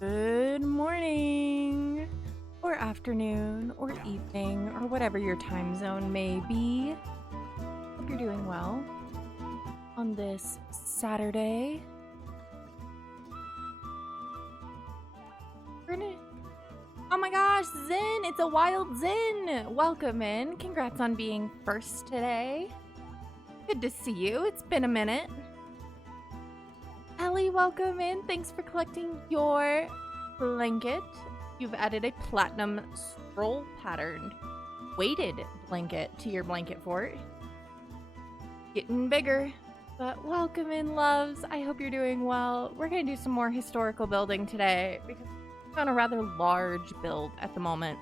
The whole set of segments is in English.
Good morning, or afternoon, or evening, or whatever your time zone may be. Hope you're doing well on this Saturday. Oh my gosh, Zen! It's a wild Zen! Welcome in. Congrats on being first today. Good to see you. It's been a minute. Ellie, welcome in. Thanks for collecting your blanket. You've added a platinum scroll patterned weighted blanket to your blanket fort. Getting bigger. But welcome in, loves. I hope you're doing well. We're going to do some more historical building today because we're on a rather large build at the moment.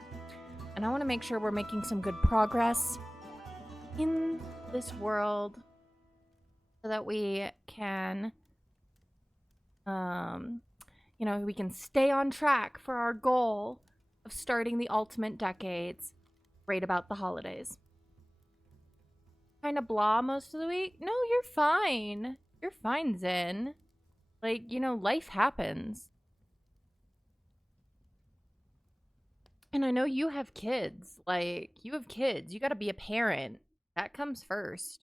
And I want to make sure we're making some good progress in this world so that we can we can stay on track for our goal of starting the ultimate decades right about the holidays. Kind of blah most of the week? No, you're fine. You're fine, Zen. Like, life happens. And I know you have kids. Like, you have kids. You gotta be a parent. That comes first.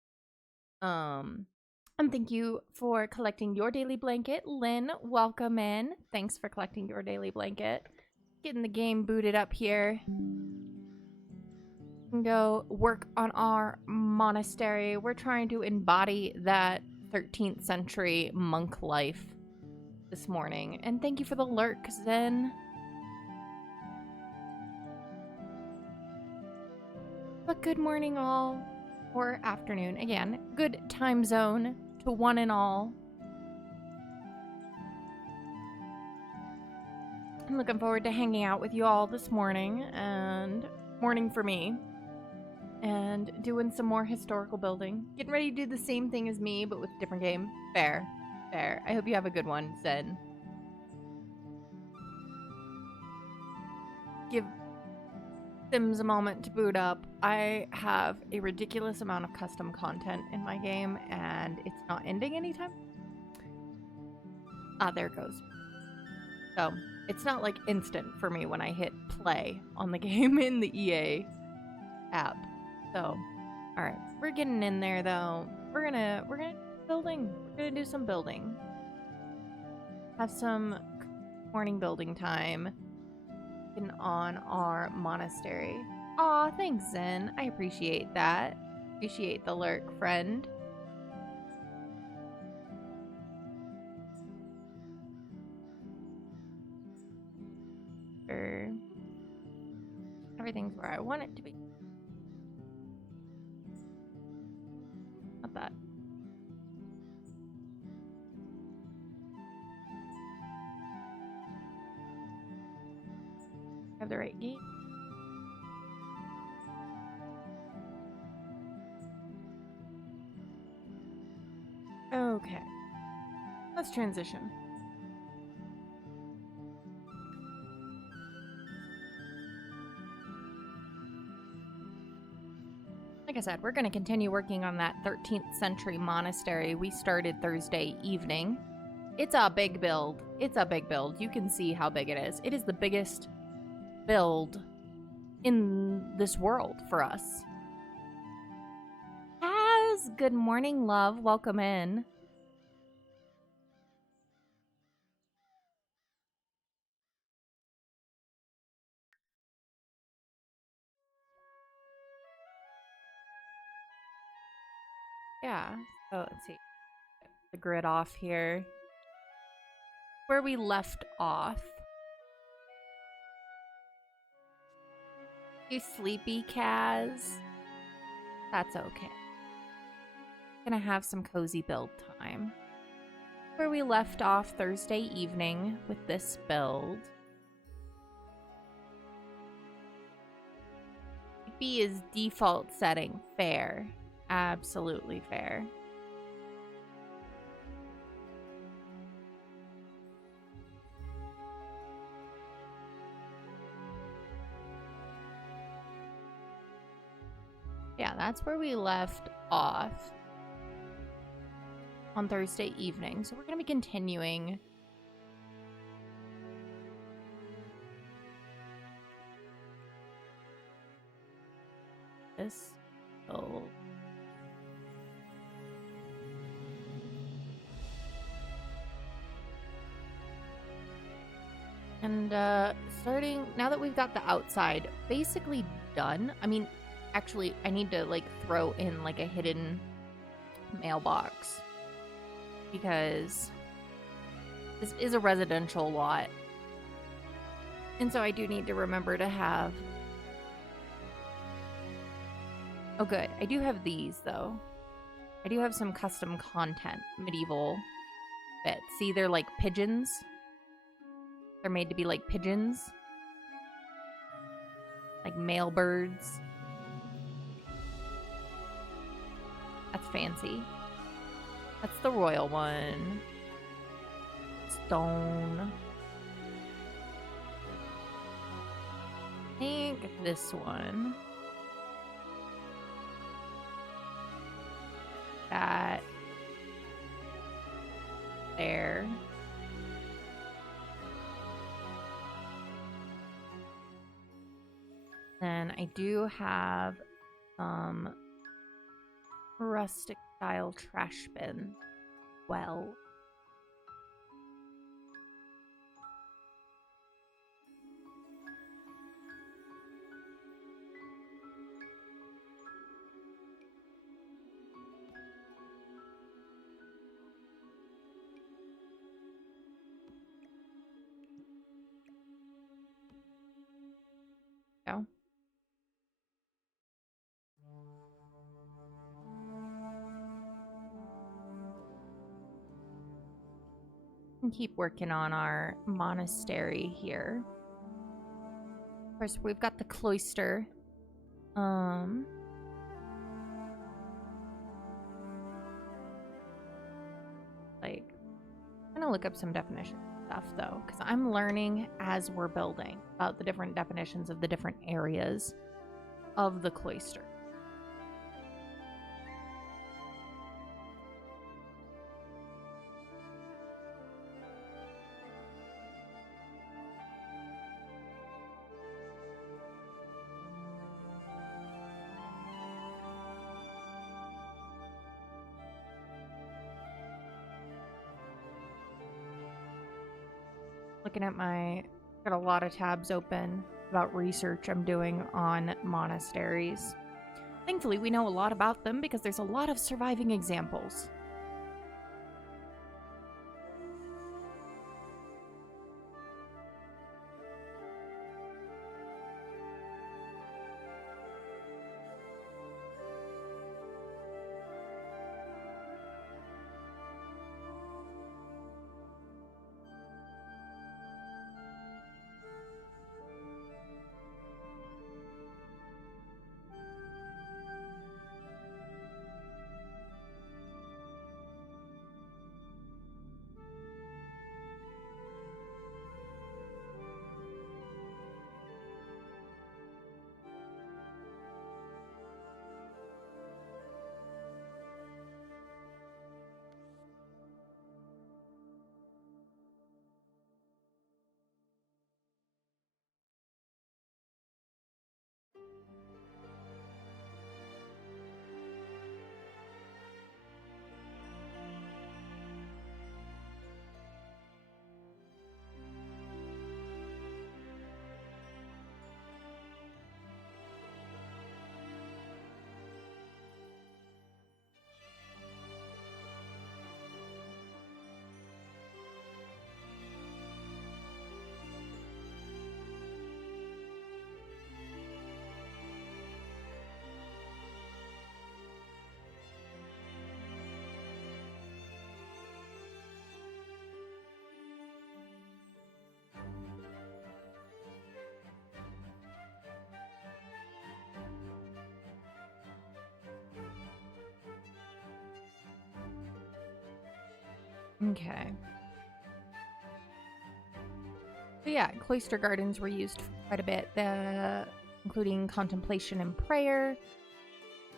And thank you for collecting your daily blanket. Lynn, welcome in. Thanks for collecting your daily blanket. Getting the game booted up here. We can go work on our monastery. We're trying to embody that 13th century monk life this morning. And thank you for the lurk, Zen. But good morning, all. Or afternoon. Again, good time zone to one and all. I'm looking forward to hanging out with you all this morning, and morning for me, and doing some more historical building. Getting ready to do the same thing as me, but with a different game. Fair. Fair. I hope you have a good one, Zen. Give Sims a moment to boot up. I have a ridiculous amount of custom content in my game, and it's not ending anytime. There it goes. So, it's not like instant for me when I hit play on the game in the EA app. So, alright. We're getting in there though. We're gonna building. We're gonna do some building. Have some morning building time on our monastery. Aw, thanks, Zen. I appreciate that. Appreciate the lurk, friend. Everything's where I want it to be. Not that. Have the right gate. Okay. Let's transition. Like I said, we're going to continue working on that 13th century monastery we started Thursday evening. It's a big build. It's a big build. You can see how big it is. It is the biggest build in this world for us. Good morning, love. Welcome in. Yeah, so let's see. Get the grid off here. Where we left off. You sleepy, Kaz? That's okay. Gonna have some cozy build time. Where we left off Thursday evening with this build. B is default setting. Fair. Absolutely fair. Yeah, that's where we left off on Thursday evening. So we're going to be continuing this. So and starting now that we've got the outside basically done. I mean, actually, I need to like throw in like a hidden mailbox because this is a residential lot. And so I do need to remember to have... Oh, good. I do have these, though. I do have some custom content, medieval bits. See, they're like pigeons. They're made to be like pigeons. Like male birds. That's fancy. That's the royal one. Stone. I think this one. That. There. Then I do have some rustic style trash bin. Well. Go. And keep working on our monastery here. Of course, we've got the cloister. Like, I'm gonna look up some definition stuff though, because I'm learning as we're building about the different definitions of the different areas of the cloister. Looking at got a lot of tabs open about research I'm doing on monasteries. Thankfully, we know a lot about them because there's a lot of surviving examples. Okay. So yeah, cloister gardens were used quite a bit, including contemplation and prayer,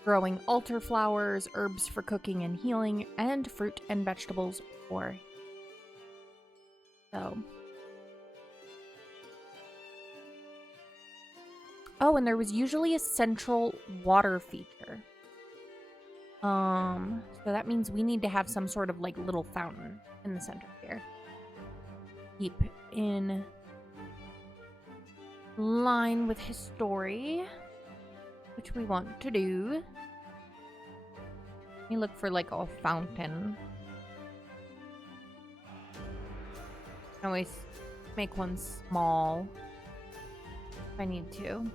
growing altar flowers, herbs for cooking and healing, and fruit and vegetables for. So. Oh, and there was usually a central water feature. So that means we need to have some sort of like little fountain in the center here. Keep in line with history, which we want to do. Let me look for like a fountain. I can always make one small if I need to.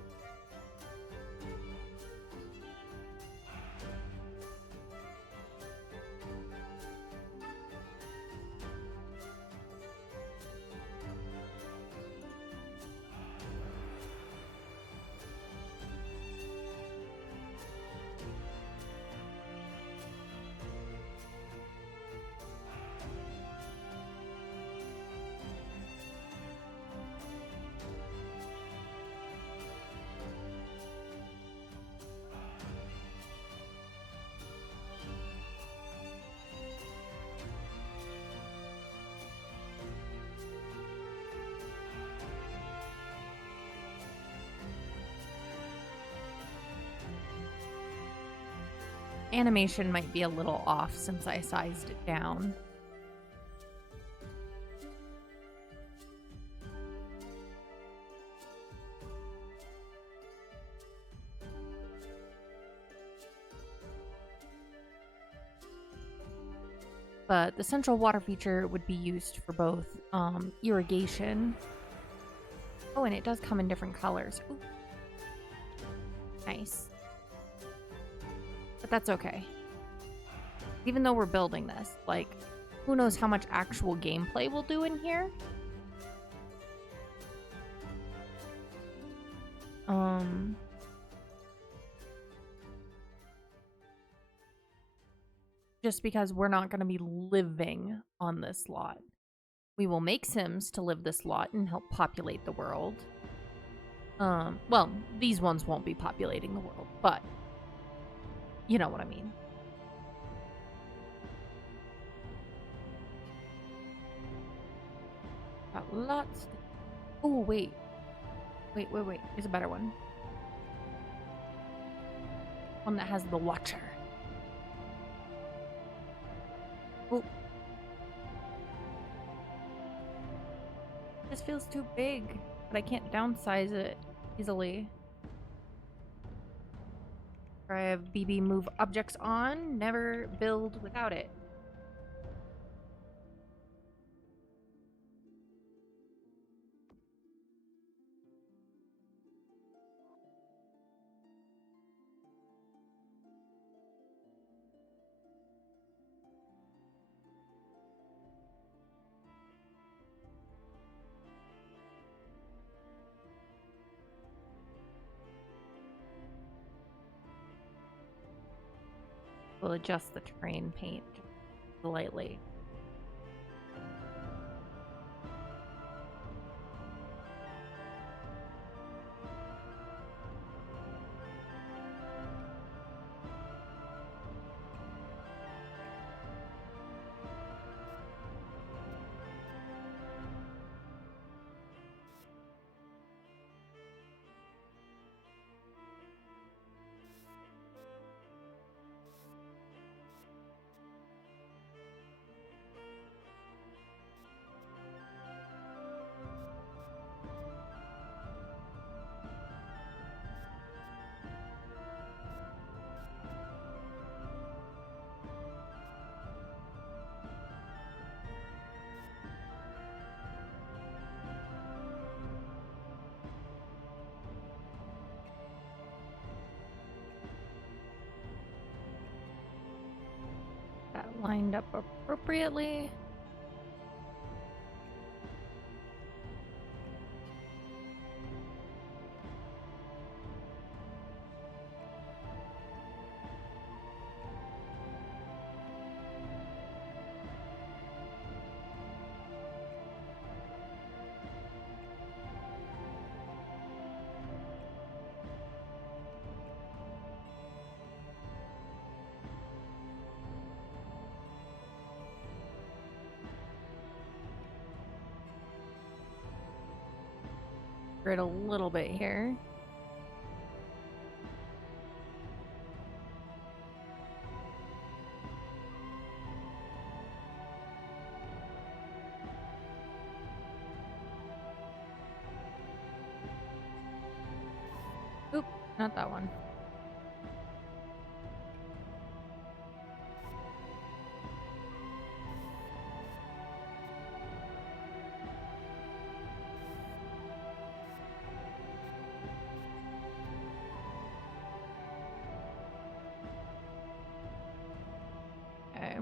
Animation might be a little off since I sized it down. But the central water feature would be used for both irrigation. Oh, and it does come in different colors. Ooh. Nice. But that's okay. Even though we're building this, like, who knows how much actual gameplay we'll do in here? Just because we're not going to be living on this lot. We will make Sims to live this lot and help populate the world. Well, these ones won't be populating the world, but you know what I mean. Got lots. Oh, wait. Wait. There's a better one. One that has the Watcher. Oh. This feels too big, but I can't downsize it easily. I have BB move objects on, never build without it. We'll adjust the terrain paint slightly. That lined up appropriately. It a little bit here. Oop, not that one. Okay.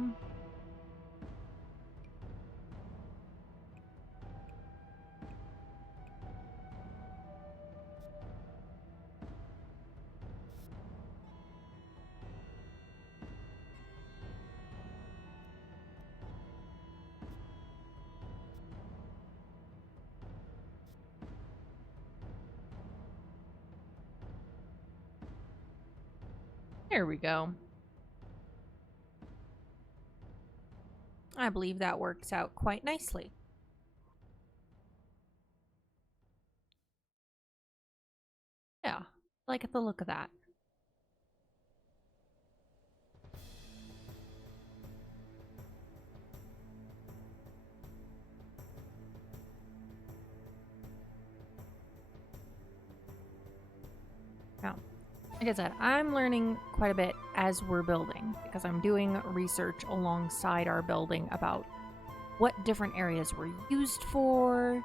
There we go. I believe that works out quite nicely. Yeah, I like the look of that. Now, like I said, I'm learning quite a bit as we're building because I'm doing research alongside our building about what different areas were used for,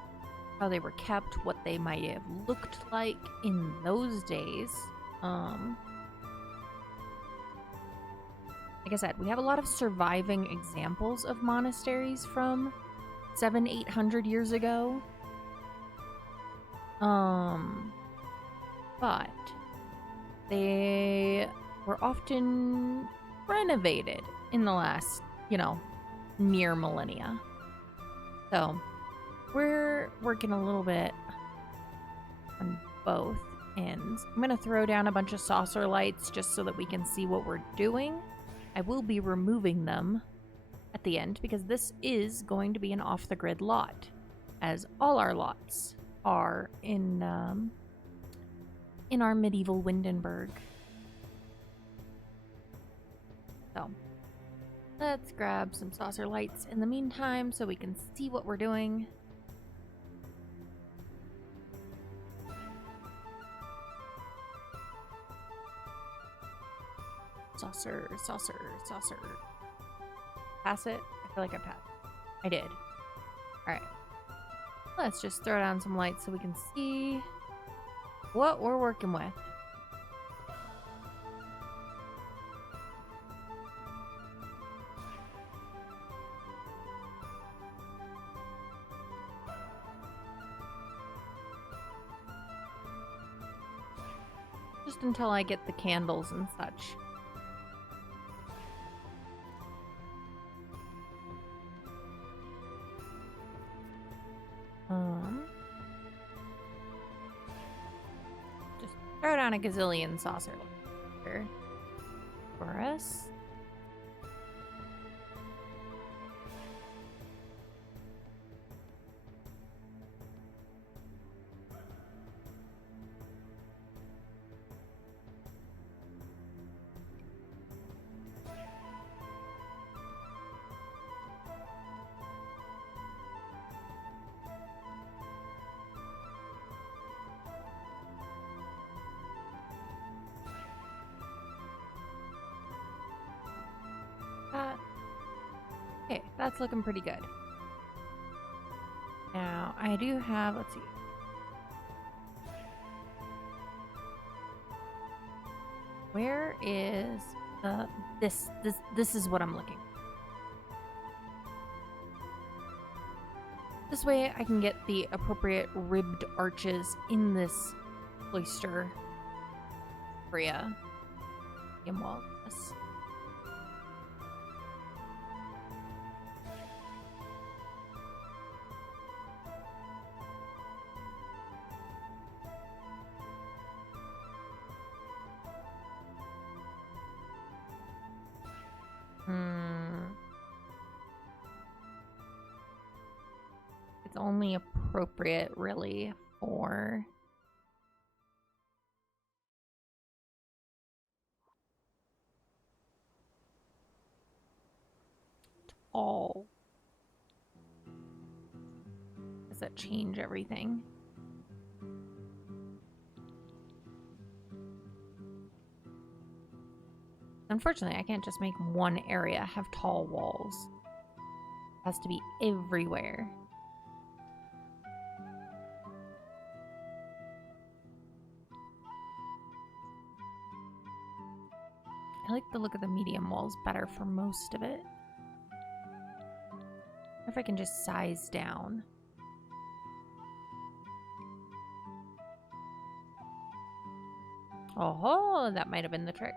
how they were kept, what they might have looked like in those days. Like I said, we have a lot of surviving examples of monasteries from 700-800 years ago. But they were often renovated in the last, near millennia. So we're working a little bit on both ends. I'm going to throw down a bunch of saucer lights just so that we can see what we're doing. I will be removing them at the end because this is going to be an off-the-grid lot, as all our lots are in our medieval Windenburg. So let's grab some saucer lights in the meantime so we can see what we're doing. Saucer, saucer, saucer. Pass it? I feel like I passed. I did. Alright. Let's just throw down some lights so we can see what we're working with. Just until I get the candles and such. Just throw down a gazillion saucer lights for us. Okay, that's looking pretty good. Now, I do have, let's see. Where is this is what I'm looking for. This way I can get the appropriate ribbed arches in this cloister area. And well, this. It's only appropriate, really, for all. Does that change everything? Unfortunately, I can't just make one area have tall walls. It has to be everywhere. I like the look of the medium walls better for most of it. If I can just size down. Oh, that might have been the trick.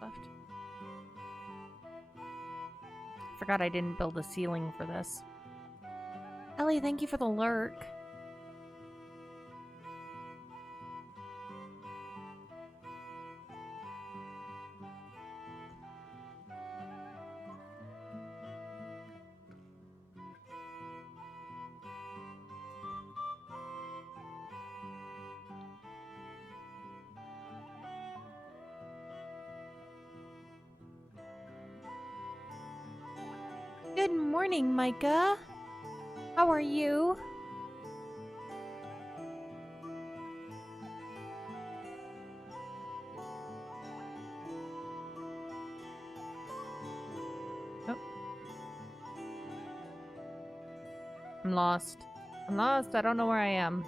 Left. Forgot I didn't build a ceiling for this. Ellie, thank you for the lurk. Good morning, Micah. How are you? Oh. I'm lost. I'm lost. I don't know where I am.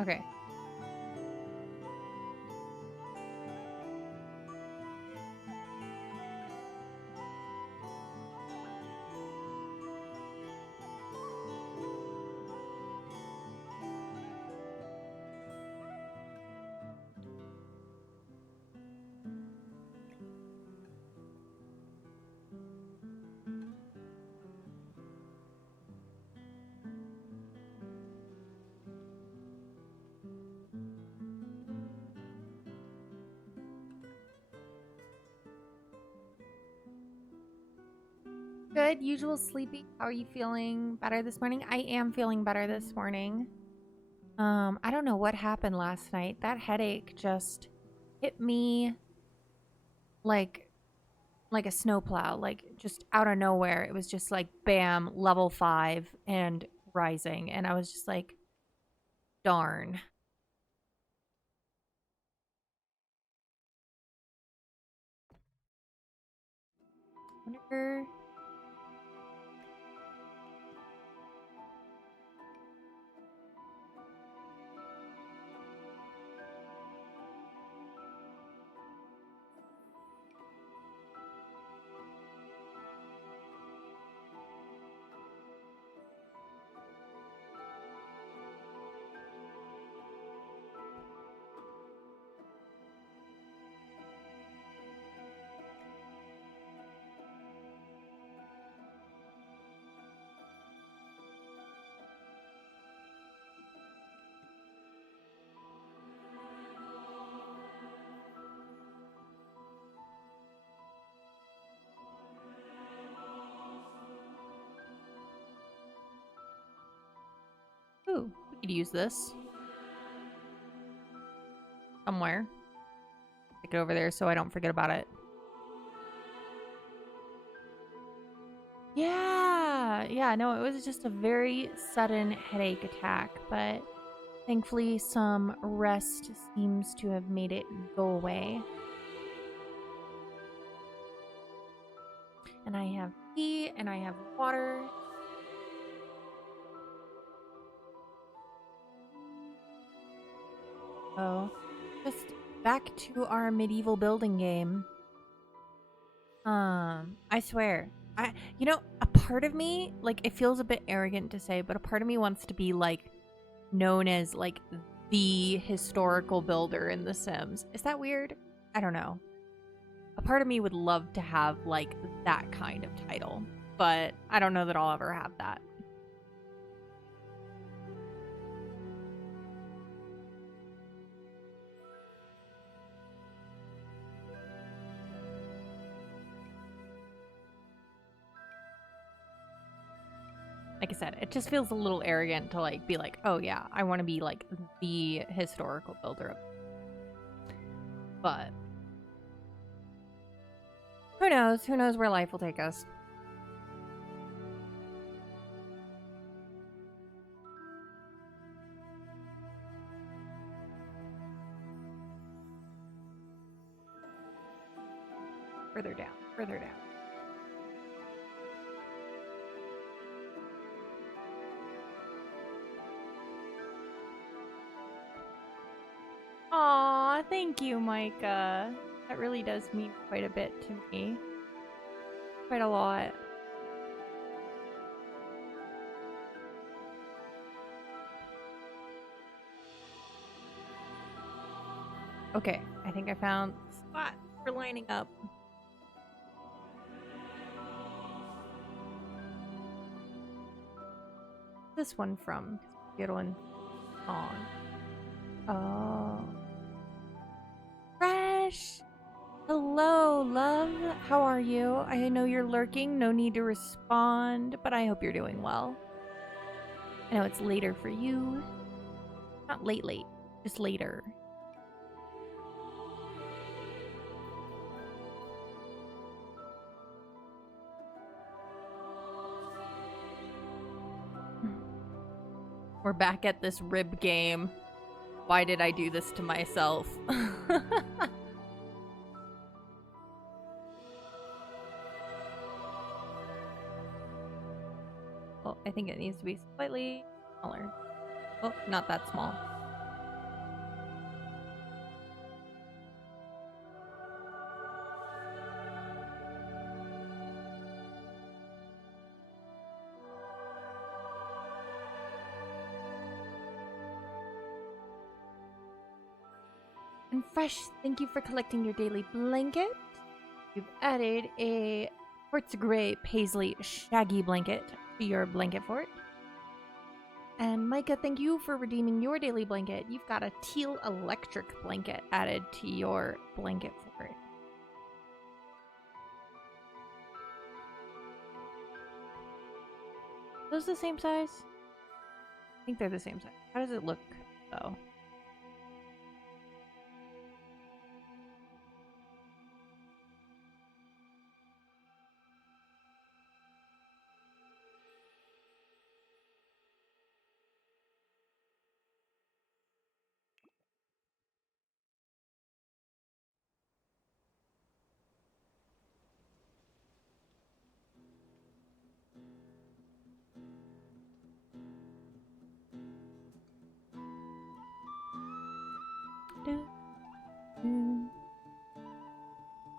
Okay. Good. Usual sleepy. How are you feeling? Better this morning? I am feeling better this morning. I don't know what happened last night. That headache just hit me like a snowplow, like just out of nowhere. It was just like bam, level 5 and rising. And I was just like, darn. Wonder. Ooh, we could use this somewhere. Stick it over there so I don't forget about it. Yeah, no, it was just a very sudden headache attack, but thankfully some rest seems to have made it go away. And I have tea and I have water. Oh, just back to our medieval building game. I swear. A part of me, like, it feels a bit arrogant to say, but a part of me wants to be, like, known as, like, the historical builder in The Sims. Is that weird? I don't know. A part of me would love to have, like, that kind of title, but I don't know that I'll ever have that. Like I said, it just feels a little arrogant to, like, be like, oh yeah, I want to be, like, the historical builder. But who knows? Who knows where life will take us? Further down, further down. Aw, thank you, Micah. That really does mean quite a bit to me. Quite a lot. Okay, I think I found the spot for lining up. This one from Fiddlin' Song. Oh. Fresh! Hello, love. How are you? I know you're lurking. No need to respond, but I hope you're doing well. I know it's later for you. Not late, just later. We're back at this rib game. Why did I do this to myself? Oh, I think it needs to be slightly smaller. Oh, not that small. And Fresh, thank you for collecting your daily blanket. You've added a quartz gray paisley shaggy blanket to your blanket fort. And Micah, thank you for redeeming your daily blanket. You've got a teal electric blanket added to your blanket fort. Are those the same size? I think they're the same size. How does it look, though?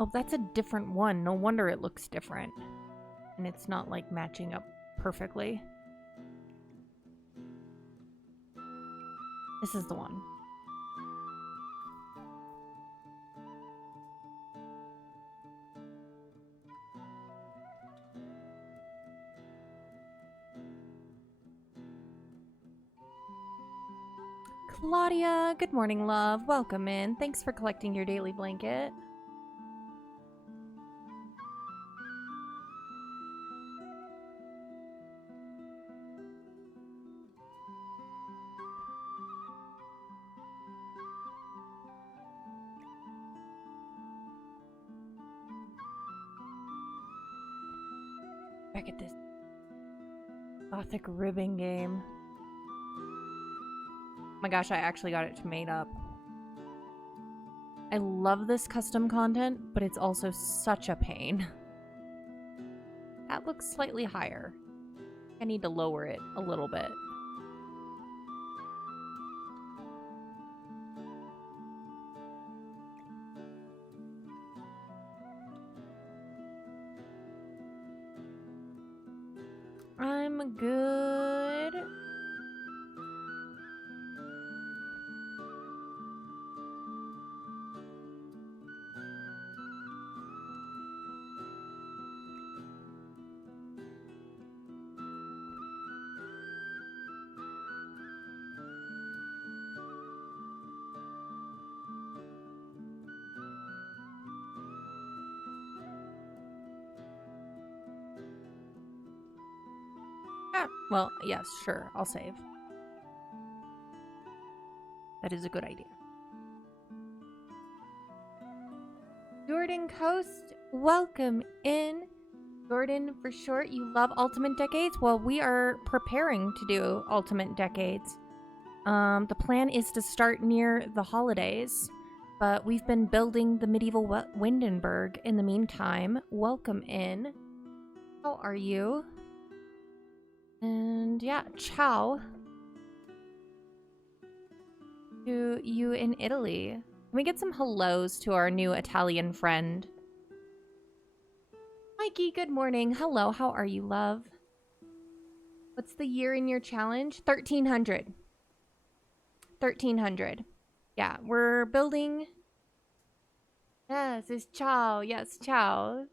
Oh, that's a different one. No wonder it looks different. And it's not, like, matching up perfectly. This is the one. Claudia, good morning, love. Welcome in. Thanks for collecting your daily blanket. Back at this Gothic ribbing game. Oh my gosh, I actually got it made up. I love this custom content, but it's also such a pain. That looks slightly higher. I need to lower it a little bit. am good. Ah, well, yes, sure, I'll save. That is a good idea. Jordan Coast, welcome in. Jordan, for short, you love Ultimate Decades? Well, we are preparing to do Ultimate Decades. The plan is to start near the holidays, but we've been building the medieval Windenburg in the meantime. Welcome in. How are you? And yeah, ciao to you in Italy. Can we get some hellos to our new Italian friend? Mikey, good morning. Hello, how are you, love? What's the year in your challenge? 1300. 1300. Yeah, we're building... Yes, it's ciao. Yes, ciao.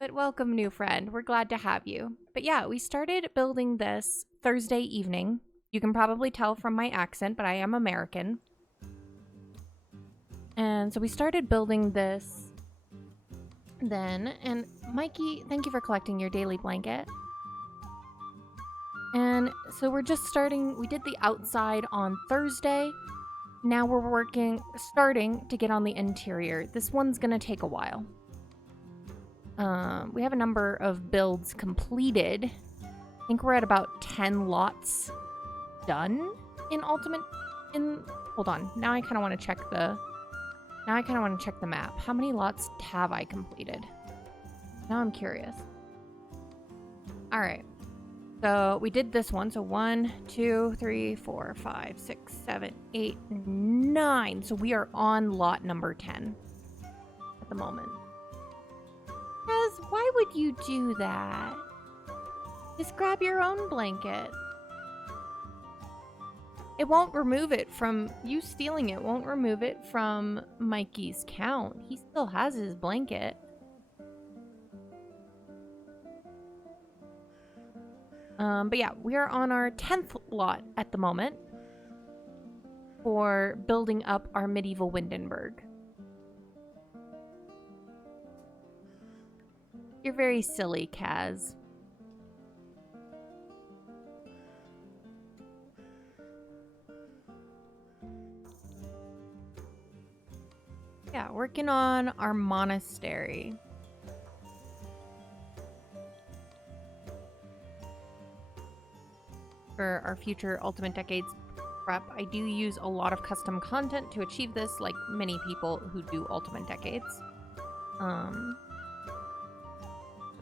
But welcome, new friend. We're glad to have you. But yeah, we started building this Thursday evening. You can probably tell from my accent, but I am American. And so we started building this then. And Mikey, thank you for collecting your daily blanket. And so we're just starting. We did the outside on Thursday. Now we're starting to get on the interior. This one's gonna take a while. We have a number of builds completed. I think we're at about 10 lots done in Ultimate. Hold on. Now I kind of want to check the map. How many lots have I completed? Now I'm curious. All right. So we did this one. So 1, 2, 3, 4, 5, 6, 7, 8, 9. So we are on lot number 10 at the moment. Why would you do that? Just grab your own blanket. It won't remove it from... You stealing it won't remove it from Mikey's count. He still has his blanket. But yeah, we are on our 10th lot at the moment for building up our medieval Windenburg. You're very silly, Kaz. Yeah, working on our monastery. For our future Ultimate Decades prep, I do use a lot of custom content to achieve this, like many people who do Ultimate Decades.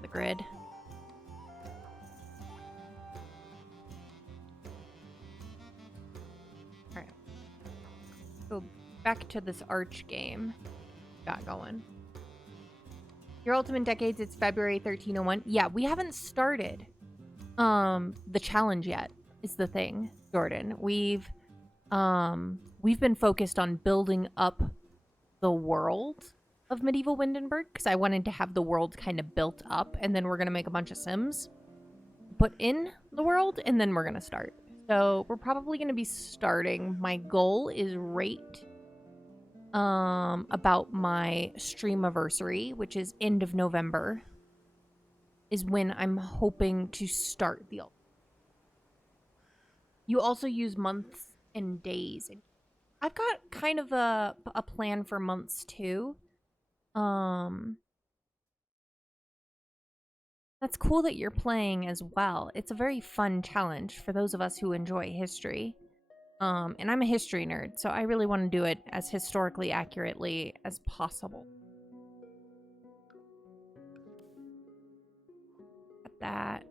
The grid. Alright. Go back to this arch game. Got going. Your Ultimate Decades, it's February 1301. Yeah, we haven't started the challenge yet, is the thing, Jordan. We've been focused on building up the world of medieval Windenburg because I wanted to have the world kind of built up, and then we're gonna make a bunch of sims, put in the world, and then we're gonna start. So we're probably gonna be starting. My goal is right about my streamiversary, which is end of November, is when I'm hoping to start the. You also use months and days. I've got kind of a plan for months too. That's cool that you're playing as well. It's a very fun challenge for those of us who enjoy history. And I'm a history nerd, so I really want to do it as historically accurately as possible. Got that.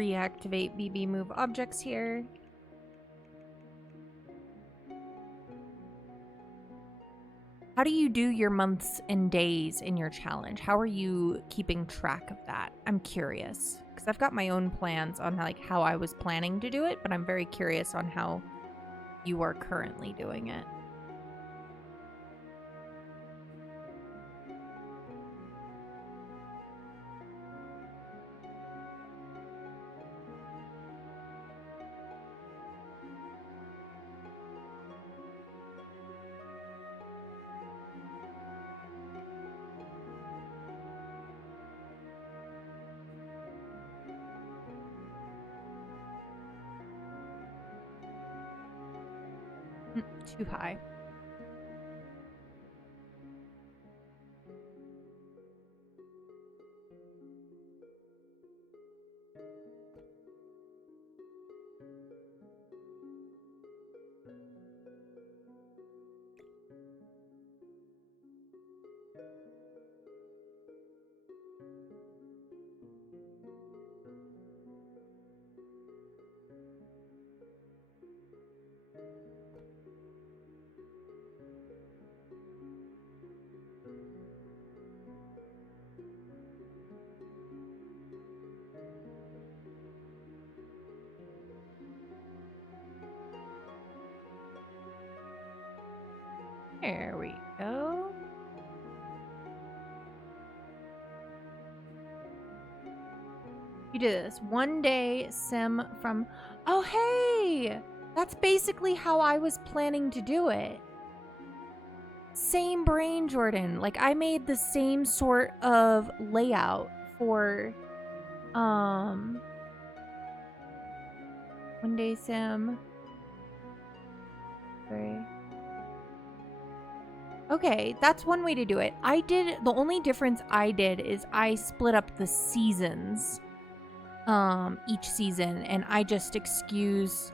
reactivate BB move objects here. How do you do your months and days in your challenge? How are you keeping track of that? I'm curious because I've got my own plans on how I was planning to do it, but I'm very curious on how you are currently doing it. Too high. There we go. You did this 1 day sim from... Oh, hey! That's basically how I was planning to do it. Same brain, Jordan. Like, I made the same sort of layout for, 1 day sim. Sorry. Okay, that's one way to do it. The only difference I did is I split up the seasons, each season, and I just excuse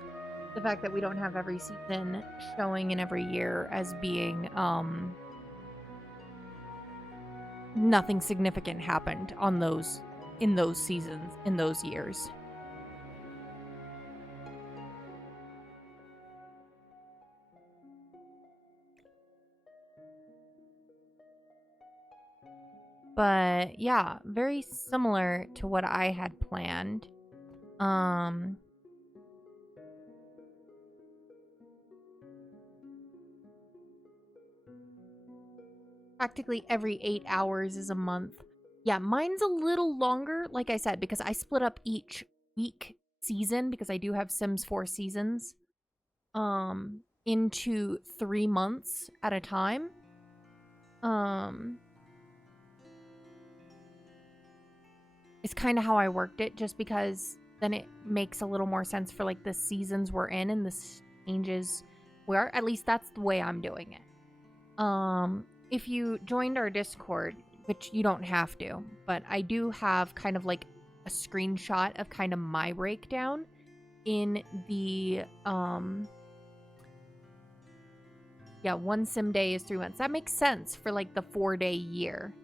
the fact that we don't have every season showing in every year as being, nothing significant happened in those seasons, in those years. But yeah, very similar to what I had planned. Practically every 8 hours is a month. Yeah, mine's a little longer, like I said, because I split up each week season, because I do have Sims 4 seasons, into 3 months at a time. It's kind of how I worked it, just because then it makes a little more sense for like the seasons we're in and the changes we are. At least that's the way I'm doing it. If you joined our Discord, which you don't have to, but I do have kind of like a screenshot of kind of my breakdown in the, 1 sim day is 3 months. That makes sense for like the 4-day year.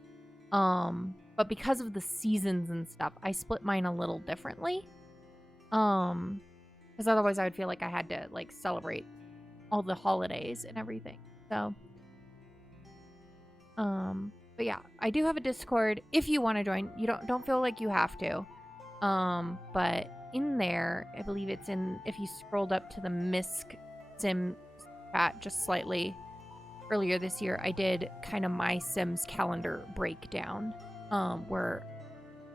But because of the seasons and stuff, I split mine a little differently. Because otherwise I would feel like I had to like celebrate all the holidays and everything. So, but yeah, I do have a Discord if you want to join. You don't feel like you have to. But in there, I believe it's in, if you scrolled up to the Misc Sim chat just slightly earlier this year, I did kind of my Sims calendar breakdown, where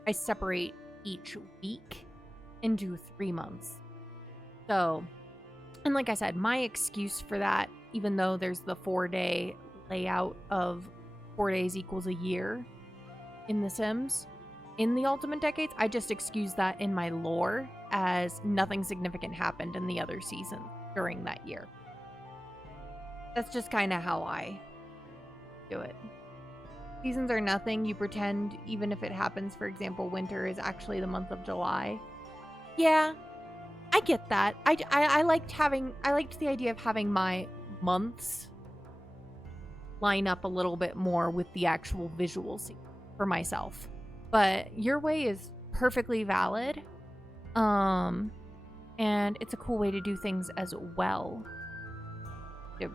I separate each week into 3 months. So, and like I said, my excuse for that, even though there's the 4-day layout of 4 days equals a year in The Sims, in the Ultimate Decades, I just excuse that in my lore as nothing significant happened in the other season during that year. That's just kind of how I do it. Seasons are nothing. You pretend, even if it happens, for example, winter is actually the month of July. Yeah, I get that. I liked the idea of having my months line up a little bit more with the actual visuals for myself. But your way is perfectly valid. And it's a cool way to do things as well. Yep.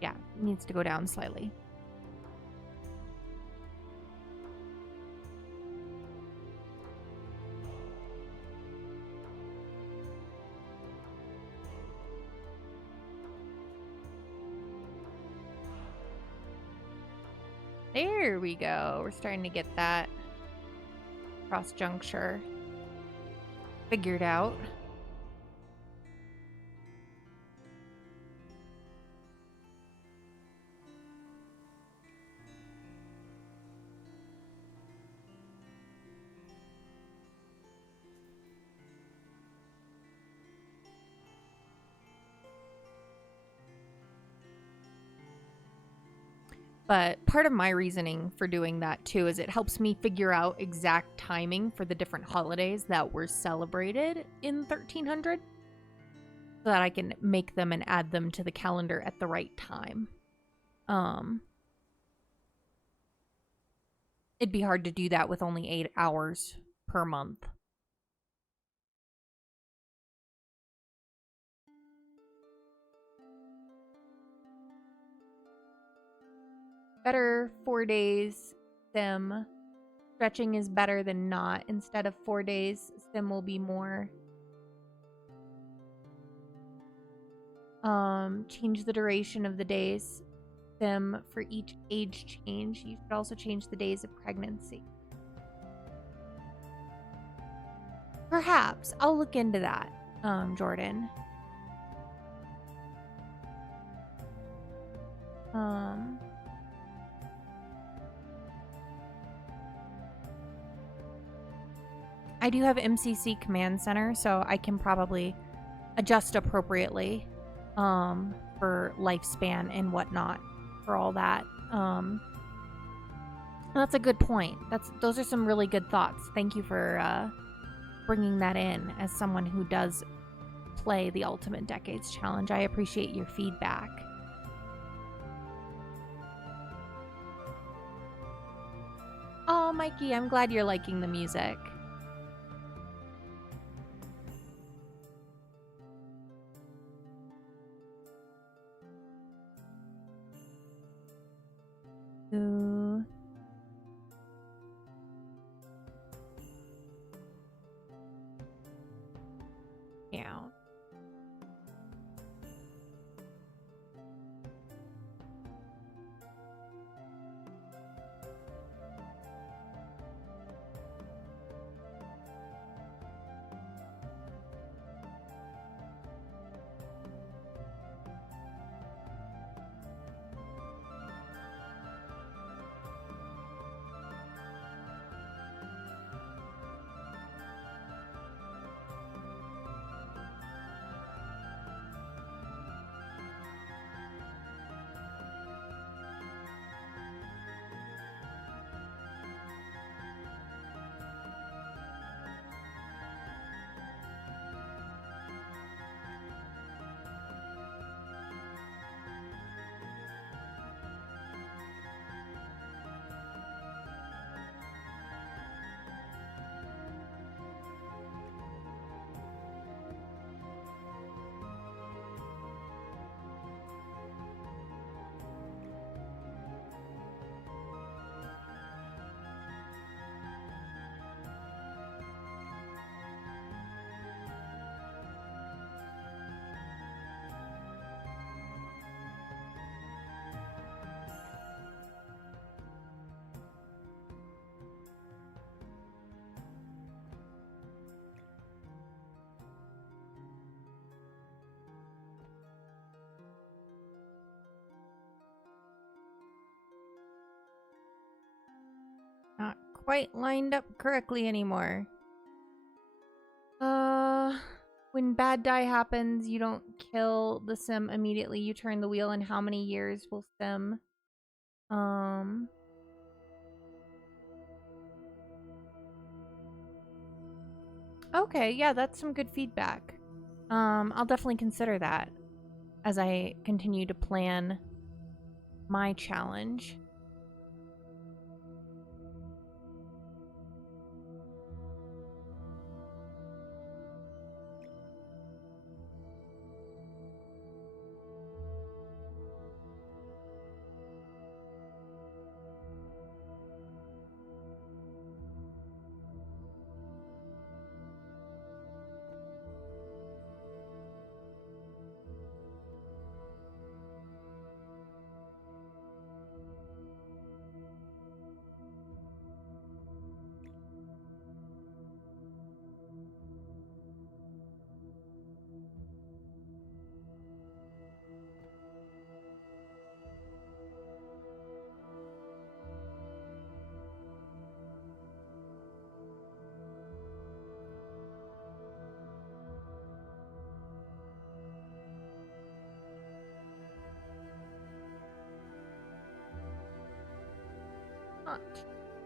Yeah, it needs to go down slightly. There we go. We're starting to get that cross juncture figured out. But part of my reasoning for doing that too is it helps me figure out exact timing for the different holidays that were celebrated in 1300 so that I can make them and add them to the calendar at the right time. It'd be hard to do that with only 8 hours per month. Better 4 days sim. Stretching is better than not. Instead of 4 days, sim will be more. Change the duration of the days sim for each age change. You should also change the days of pregnancy. Perhaps. I'll look into that, Jordan. I do have MCC Command Center, so I can probably adjust appropriately for lifespan and whatnot for all that. That's a good point. Those are some really good thoughts. Thank you for bringing that in as someone who does play the Ultimate Decades Challenge. I appreciate your feedback. Oh, Mikey, I'm glad you're liking the music. Ooh. Yeah. Not quite lined up correctly anymore. When bad die happens, you don't kill the sim immediately. You turn the wheel, and how many years will sim? Okay, yeah, that's some good feedback. I'll definitely consider that as I continue to plan my challenge. Not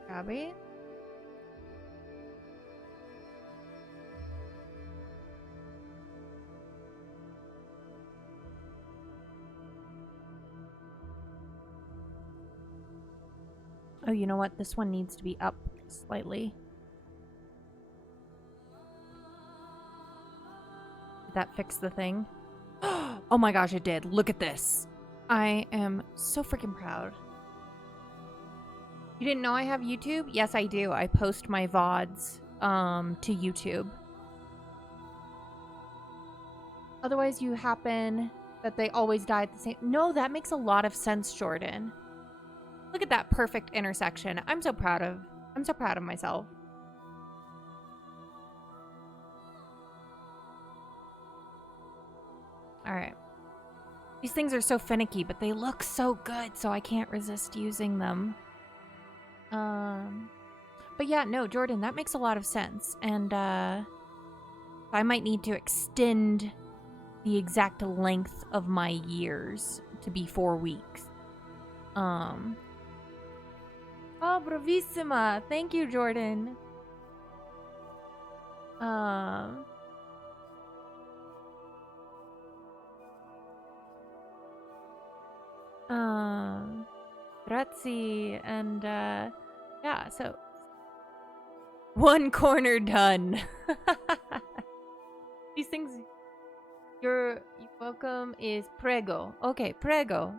shabby. Oh, you know what? This one needs to be up slightly. Did that fix the thing? Oh my gosh, it did. Look at this. I am so freaking proud. You didn't know I have YouTube? Yes, I do. I post my VODs to YouTube. Otherwise, you happen that they always die at the same... No, that makes a lot of sense, Jordan. Look at that perfect intersection. I'm so proud of myself. All right. These things are so finicky, but they look so good, so I can't resist using them. But yeah, no, Jordan, that makes a lot of sense. And I might need to extend the exact length of my years to be 4 weeks. Oh, bravissima. Thank you, Jordan. Grazie. And, yeah, so... One corner done. These things... You're welcome is prego. Okay, prego.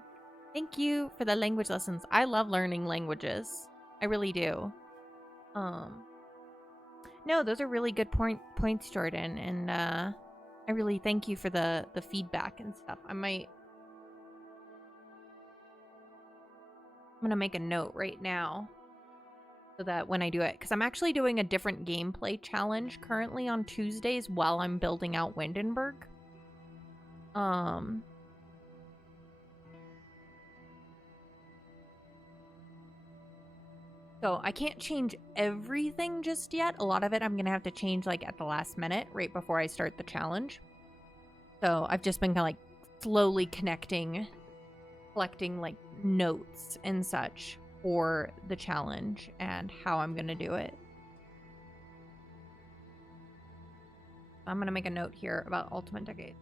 Thank you for the language lessons. I love learning languages. I really do. No, those are really good points, Jordan. And, I really thank you for the feedback and stuff. I'm gonna make a note right now so that when I do it, because I'm actually doing a different gameplay challenge currently on Tuesdays while I'm building out Windenburg. So I can't change everything just yet. A lot of it I'm gonna have to change like at the last minute, right before I start the challenge. So I've just been kind of like slowly collecting like notes and such for the challenge and how I'm gonna do it. I'm gonna make a note here about Ultimate Decade.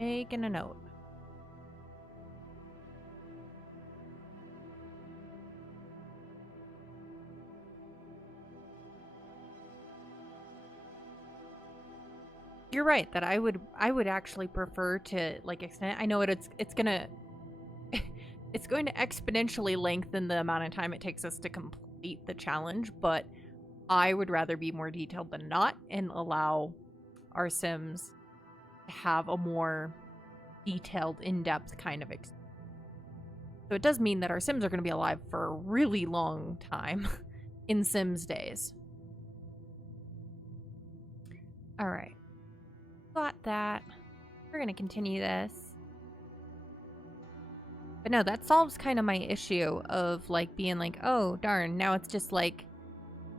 Making a note. You're right that I would actually prefer to like extend. I know it's gonna it's going to exponentially lengthen the amount of time it takes us to complete the challenge, but I would rather be more detailed than not and allow our Sims to have a more detailed, in-depth kind of experience. So it does mean that our Sims are going to be alive for a really long time in Sims days. All right. Got that. We're going to continue this. But no, that solves kind of my issue of like being like, oh, darn, now it's just like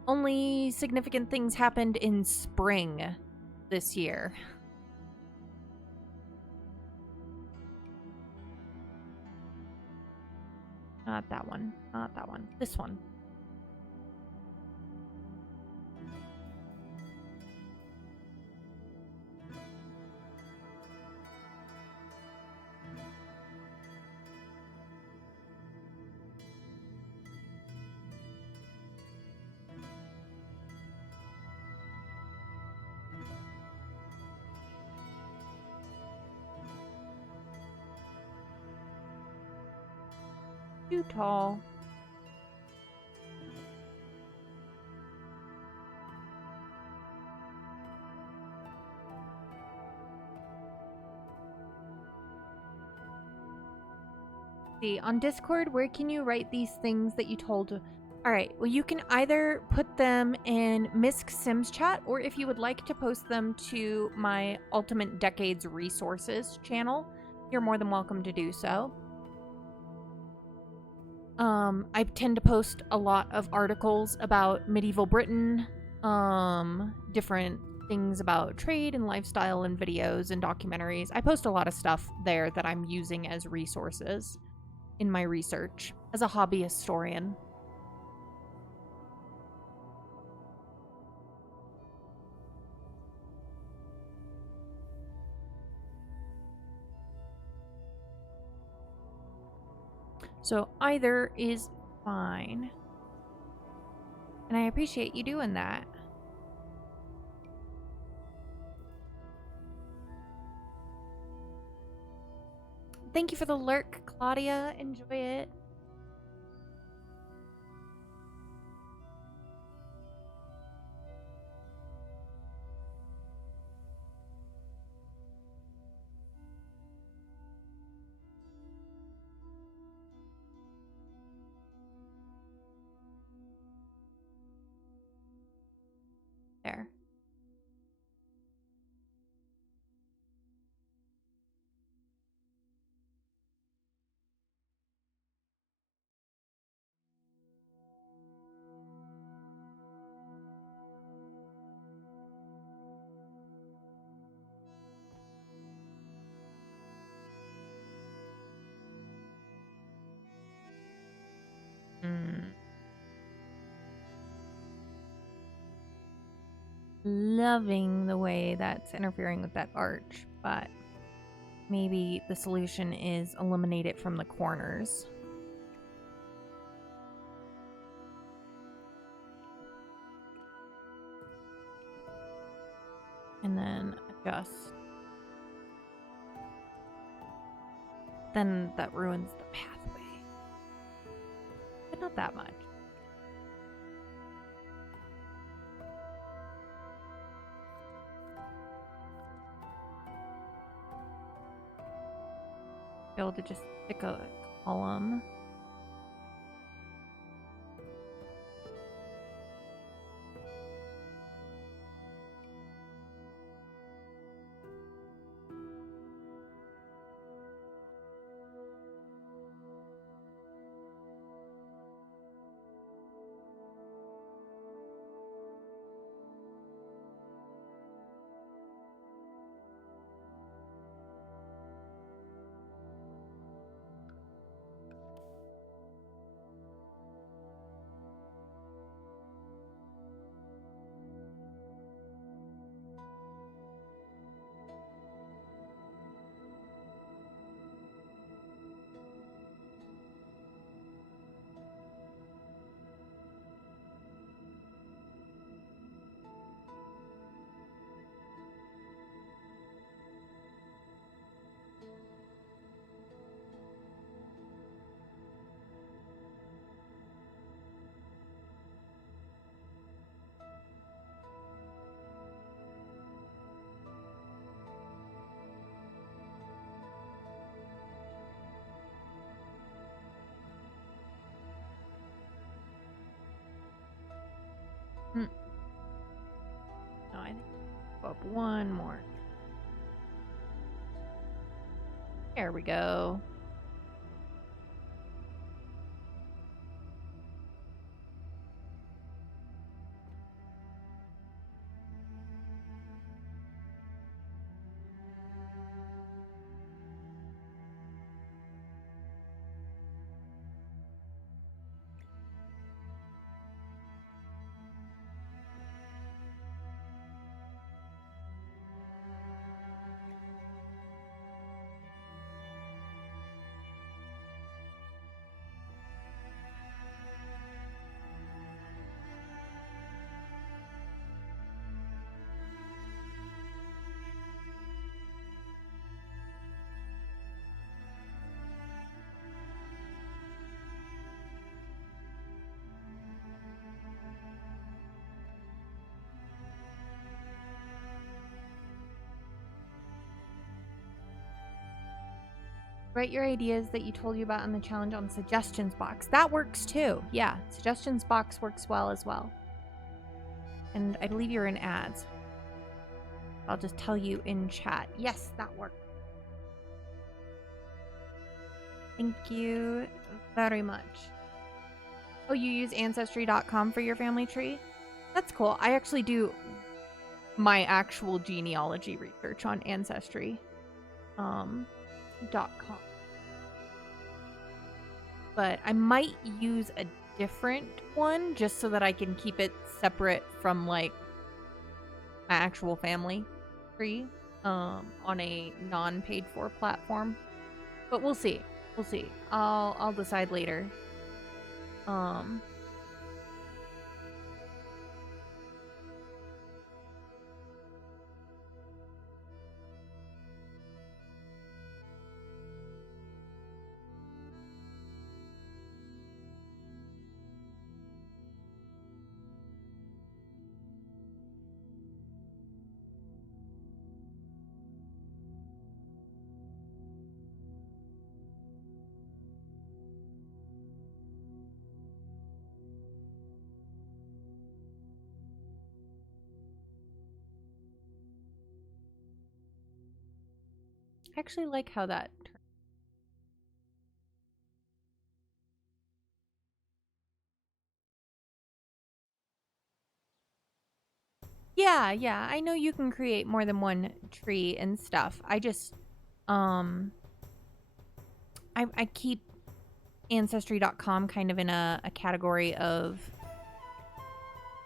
only significant things happened in spring this year. Not that one. Not that one. This one. Too tall. See, on Discord, where can you write these things that you told? All right, well, you can either put them in Misk Sims chat, or if you would like to post them to my Ultimate Decades Resources channel, you're more than welcome to do so. I tend to post a lot of articles about medieval Britain, different things about trade and lifestyle and videos and documentaries. I post a lot of stuff there that I'm using as resources in my research as a hobby historian. So either is fine. And I appreciate you doing that. Thank you for the lurk, Claudia. Enjoy it. There. Loving the way that's interfering with that arch, but maybe the solution is eliminate it from the corners. And then adjust. Then that ruins the pathway. But not that much. Be able to just stick a column. No, I think go up one more. There we go. Write your ideas that you told you about on the challenge on the suggestions box. That works too. Yeah, suggestions box works well as well. And I believe you're in ads. I'll just tell you in chat. Yes, that worked. Thank you very much. Oh, you use Ancestry.com for your family tree? That's cool. I actually do my actual genealogy research on Ancestry.com. But I might use a different one just so that I can keep it separate from like my actual family tree on a non-paid for platform. But we'll see. We'll see. I'll decide later. I actually like how that turned. Yeah, I know you can create more than one tree and stuff. I just I keep Ancestry.com kind of in a category of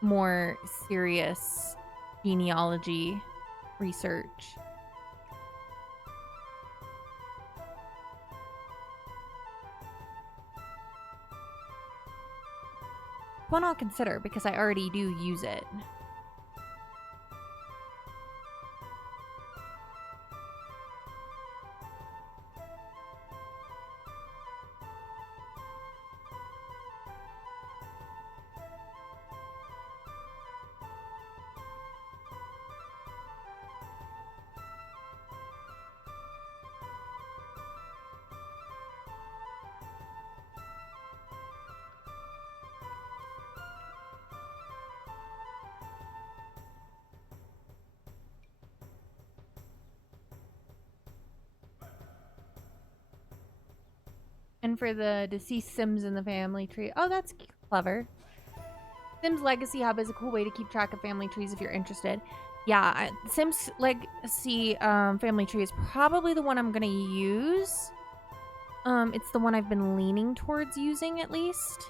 more serious genealogy research. One I'll consider because I already do use it. And for the deceased Sims in the family tree. Oh, that's clever. Sims Legacy Hub is a cool way to keep track of family trees if you're interested. Yeah, Sims Legacy family tree is probably the one I'm going to use. It's the one I've been leaning towards using at least.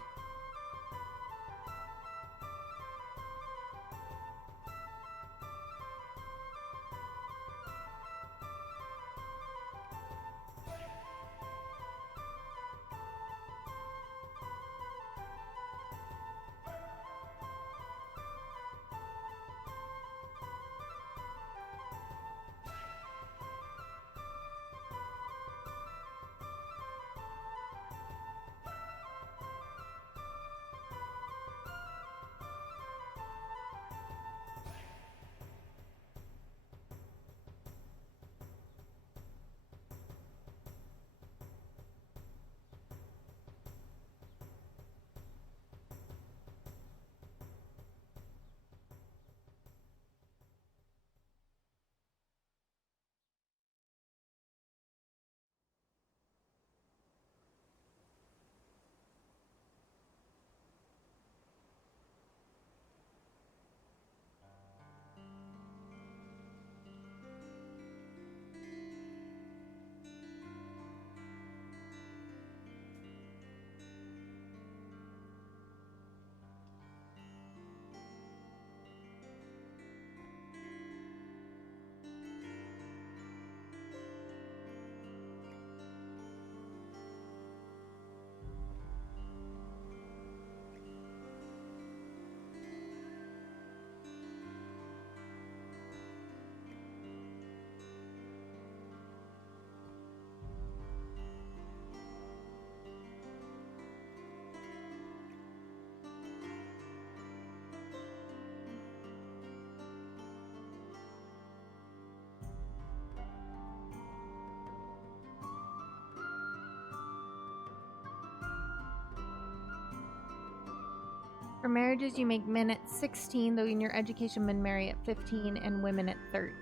For marriages, you make men at 16, though in your education, men marry at 15 and women at 13.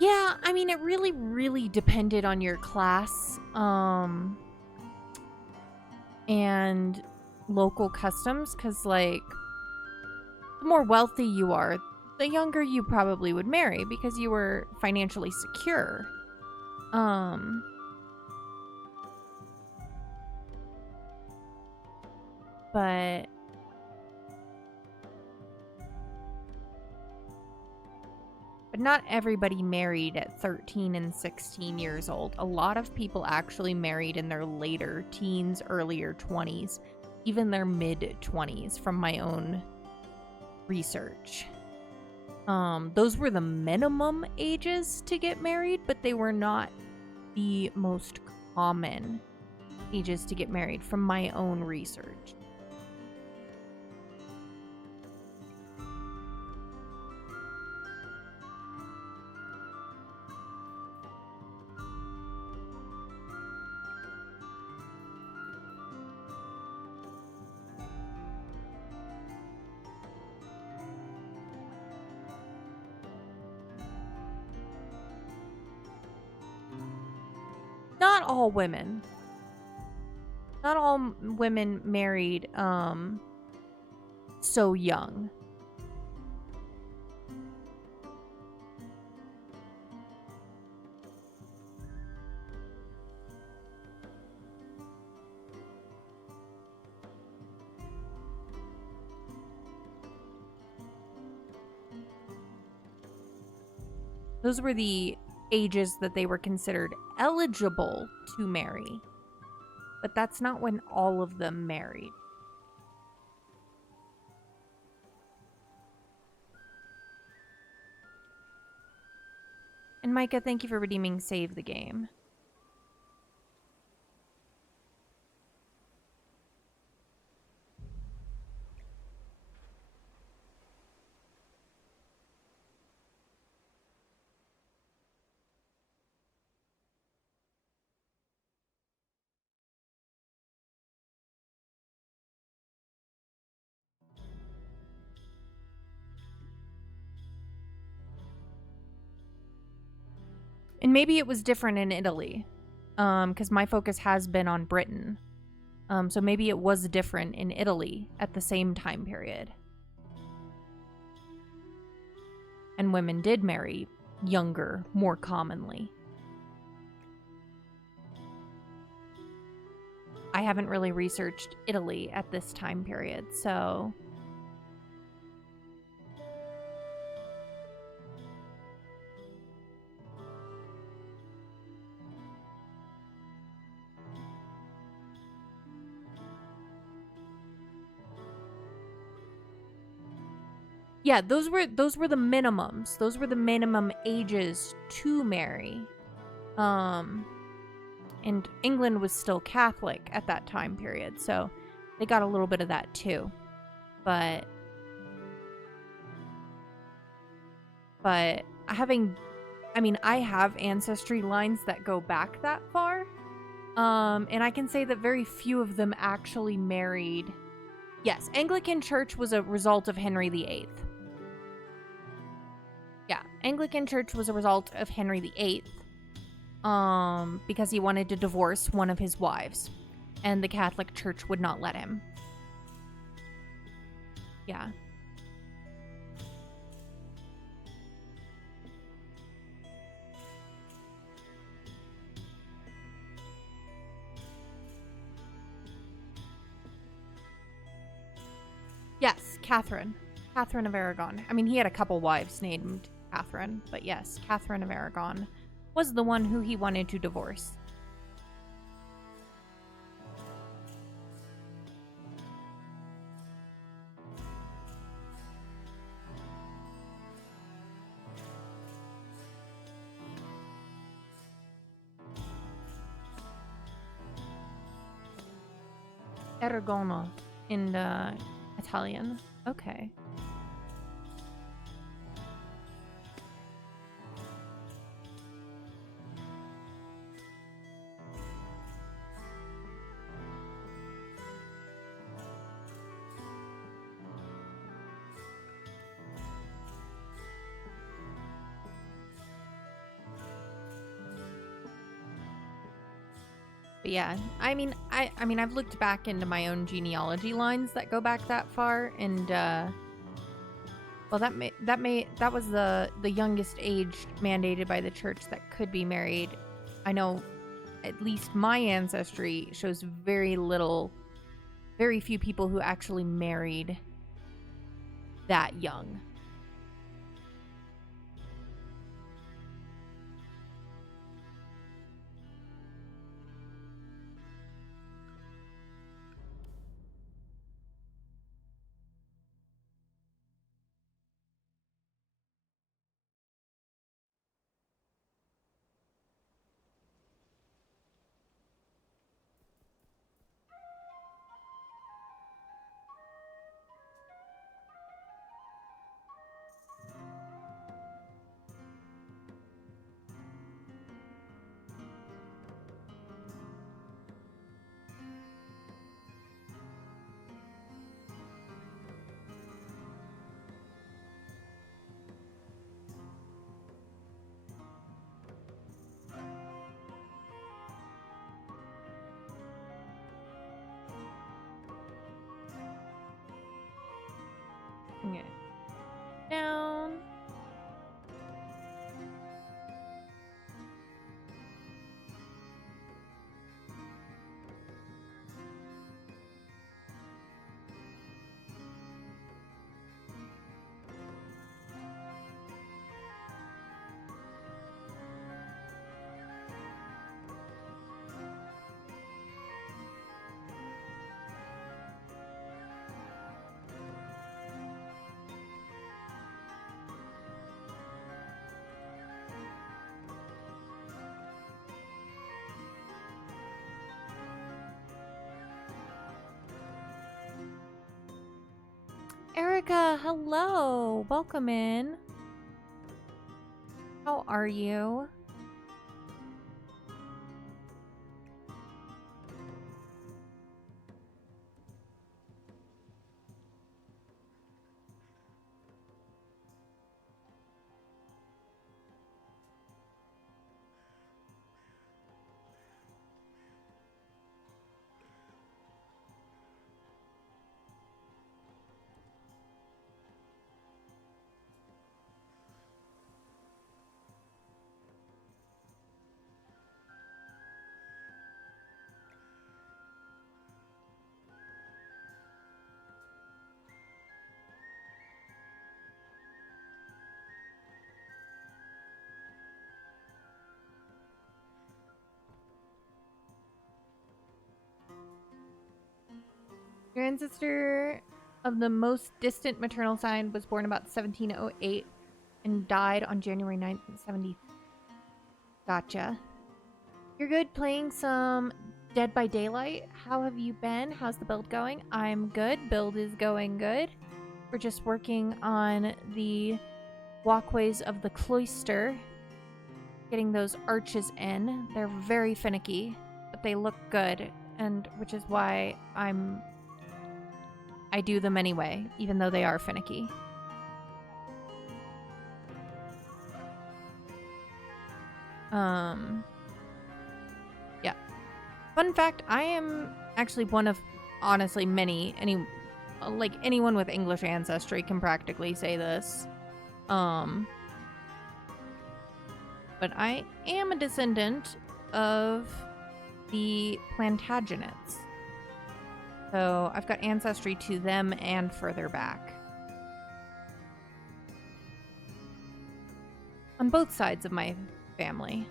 Yeah, I mean, it really, really depended on your class, and local customs, because, like, the more wealthy you are, the younger you probably would marry, because you were financially secure. But not everybody married at 13 and 16 years old. A lot of people actually married in their later teens, earlier 20s, even their mid-20s from my own research. Those were the minimum ages to get married, but they were not the most common ages to get married from my own research. Not all women. Not all women married so young. Those were the ages that they were considered eligible to marry. But that's not when all of them married. And Micah, thank you for redeeming Save the Game. And maybe it was different in Italy, because my focus has been on Britain. So maybe it was different in Italy at the same time period. And women did marry younger more commonly. I haven't really researched Italy at this time period, so... Yeah, those were the minimums. Those were the minimum ages to marry. And England was still Catholic at that time period, so they got a little bit of that too. But I have ancestry lines that go back that far. And I can say that very few of them actually married. Yes, Anglican Church was a result of Henry VIII. Yeah, Anglican Church was a result of Henry VIII. Because he wanted to divorce one of his wives, and the Catholic Church would not let him. Yeah. Yes, Catherine. Catherine of Aragon. I mean, he had a couple wives named Catherine, but yes, Catherine of Aragon was the one who he wanted to divorce. Aragono in Italian. Okay. But yeah, I mean, I've looked back into my own genealogy lines that go back that far, and well, that was the youngest age mandated by the church that could be married. I know at least my ancestry shows very few people who actually married that young. Okay. Down. Erica, hello. Welcome in. How are you? Your ancestor of the most distant maternal side was born about 1708 and died on January 9th, 70. Gotcha. You're good playing some Dead by Daylight. How have you been? How's the build going? I'm good. Build is going good. We're just working on the walkways of the cloister. Getting those arches in. They're very finicky, but they look good, and which is why I do them anyway, even though they are finicky. Yeah. Fun fact, I am actually one of, honestly, anyone with English ancestry can practically say this. But I am a descendant of the Plantagenets. So I've got ancestry to them and further back. On both sides of my family.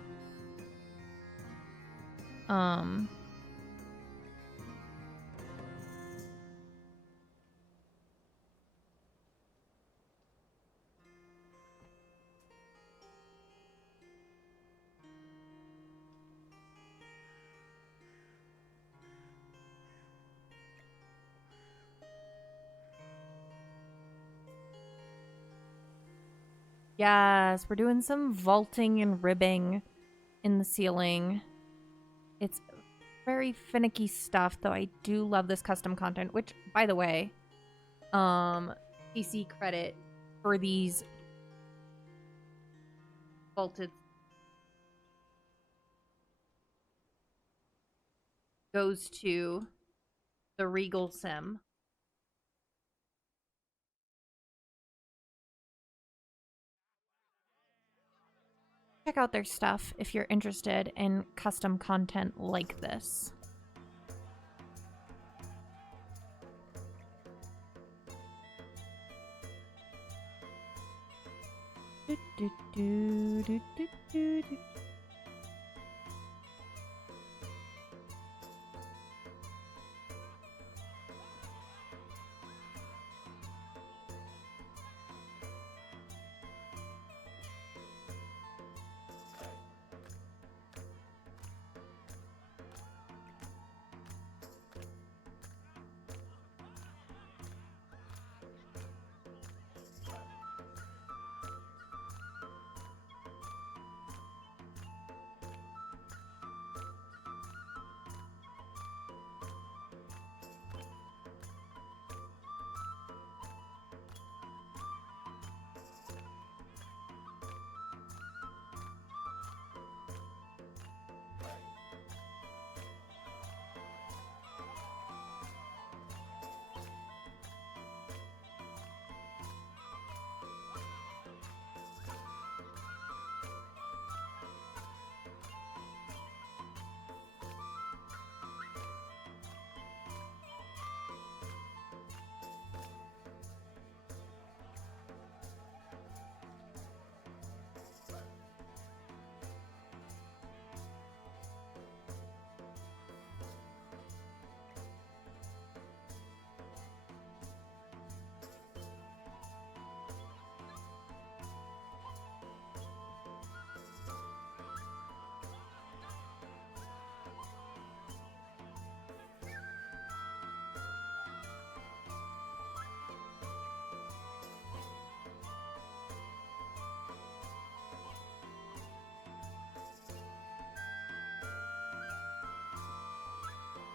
Yes, we're doing some vaulting and ribbing in the ceiling. It's very finicky stuff, though I do love this custom content, which, by the way, PC credit for these vaulted. goes to the Regal Sim. Check out their stuff if you're interested in custom content like this. Do, do, do, do, do, do.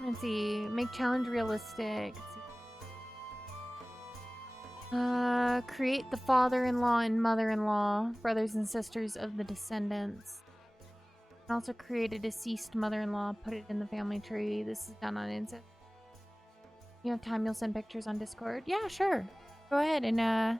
Let's see. Make challenge realistic. Create the father-in-law and mother-in-law, brothers and sisters of the descendants. And also create a deceased mother-in-law, put it in the family tree. This is done on Insect. You have time, you'll send pictures on Discord? Yeah, sure. Go ahead and,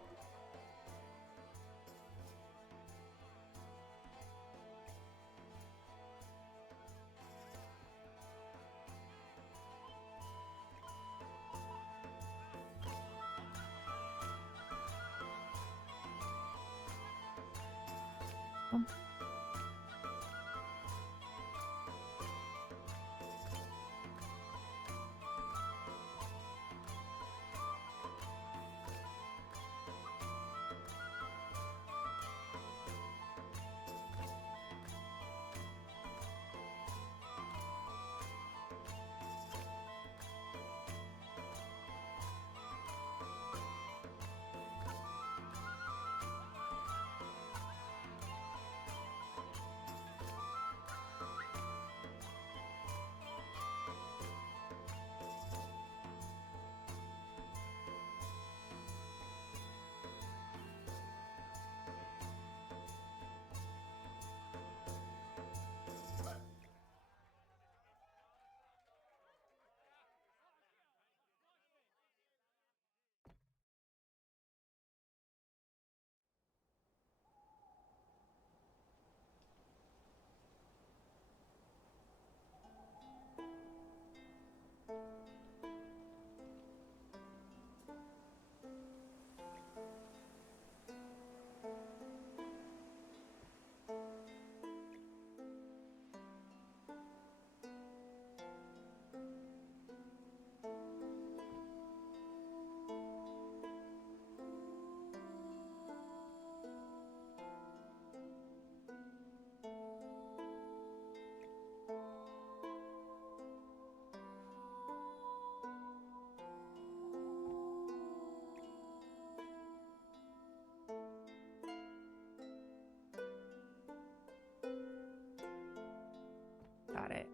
got it.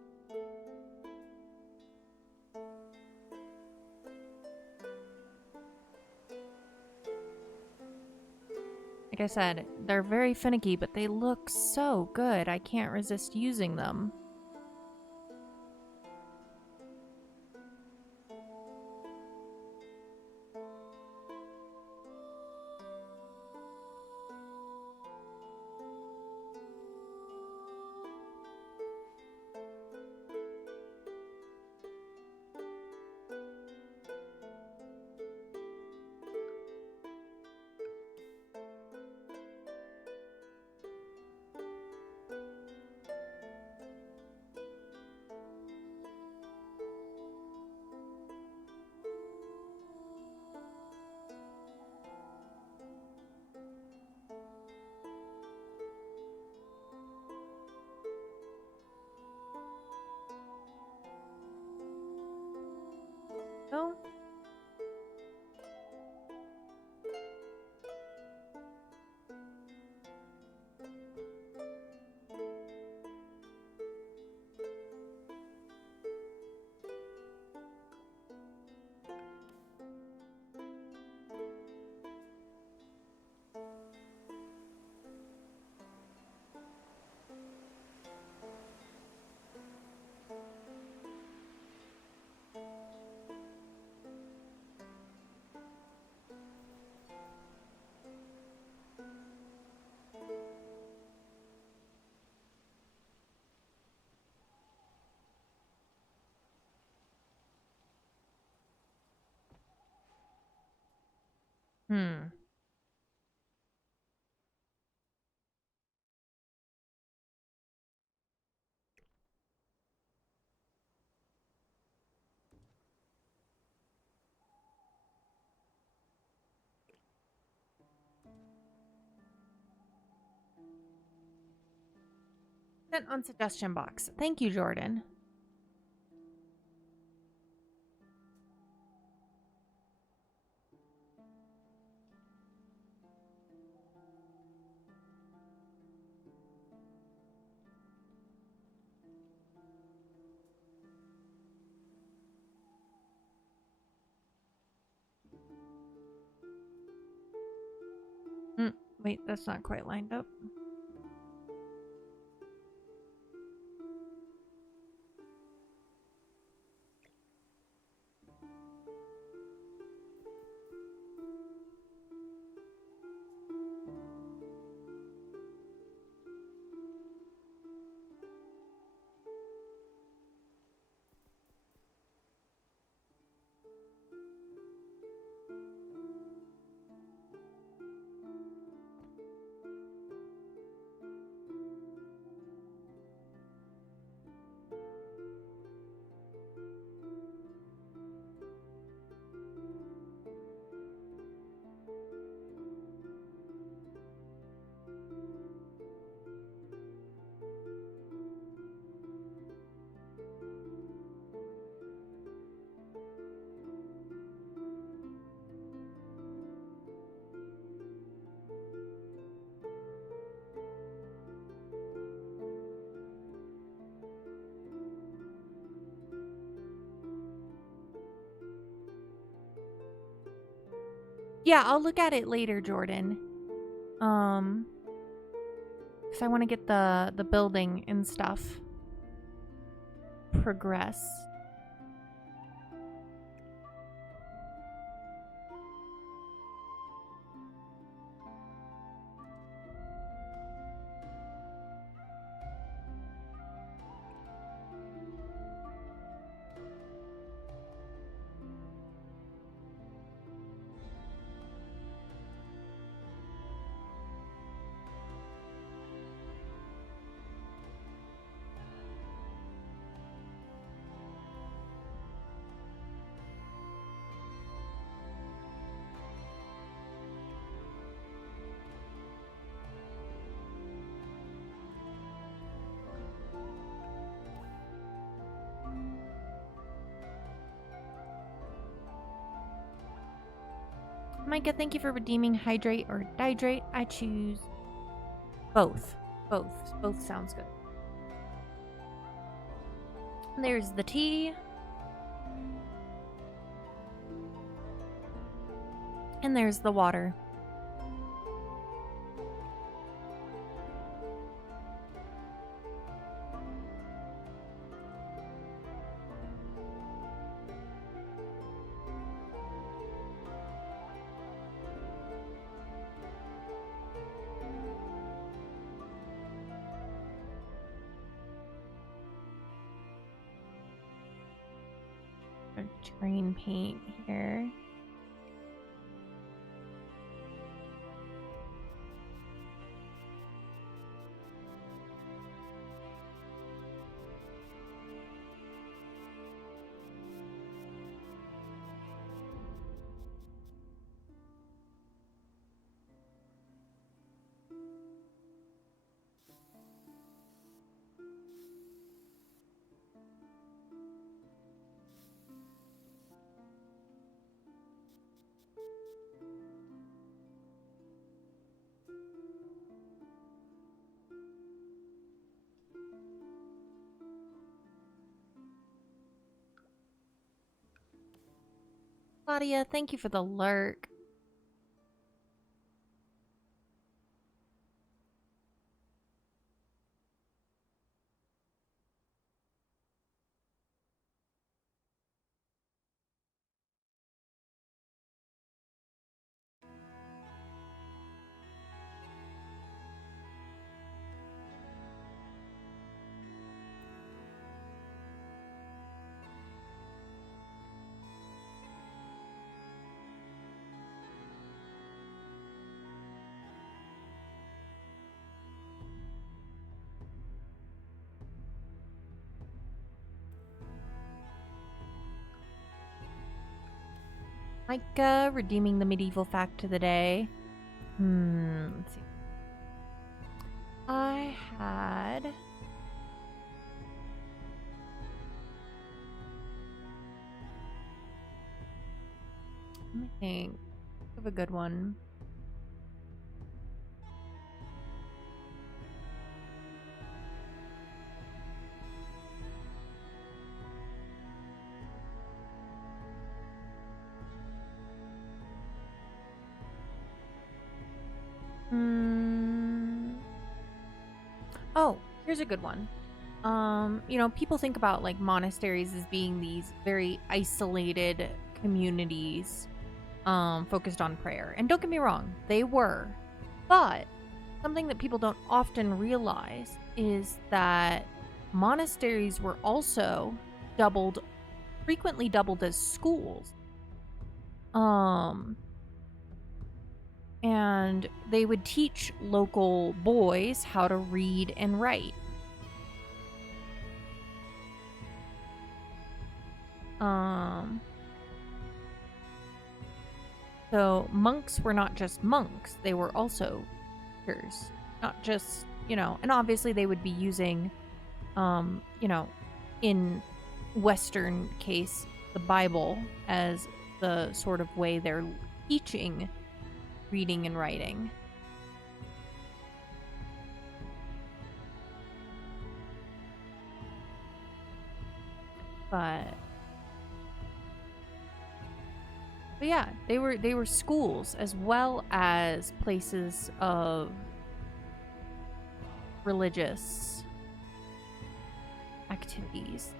Like I said, they're very finicky, but they look so good. I can't resist using them. Hmm. Sent on suggestion box. Thank you, Jordan. Wait, that's not quite lined up. Yeah, I'll look at it later, Jordan. Because I want to get the building and stuff progress. Micah, thank you for redeeming hydrate or dihydrate. I choose both. Both sounds good. There's the tea. And there's the water. Terrain paint here. Claudia, thank you for the lurk. Micah, redeeming the medieval fact of the day. Let's see. I had... Let me think of a good one. Oh, here's a good one. People think about like monasteries as being these very isolated communities focused on prayer. And don't get me wrong, they were. But something that people don't often realize is that monasteries were also frequently doubled as schools. And they would teach local boys how to read and write. So monks were not just monks, they were also teachers. Not just, and obviously they would be using, in Western case, the Bible as the sort of way they're teaching reading and writing. But yeah, they were schools as well as places of religious activities.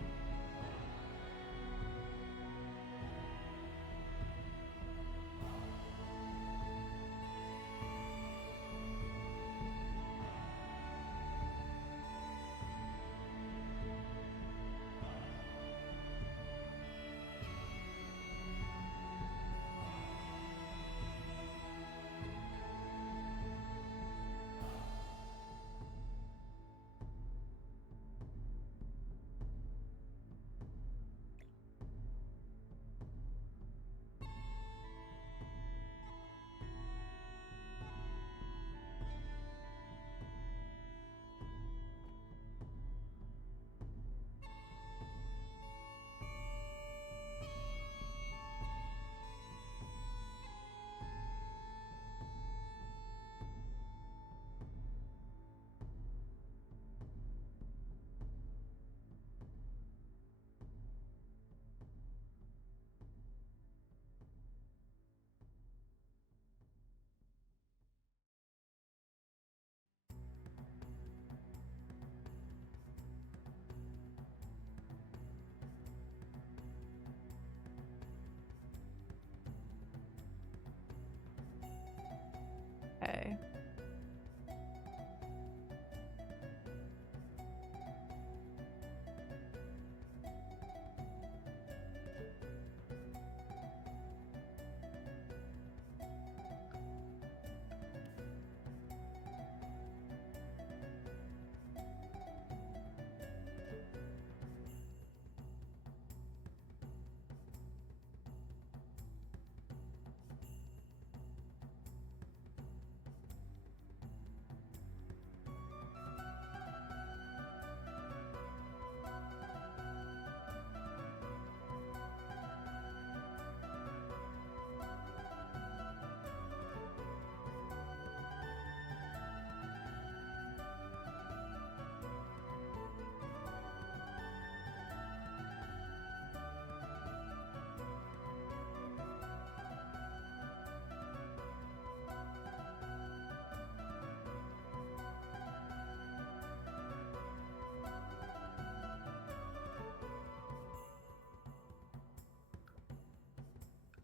Okay.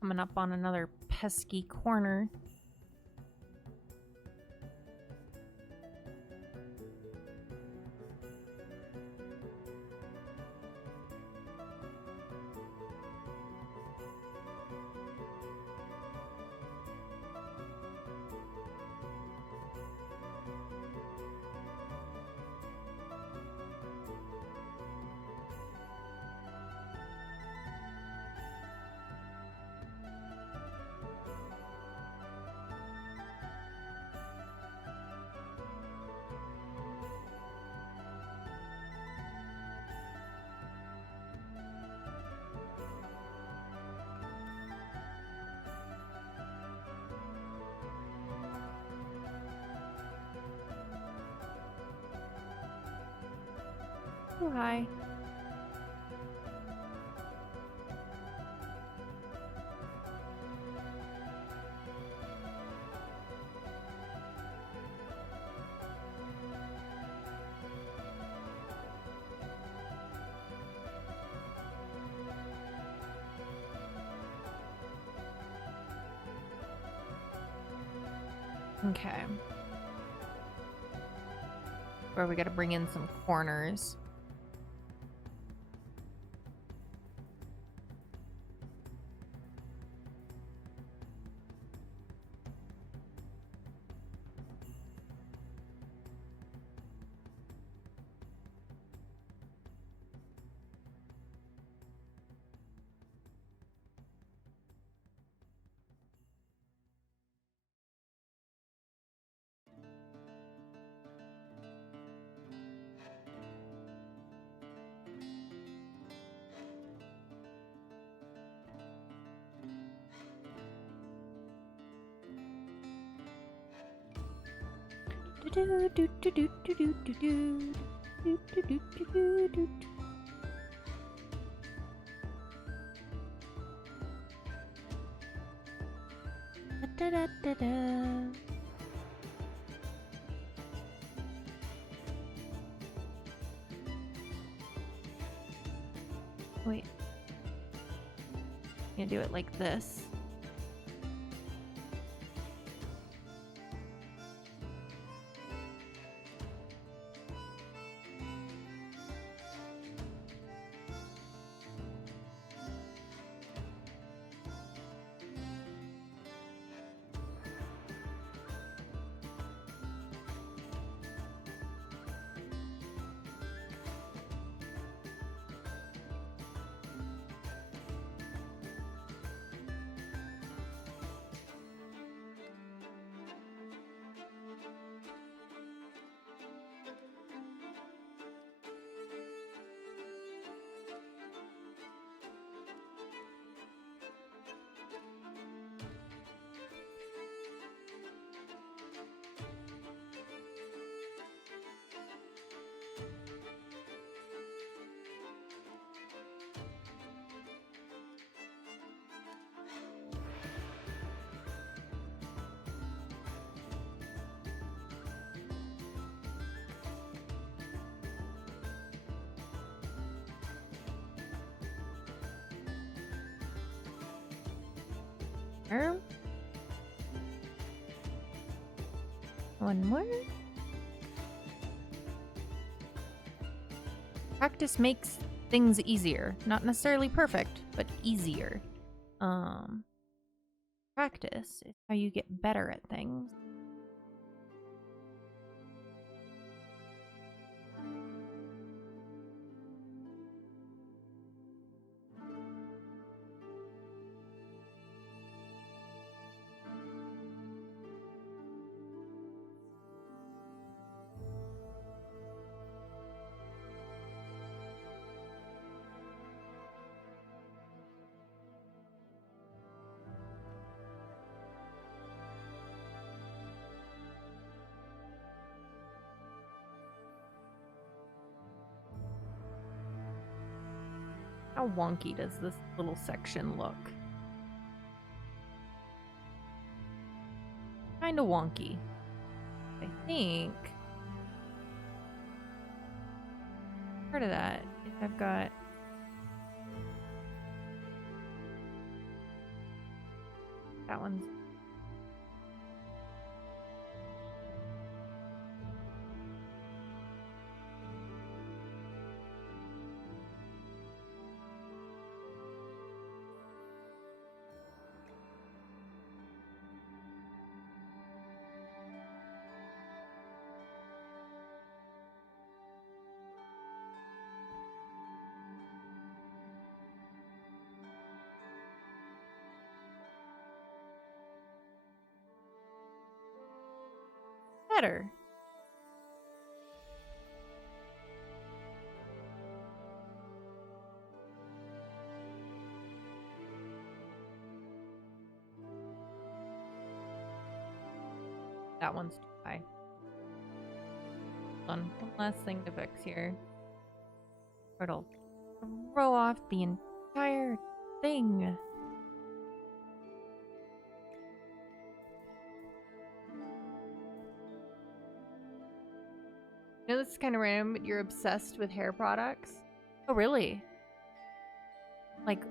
Coming up on another pesky corner. too high. Okay. Where we gotta bring in some corners. Wait. I'm gonna do it like this. One more. Practice makes things easier. Not necessarily perfect, but easier. Practice is how you get better at things. How wonky does this little section look? Kinda wonky. I think part of that is I've got that one's better. That one's too high. Hold on, one last thing to fix here. It'll throw off the entire thing. You know, this is kind of random, but you're obsessed with hair products? Oh, really? Like,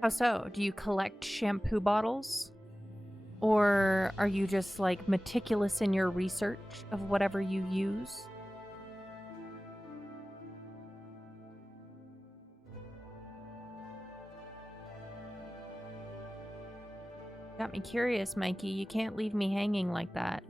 how so? Do you collect shampoo bottles? Or are you just, like, meticulous in your research of whatever you use? Got me curious, Mikey. You can't leave me hanging like that.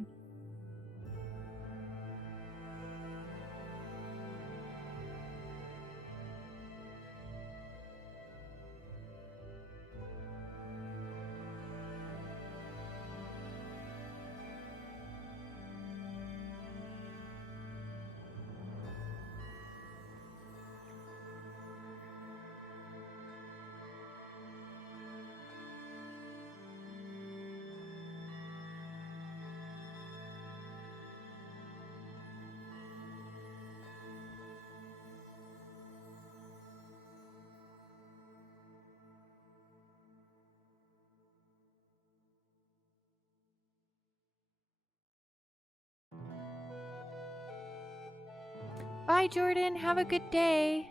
Bye, Jordan. Have a good day.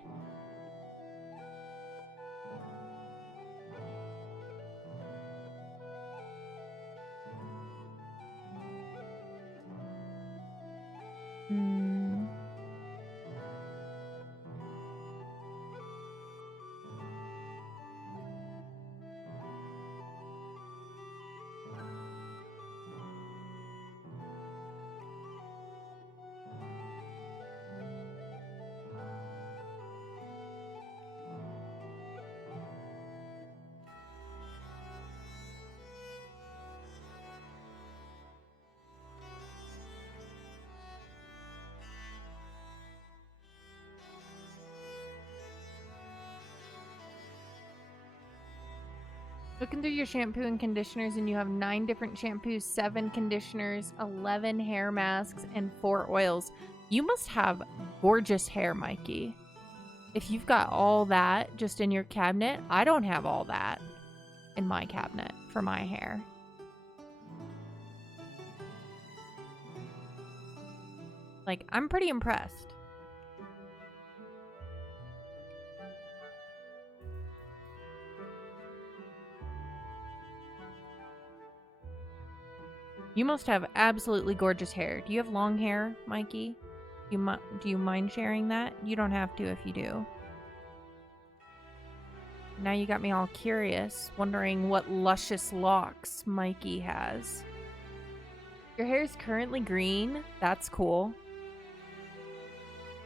Looking through your shampoo and conditioners, and you have 9 different shampoos, 7 conditioners, 11 hair masks, and 4 oils. You must have gorgeous hair, Mikey. If you've got all that just in your cabinet, I don't have all that in my cabinet for my hair. Like, I'm pretty impressed. You must have absolutely gorgeous hair. Do you have long hair, Mikey? Do you mind sharing that? You don't have to if you do. Now you got me all curious, wondering what luscious locks Mikey has. Your hair is currently green. That's cool.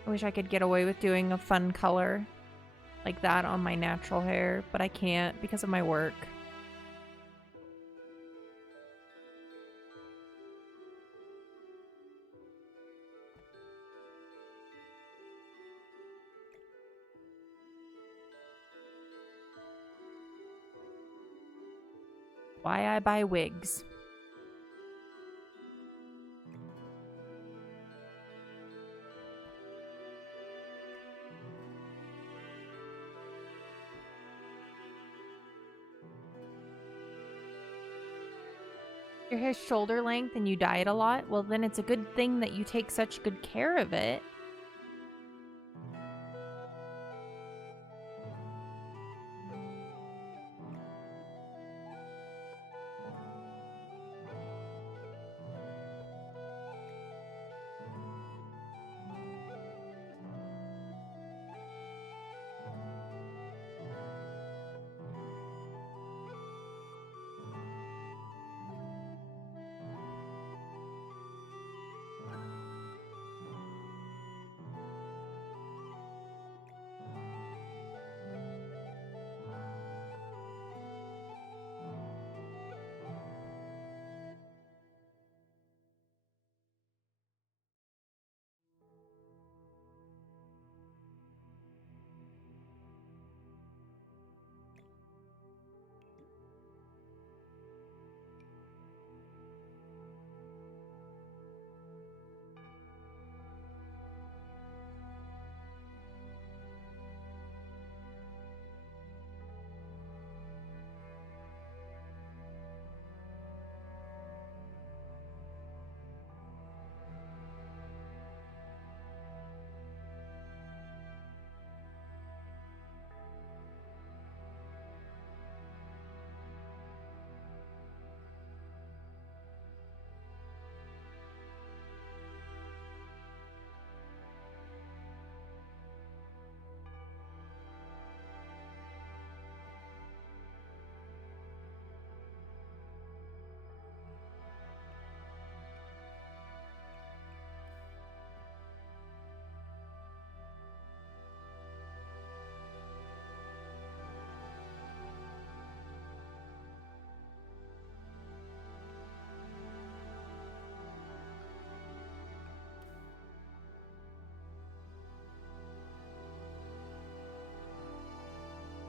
I wish I could get away with doing a fun color like that on my natural hair, but I can't because of my work. Why I buy wigs. Your hair's shoulder length and you dye it a lot, well then it's a good thing that you take such good care of it.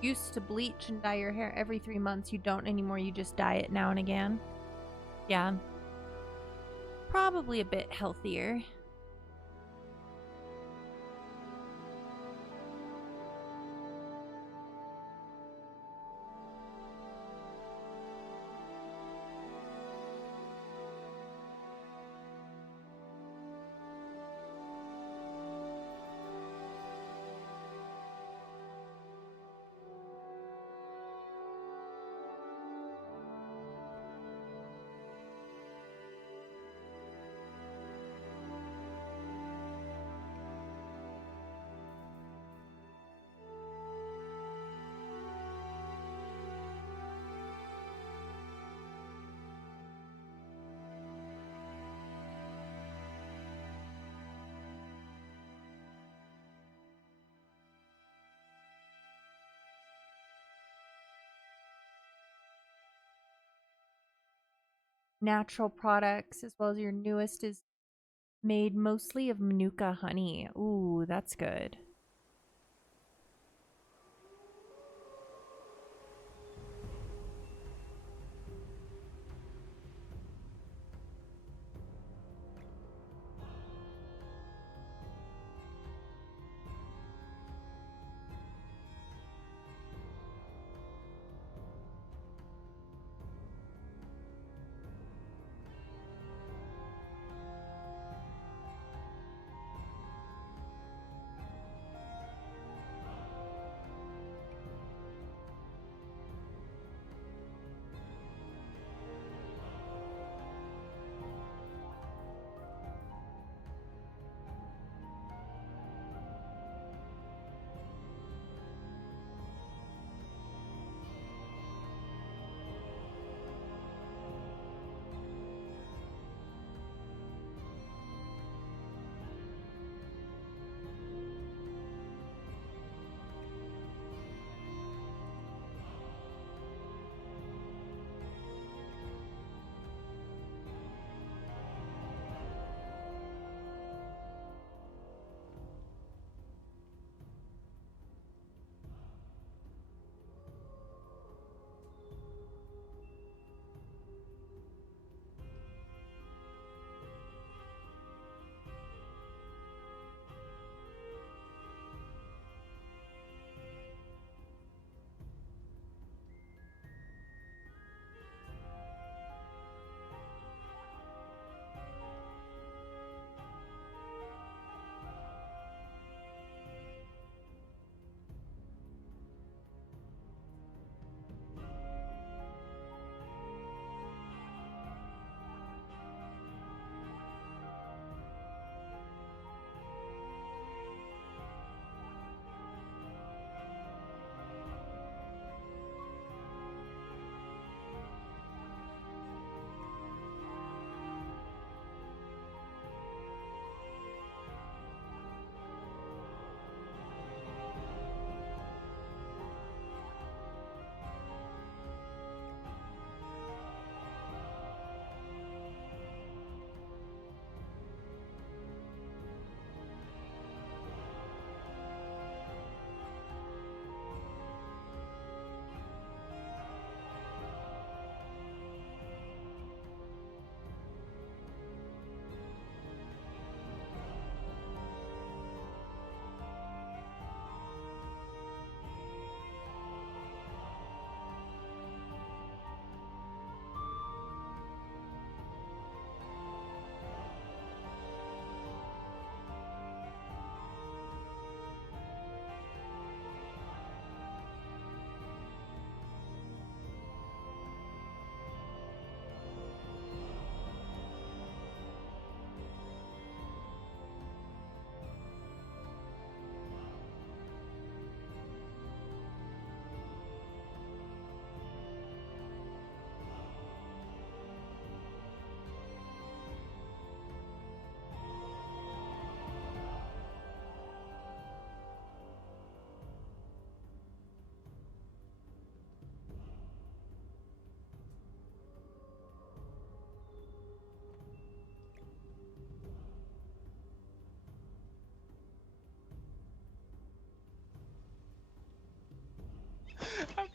used to bleach and dye your hair every 3 months. You don't anymore. You just dye it now and again. Yeah. Probably a bit healthier. Natural products, as well as your newest is made mostly of Manuka honey. Ooh, that's good.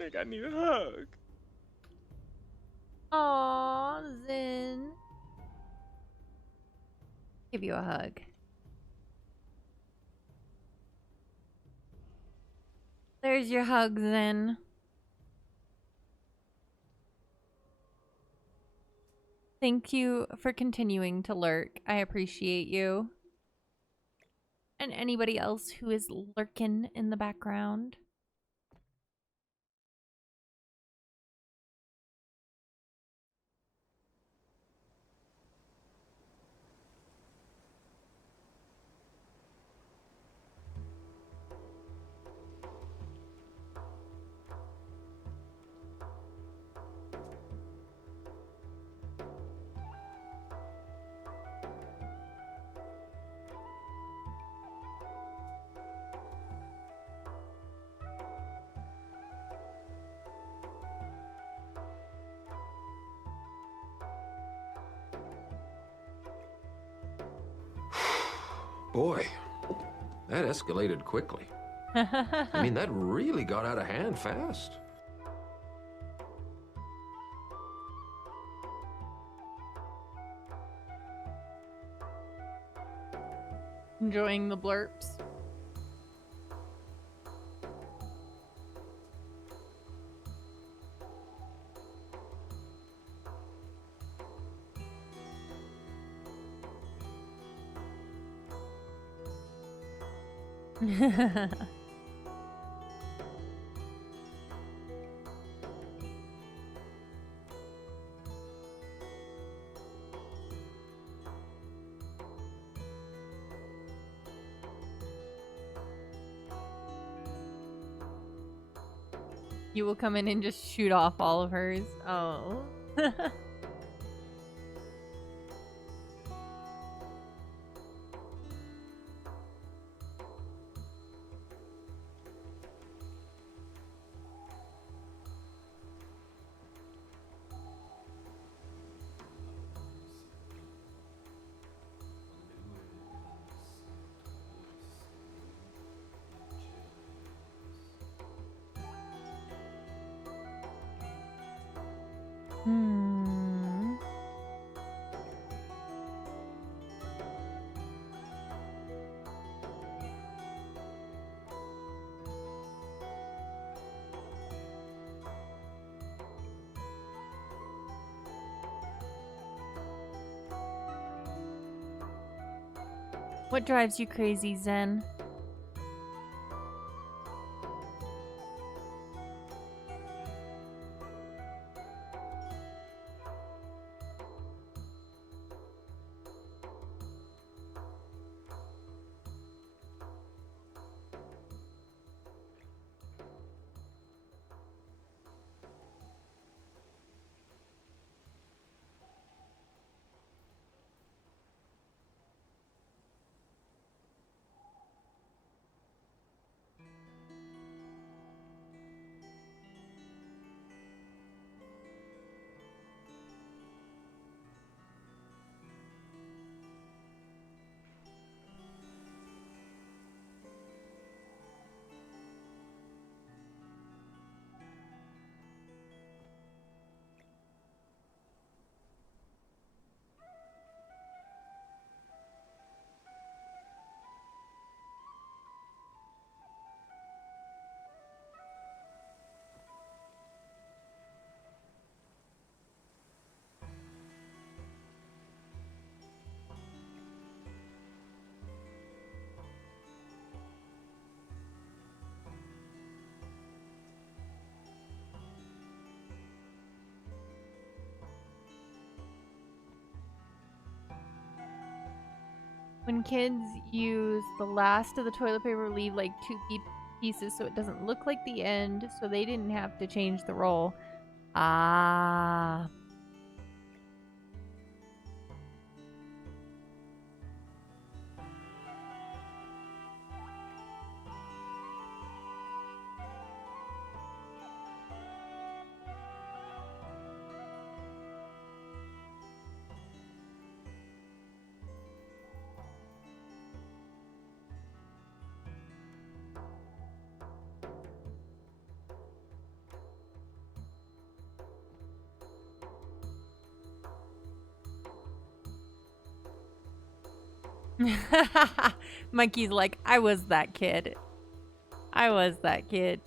think I need a hug. Aw, Zen. Give you a hug. There's your hug, Zen. Thank you for continuing to lurk. I appreciate you. And anybody else who is lurking in the background. Boy, that escalated quickly. I mean, that really got out of hand fast. Enjoying the blurps. You will come in and just shoot off all of hers. Oh. Hmm. What drives you crazy, Zen? When kids use the last of the toilet paper, leave like pieces so it doesn't look like the end, so they didn't have to change the roll. Ah. Mikey's like, I was that kid. I was that kid.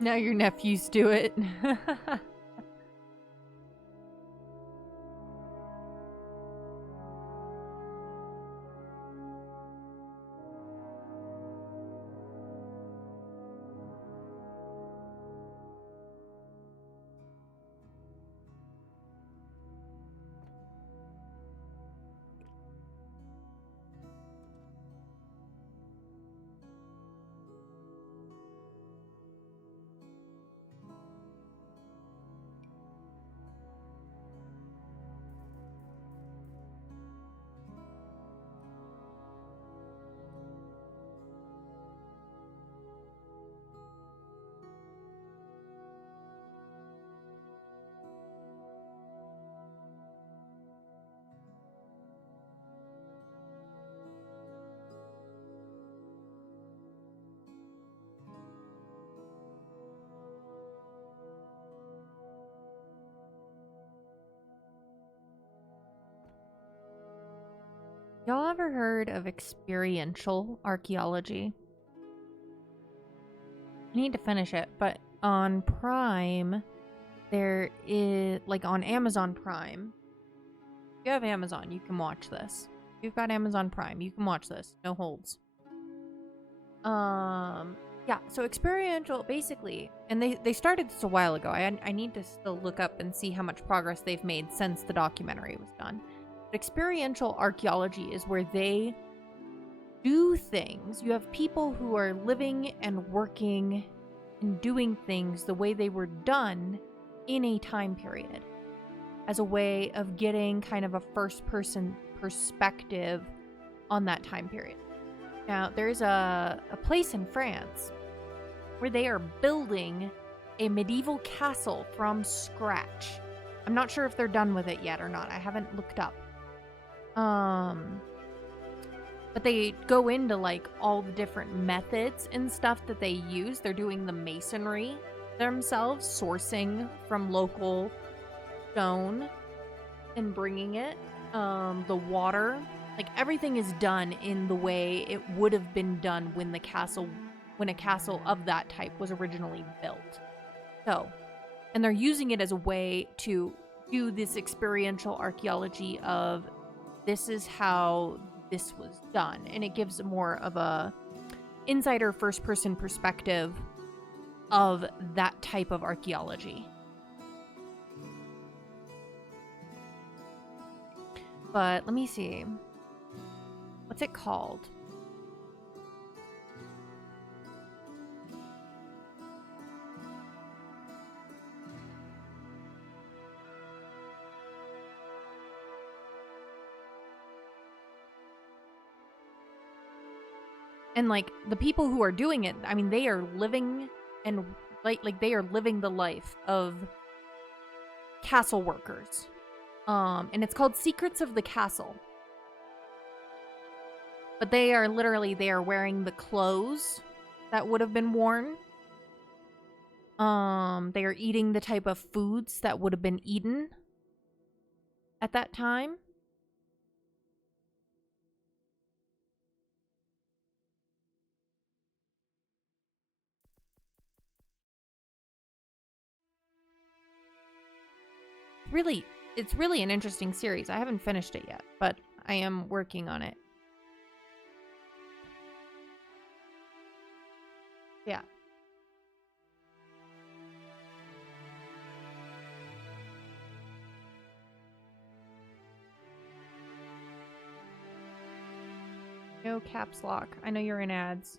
Now your nephews do it. Y'all ever heard of experiential archaeology? I need to finish it, but on Prime, there is, like on Amazon Prime, if you have Amazon, you can watch this. If you've got Amazon Prime, you can watch this. No holds. Yeah, so experiential, basically, and they started this a while ago. I need to still look up and see how much progress they've made since the documentary was done. But experiential archaeology is where they do things. You have people who are living and working and doing things the way they were done in a time period as a way of getting kind of a first-person perspective on that time period. Now, there's a place in France where they are building a medieval castle from scratch. I'm not sure if they're done with it yet or not. I haven't looked up. But they go into like all the different methods and stuff that they use. They're doing the masonry themselves, sourcing from local stone and bringing it. The water, like everything is done in the way it would have been done when a castle of that type was originally built. So, and they're using it as a way to do this experiential archaeology of this is how this was done, and it gives more of a insider first-person perspective of that type of archaeology. But let me see. What's it called? And like the people who are doing it, I mean, they are living and like they are living the life of castle workers. And it's called Secrets of the Castle. But they are literally, they are wearing the clothes that would have been worn. They are eating the type of foods that would have been eaten at that time. Really, it's really an interesting series. I haven't finished it yet, but I am working on it. Yeah. No caps lock. I know you're in ads.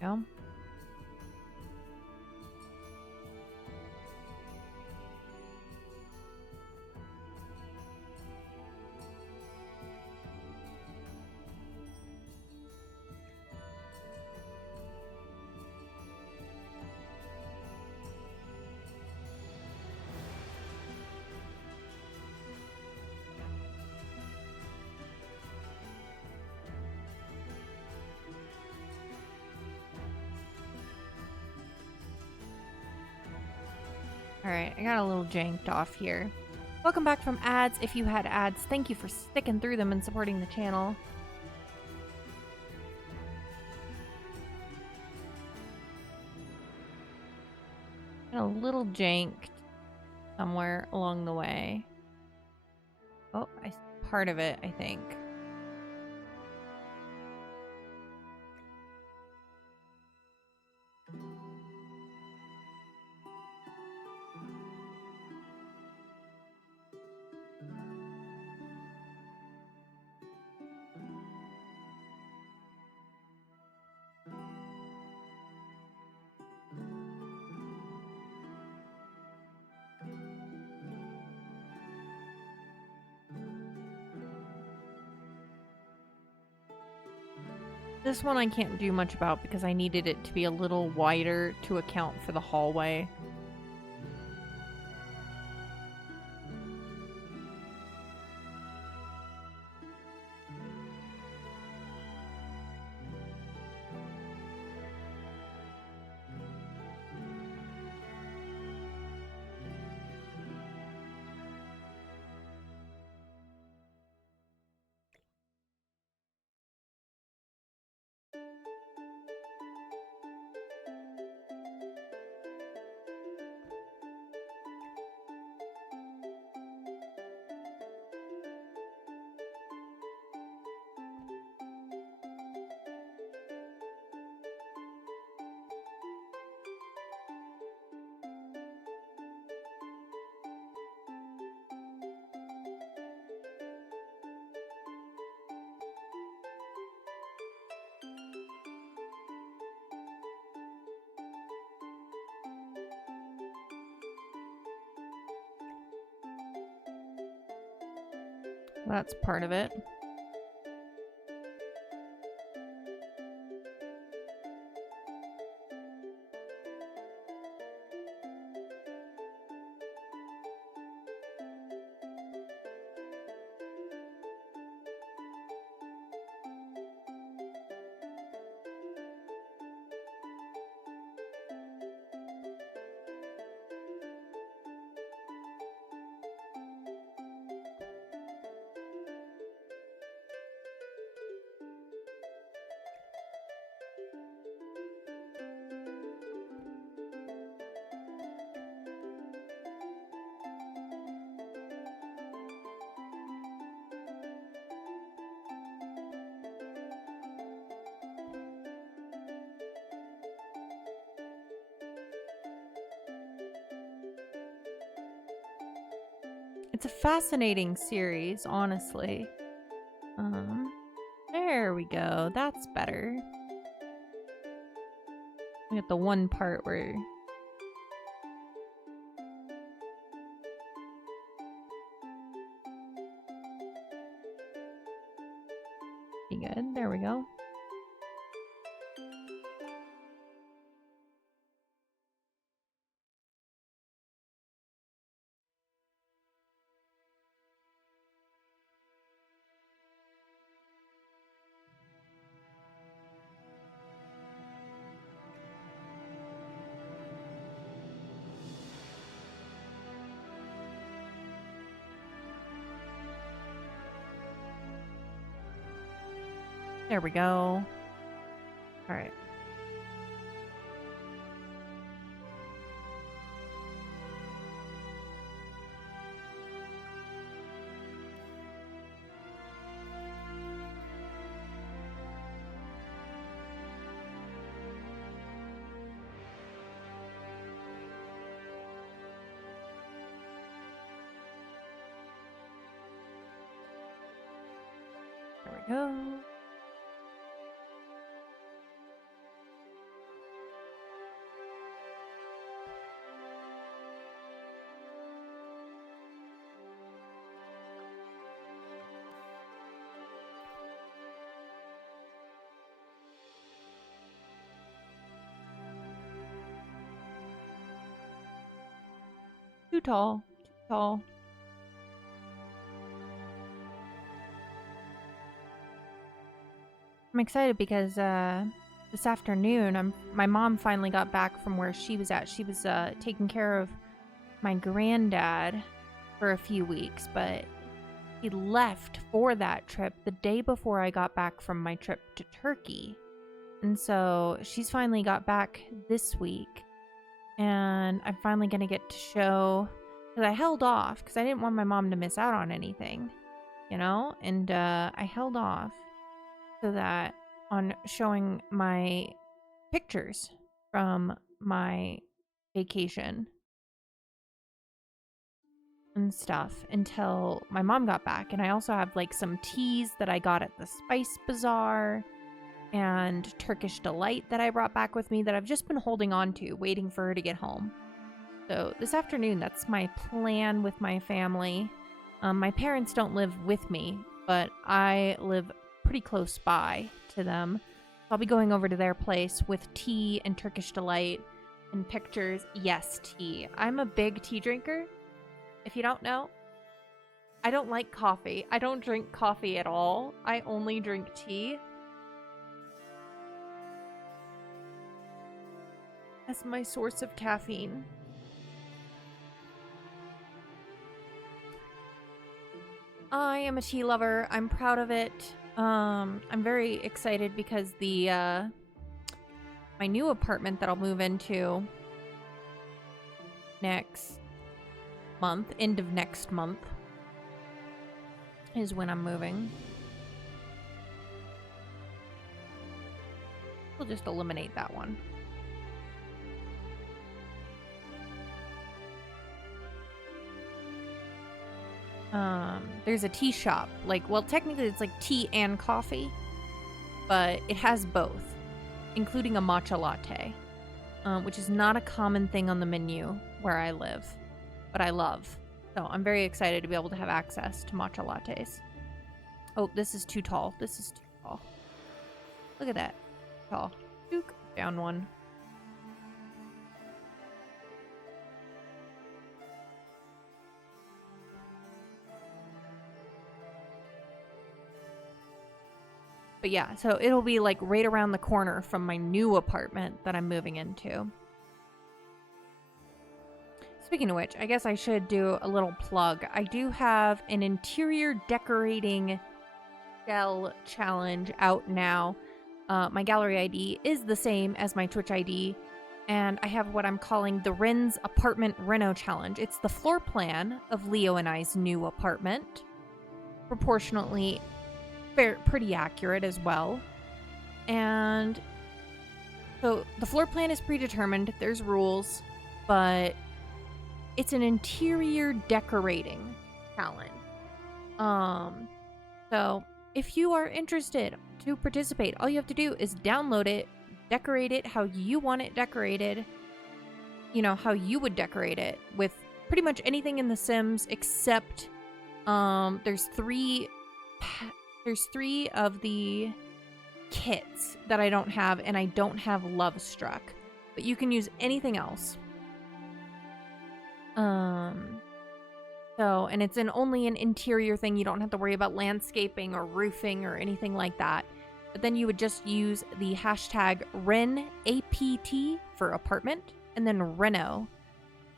Yeah. Alright, I got a little janked off here. Welcome back from ads. If you had ads, thank you for sticking through them and supporting the channel. Got a little janked somewhere along the way. Oh, part of it, I think. This one I can't do much about because I needed it to be a little wider to account for the hallway. That's part of it. It's a fascinating series, honestly. There we go. That's better. We got the one part where be good. There we go. There we go. All right. There we go. Too tall. Too tall. I'm excited because this afternoon my mom finally got back from where she was at. She was taking care of my granddad for a few weeks, but he left for that trip the day before I got back from my trip to Turkey. And so she's finally got back this week. And I'm finally going to get to show, because I held off, because I didn't want my mom to miss out on anything, you know? And I held off so that on showing my pictures from my vacation and stuff until my mom got back. And I also have like some teas that I got at the Spice Bazaar and Turkish Delight that I brought back with me that I've just been holding on to, waiting for her to get home. So this afternoon, that's my plan with my family. My parents don't live with me, but I live pretty close by to them. So I'll be going over to their place with tea and Turkish Delight and pictures. Yes, tea. I'm a big tea drinker. If you don't know, I don't like coffee. I don't drink coffee at all. I only drink tea. As my source of caffeine. I am a tea lover. I'm proud of it. I'm very excited because the my new apartment that I'll move into next month, end of next month, is when I'm moving. We'll just eliminate that one. There's a tea shop. Like, well, technically it's like tea and coffee, but it has both, including a matcha latte, which is not a common thing on the menu where I live, but I love. So I'm very excited to be able to have access to matcha lattes. Oh, this is too tall. This is too tall. Look at that. Tall. Duke. Down one. But yeah, so it'll be like right around the corner from my new apartment that I'm moving into. Speaking of which, I guess I should do a little plug. I do have an interior decorating shell challenge out now. My gallery ID is the same as my Twitch ID, and I have what I'm calling the Ren's Apartment Reno Challenge. It's the floor plan of Leo and I's new apartment, proportionately pretty accurate as well. And so the floor plan is predetermined, there's rules, but it's an interior decorating challenge. So if you are interested to participate, all you have to do is download it, decorate it how you want it decorated, you know, how you would decorate it with pretty much anything in The Sims except there's three of the kits that I don't have, and I don't have Love Struck, but you can use anything else. So, and it's only an interior thing. You don't have to worry about landscaping or roofing or anything like that. But then you would just use the hashtag RenAPT for apartment and then Reno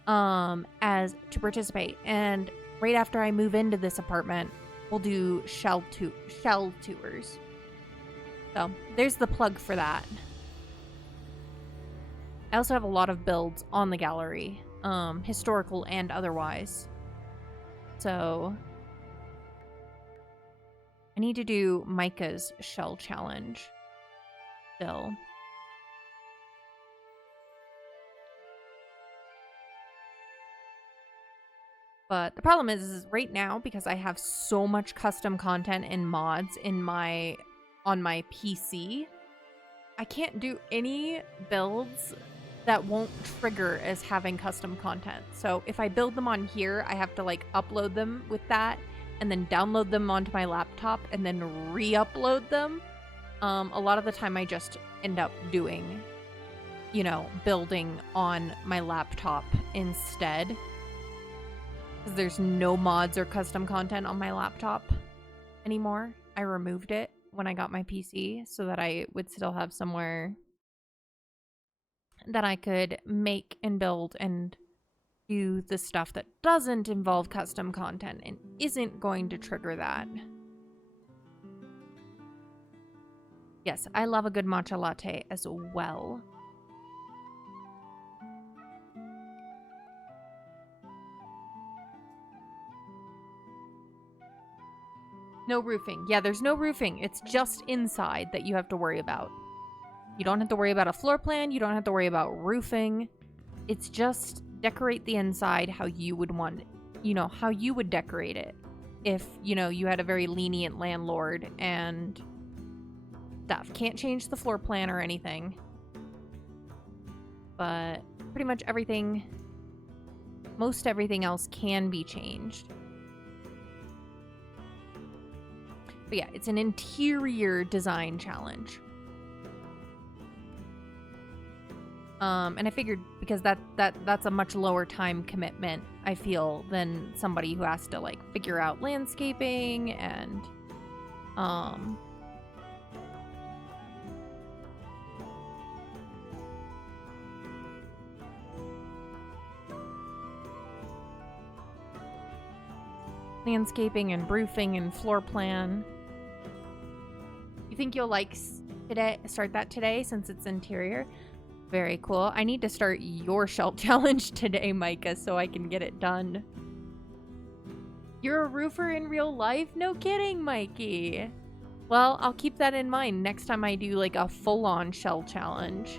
as to participate. And right after I move into this apartment, we'll do shell tours. So there's the plug for that. I also have a lot of builds on the gallery, historical and otherwise. So I need to do Micah's shell challenge still. But the problem is right now, because I have so much custom content and mods on my PC, I can't do any builds that won't trigger as having custom content. So if I build them on here, I have to like upload them with that and then download them onto my laptop and then re-upload them. A lot of the time I just end up doing, you know, building on my laptop instead, because there's no mods or custom content on my laptop anymore. I removed it when I got my PC so that I would still have somewhere that I could make and build and do the stuff that doesn't involve custom content and isn't going to trigger that. Yes, I love a good matcha latte as well. No roofing. Yeah, there's no roofing. It's just inside that you have to worry about. You don't have to worry about a floor plan. You don't have to worry about roofing. It's just decorate the inside how you would want it. You know, how you would decorate it if, you know, you had a very lenient landlord and stuff. Can't change the floor plan or anything. But pretty much everything, most everything else can be changed. But yeah, it's an interior design challenge. And I figured because that's a much lower time commitment, I feel, than somebody who has to like figure out landscaping and landscaping and roofing and floor plan. You think you'll like start that today since it's interior? Very cool. I need to start your shell challenge today, Micah, so I can get it done. You're a roofer in real life? No kidding, Mikey. Well, I'll keep that in mind next time I do like a full-on shell challenge.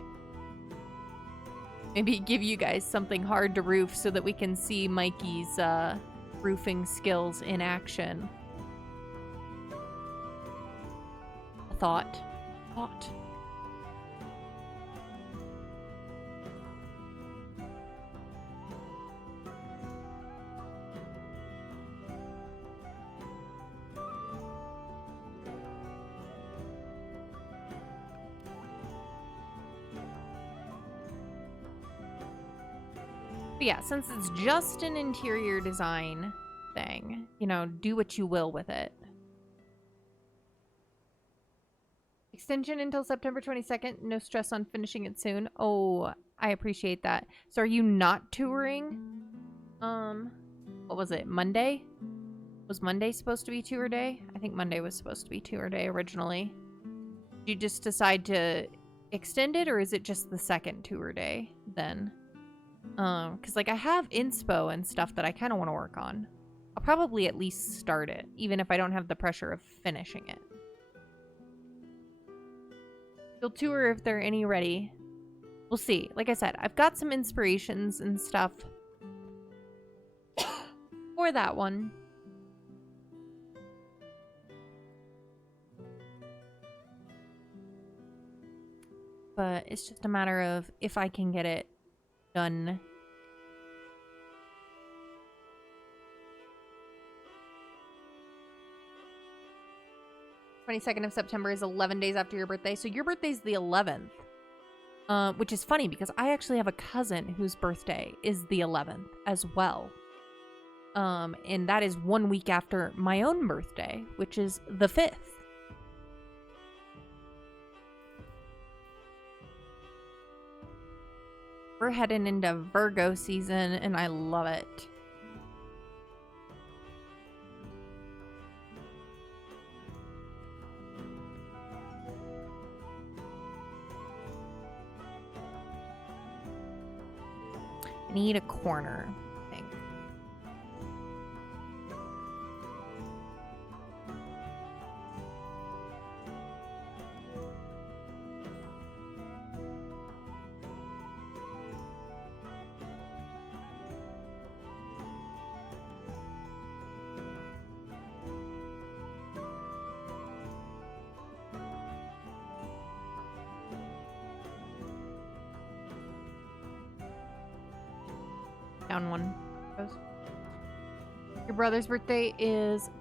Maybe give you guys something hard to roof so that we can see Mikey's roofing skills in action. A thought. But yeah, since it's just an interior design thing, you know, do what you will with it. Extension until September 22nd. No stress on finishing it soon. Oh, I appreciate that. So are you not touring? What was it? Monday? Was Monday supposed to be tour day? I think Monday was supposed to be tour day originally. Did you just decide to extend it, or is it just the second tour day then? Because like I have inspo and stuff that I kind of want to work on. I'll probably at least start it, even if I don't have the pressure of finishing it. You'll tour if there are any ready. We'll see. Like I said, I've got some inspirations and stuff for that one. But it's just a matter of if I can get it done. "22nd of September is 11 days after your birthday." So your birthday's the 11th. Which is funny because I actually have a cousin whose birthday is the 11th as well. And that is 1 week after my own birthday, which is the 5th. We're heading into Virgo season, and I love it. I need a corner, I think. Down one. Your brother's birthday is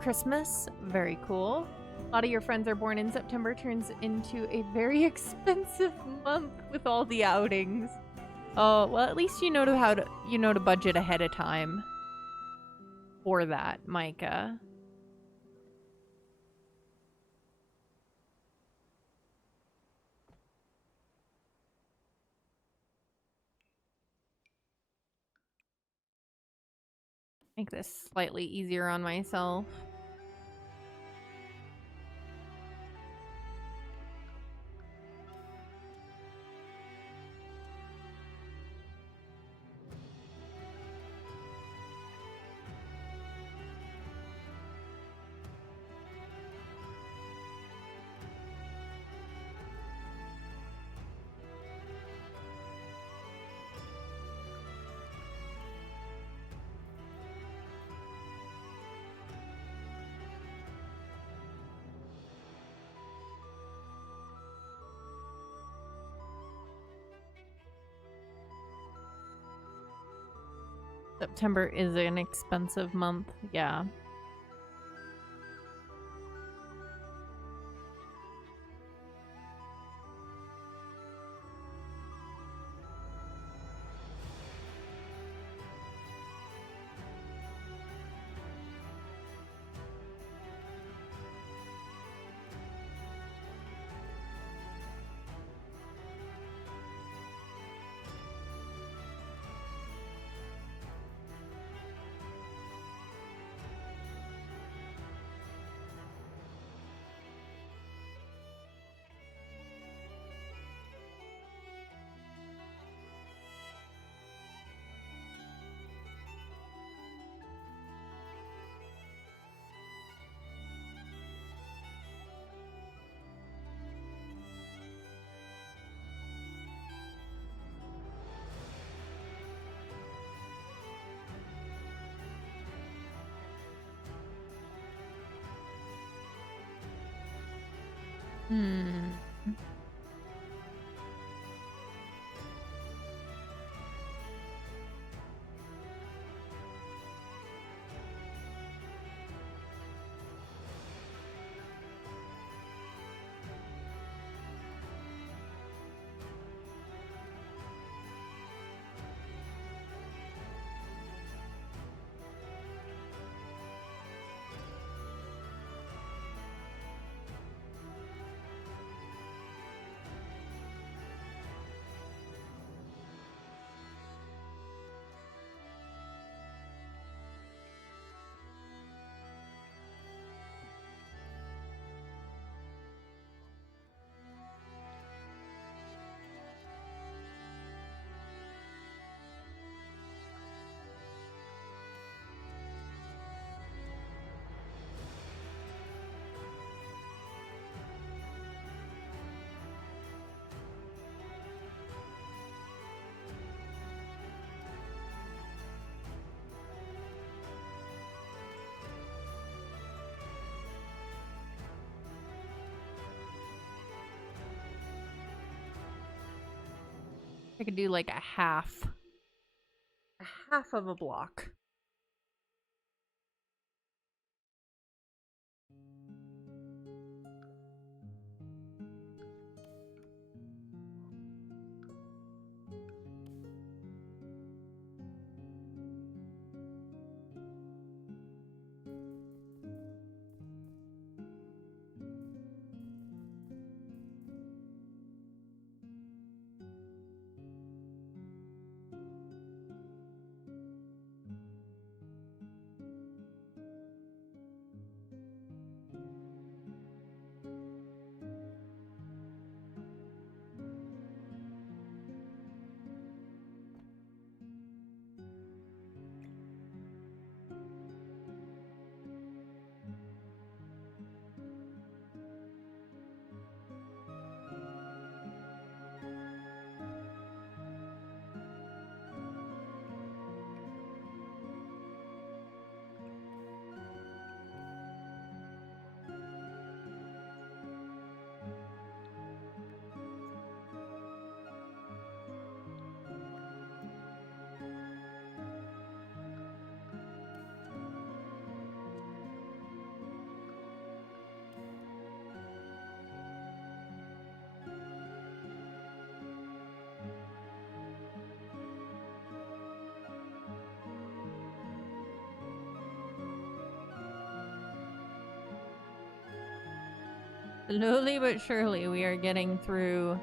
Christmas. Very cool. A lot of your friends are born in September. Turns into a very expensive month with all the outings. Oh, well, at least you know to budget ahead of time for that, Micah. Make this slightly easier on myself. September is an expensive month, yeah. Hmm. I could do like a half of a block. Slowly but surely, we are getting through.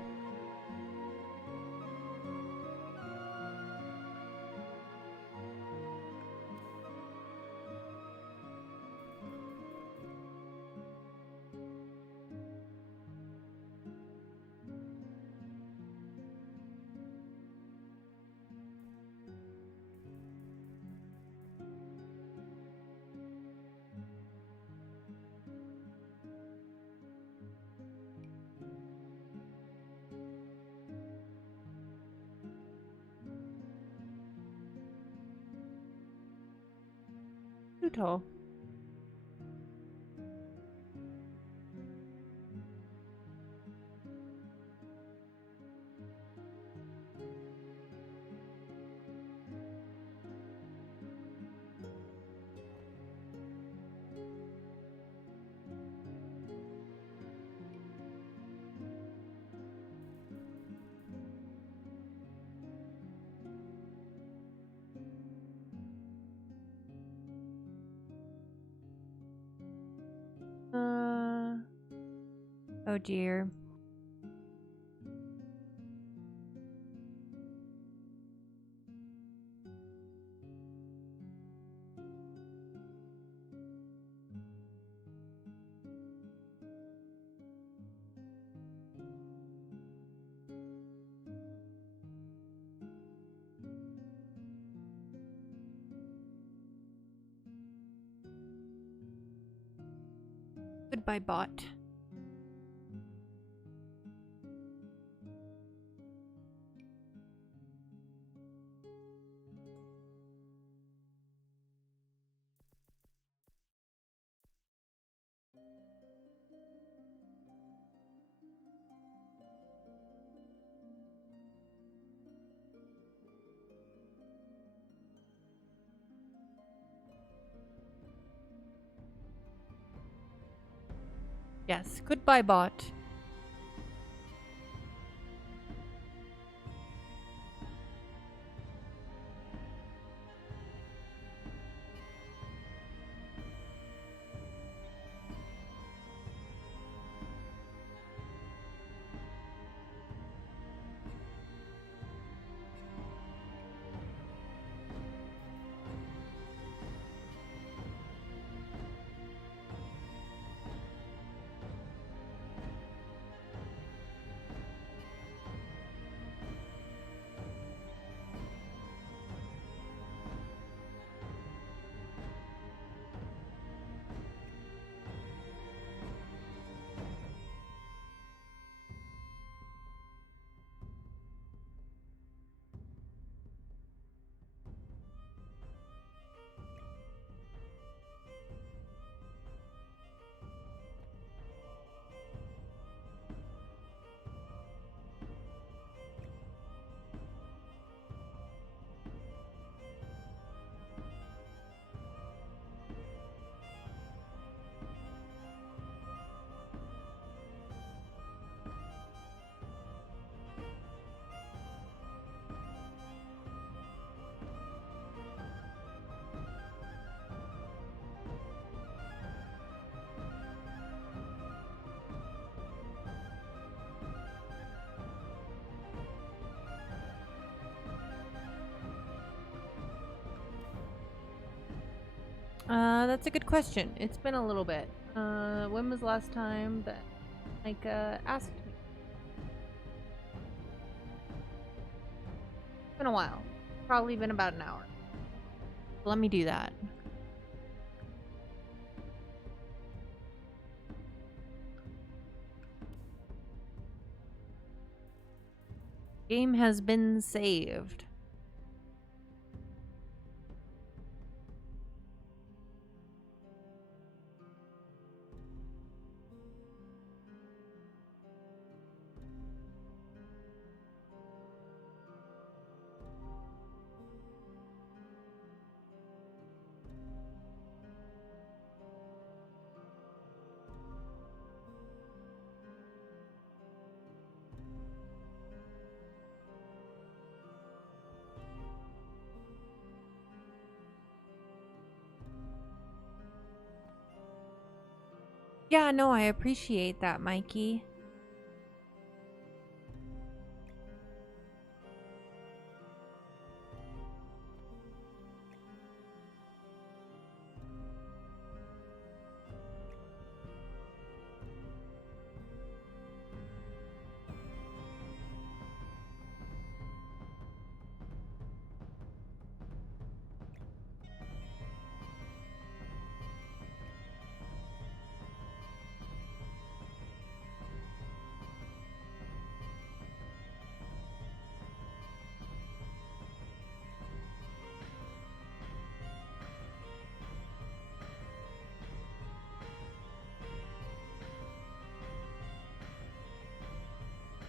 Too tall. Oh dear. Goodbye, bot. Yes, goodbye, bot. That's a good question. It's been a little bit. When was the last time that Micah asked me? It's been a while. Probably been about an hour. Let me do that. Game has been saved. Yeah, no, I appreciate that, Mikey.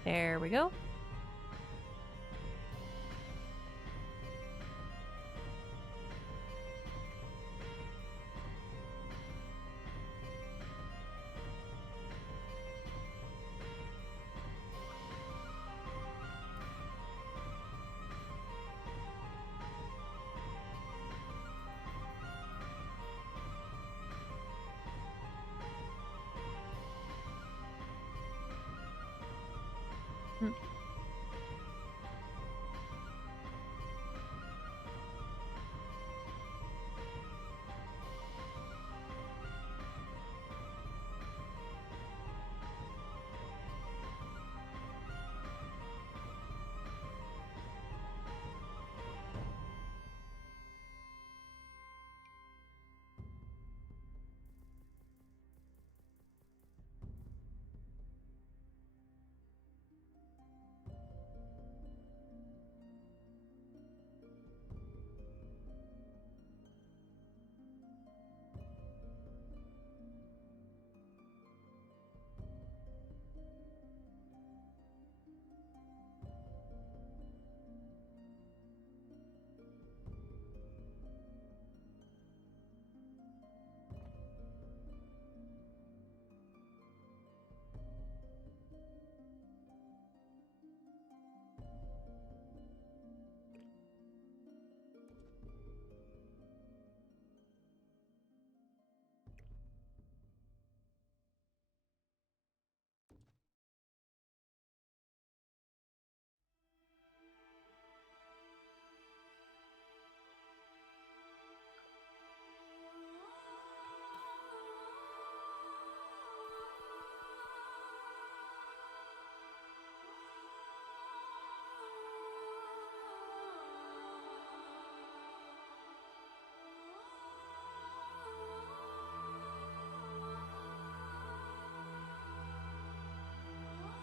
There we go. Hmm.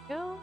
Go.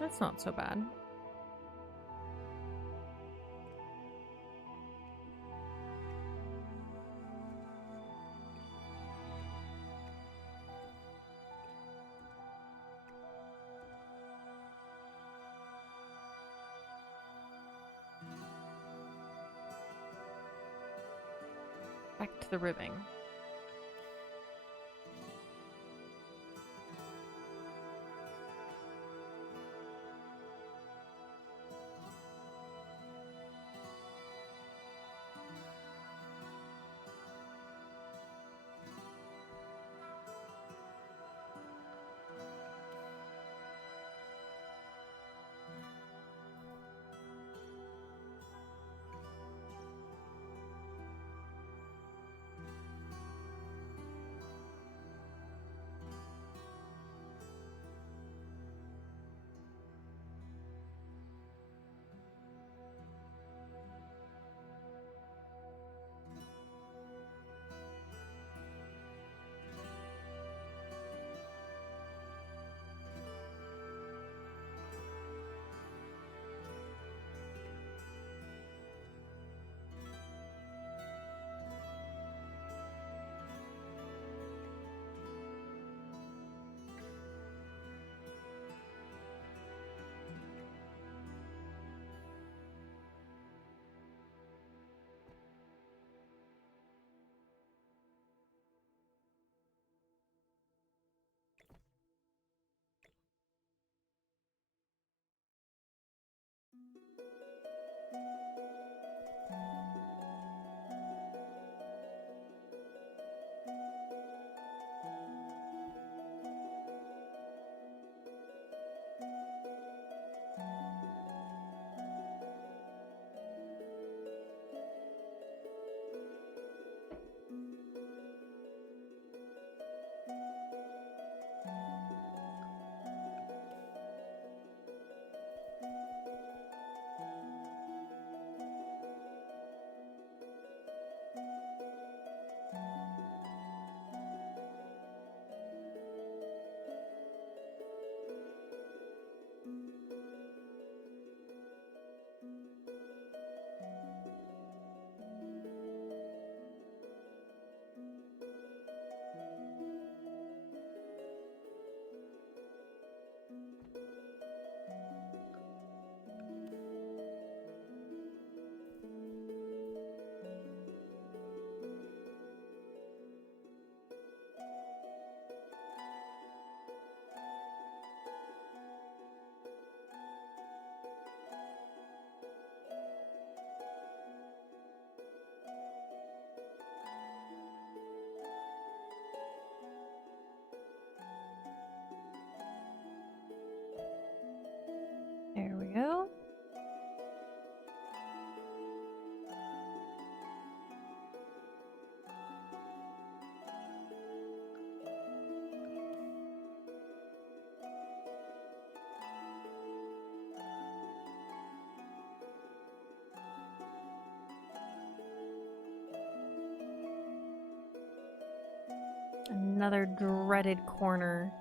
That's not so bad. Back to the ribbing. There we go. Another dreaded corner.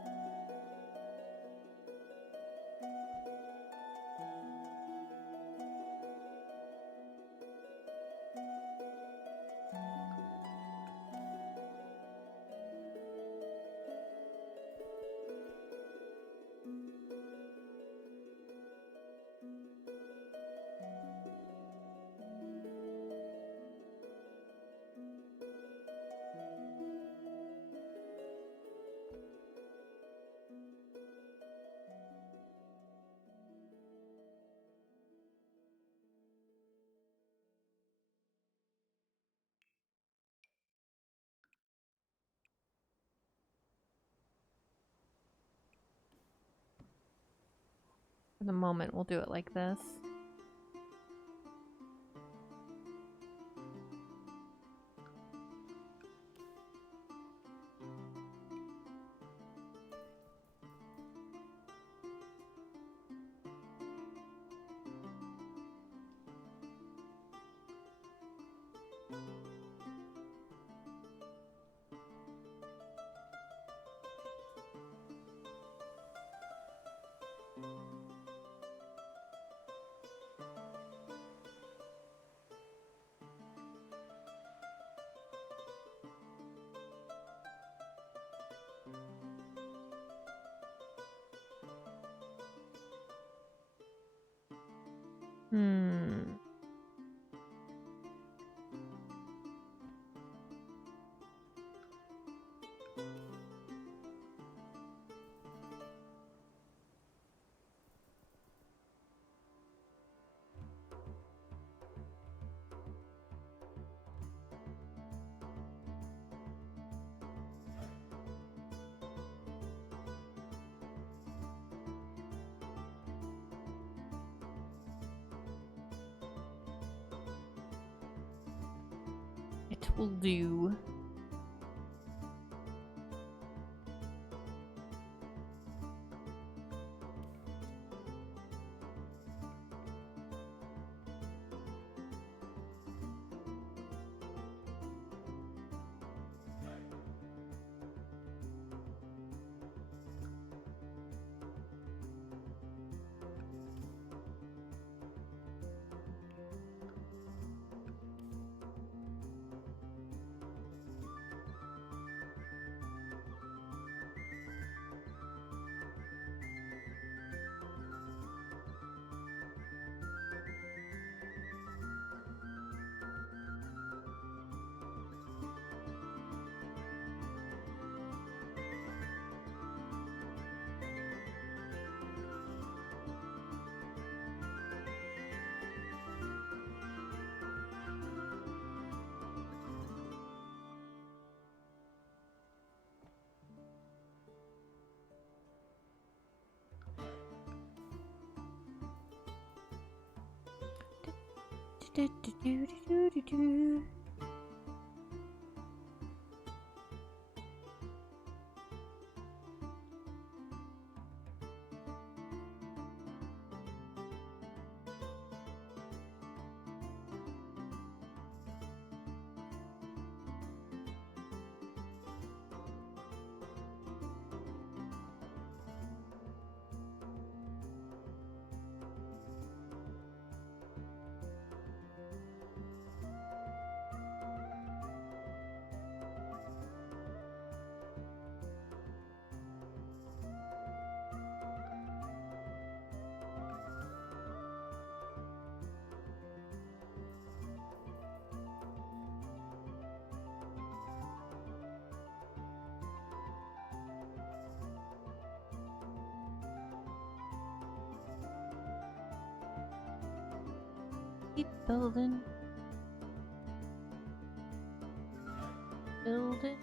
For the moment, we'll do it like this. Hmm. It will do. Do-do-do-do-do-do-do. Keep building. Building.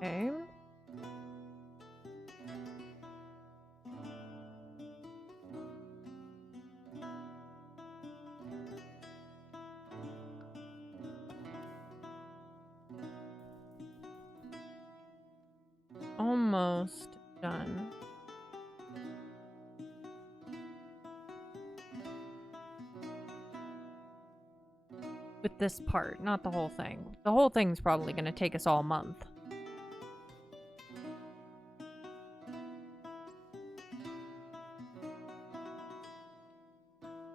Okay. Almost done. with this part, not the whole thing. The whole thing's probably going to take us all month.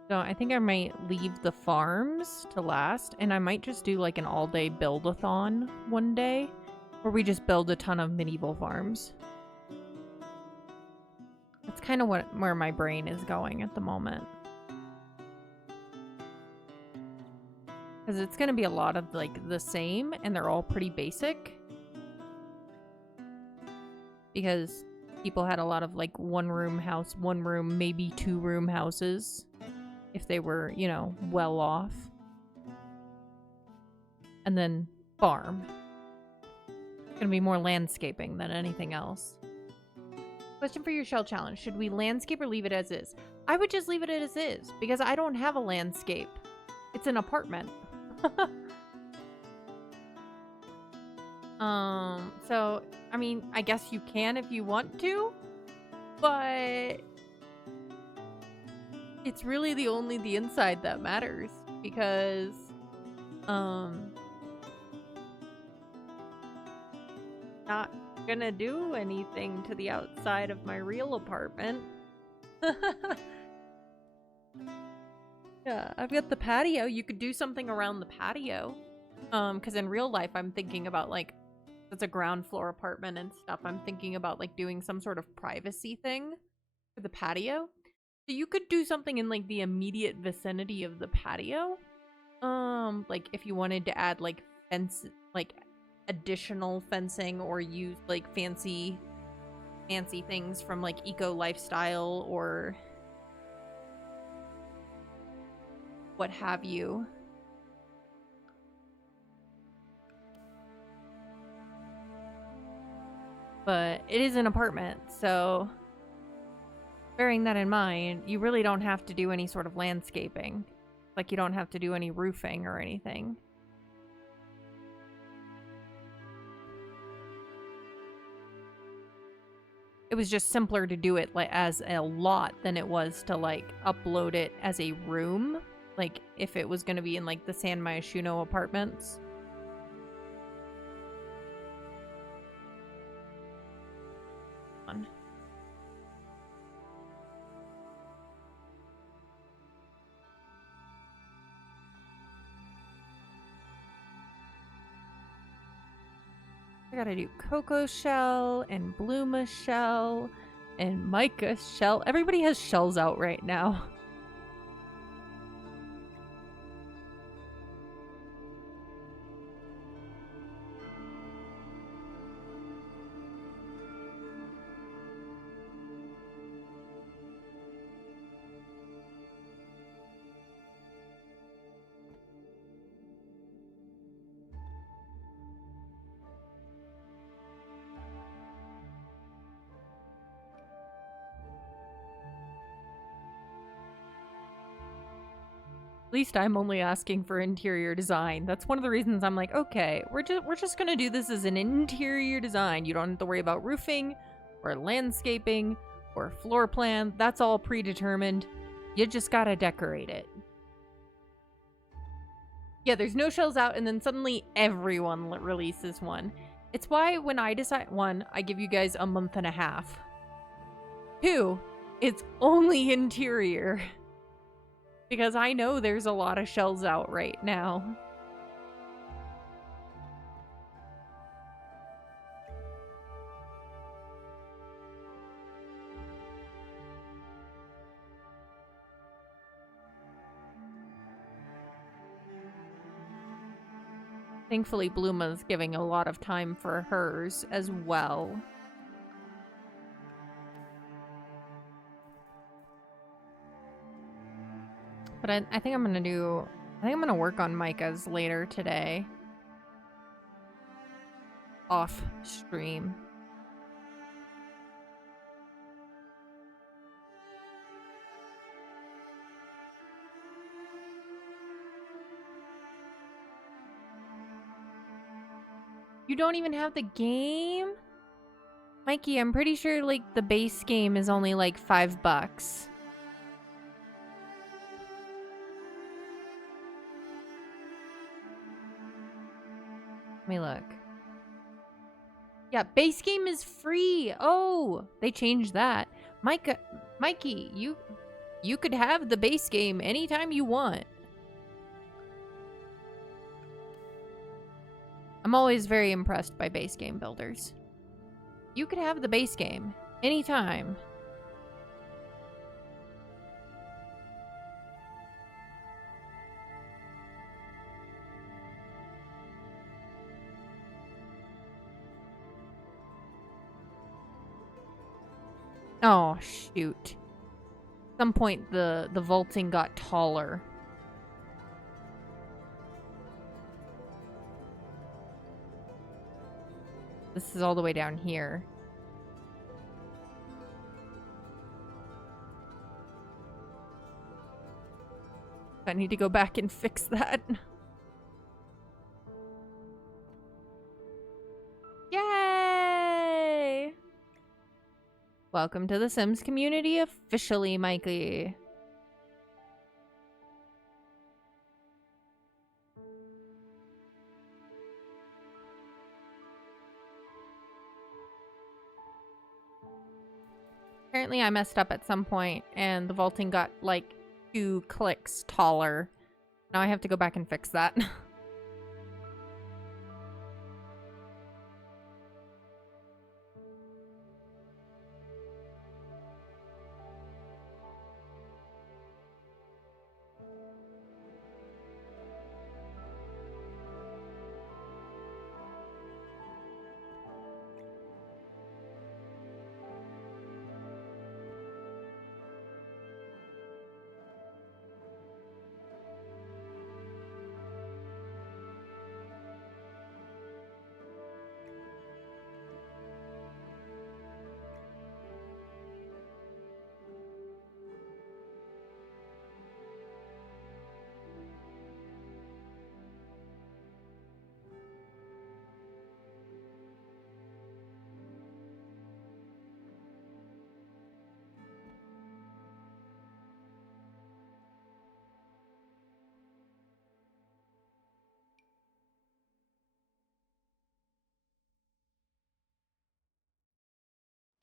So I think I might leave the farms to last, and I might just do like an all-day build-a-thon one day, where we just build a ton of medieval farms. That's kind of where my brain is going at the moment. Because it's going to be a lot of like the same, and they're all pretty basic. Because people had a lot of like one-room house, one-room, maybe two-room houses. If they were, you know, well off. And then farm. It's gonna be more landscaping than anything else. Question for your shell challenge. Should we landscape or leave it as is? I would just leave it as is, because I don't have a landscape. It's an apartment. So, I mean, I guess you can if you want to, but it's really only the inside that matters, because not gonna do anything to the outside of my real apartment. Yeah, I've got the patio. You could do something around the patio. Because in real life I'm thinking about like, it's a ground floor apartment and stuff. I'm thinking about like doing some sort of privacy thing for the patio. So you could do something in like the immediate vicinity of the patio. Like if you wanted to add like fence, like additional fencing, or use like fancy things from like eco lifestyle or what have you. But it is an apartment, so bearing that in mind, you really don't have to do any sort of landscaping. Like, you don't have to do any roofing or anything. It was just simpler to do it like as a lot than it was to like upload it as a room. Like if it was going to be in like the San Myshuno apartments. I gotta do Cocoa Shell and Bluma Shell and Mica Shell. Everybody has shells out right now. At least I'm only asking for interior design. That's one of the reasons I'm like, okay, we're just gonna do this as an interior design. You don't have to worry about roofing or landscaping or floor plan. That's all predetermined. You just gotta decorate it. Yeah, there's no shells out, and then suddenly everyone releases one. It's why when I decide, 1, I give you guys a month and a half. 2, it's only interior. Because I know there's a lot of shells out right now. Thankfully, Bluma's giving a lot of time for hers as well. But I think I'm gonna work on Micah's later today. Off stream. You don't even have the game? Mikey, I'm pretty sure like the base game is only like $5. Let me look. Yeah, base game is free. Oh, they changed that. Mikey, you could have the base game anytime you want. I'm always very impressed by base game builders. You could have the base game anytime. Oh, shoot. At some point, the vaulting got taller. This is all the way down here. I need to go back and fix that. Yay! Welcome to the Sims community officially, Mikey. Apparently I messed up at some point and the vaulting got like 2 clicks taller. Now I have to go back and fix that.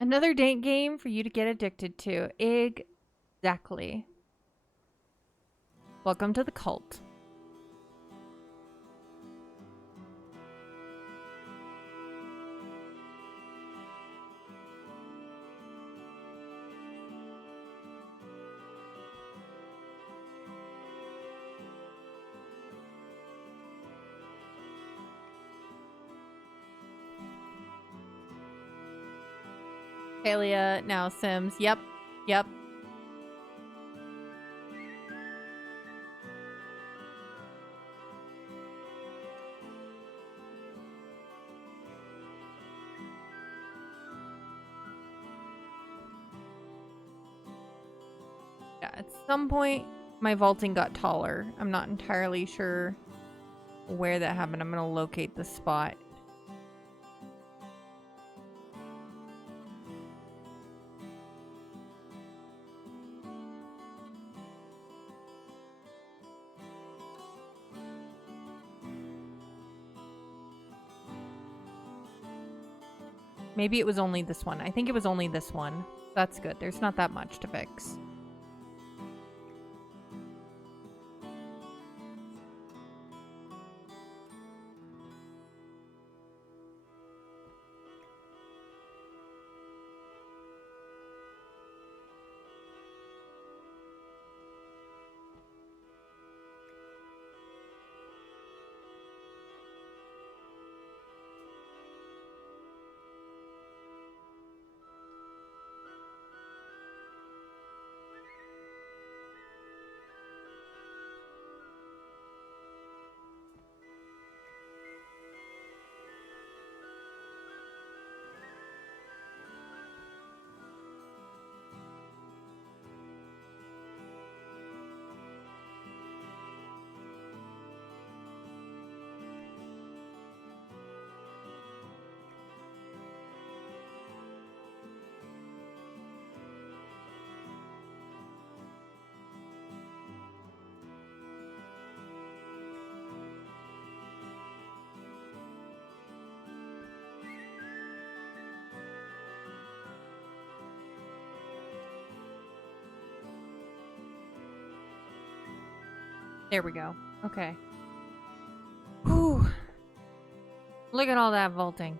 Another dank game for you to get addicted to. Exactly. Welcome to the cult. Talia, now Sims. Yep. Yep. Yeah, at some point, my vaulting got taller. I'm not entirely sure where that happened. I'm going to locate the spot. Maybe it was only this one. I think it was only this one. That's good. There's not that much to fix. There we go. Okay. Whew. Look at all that vaulting.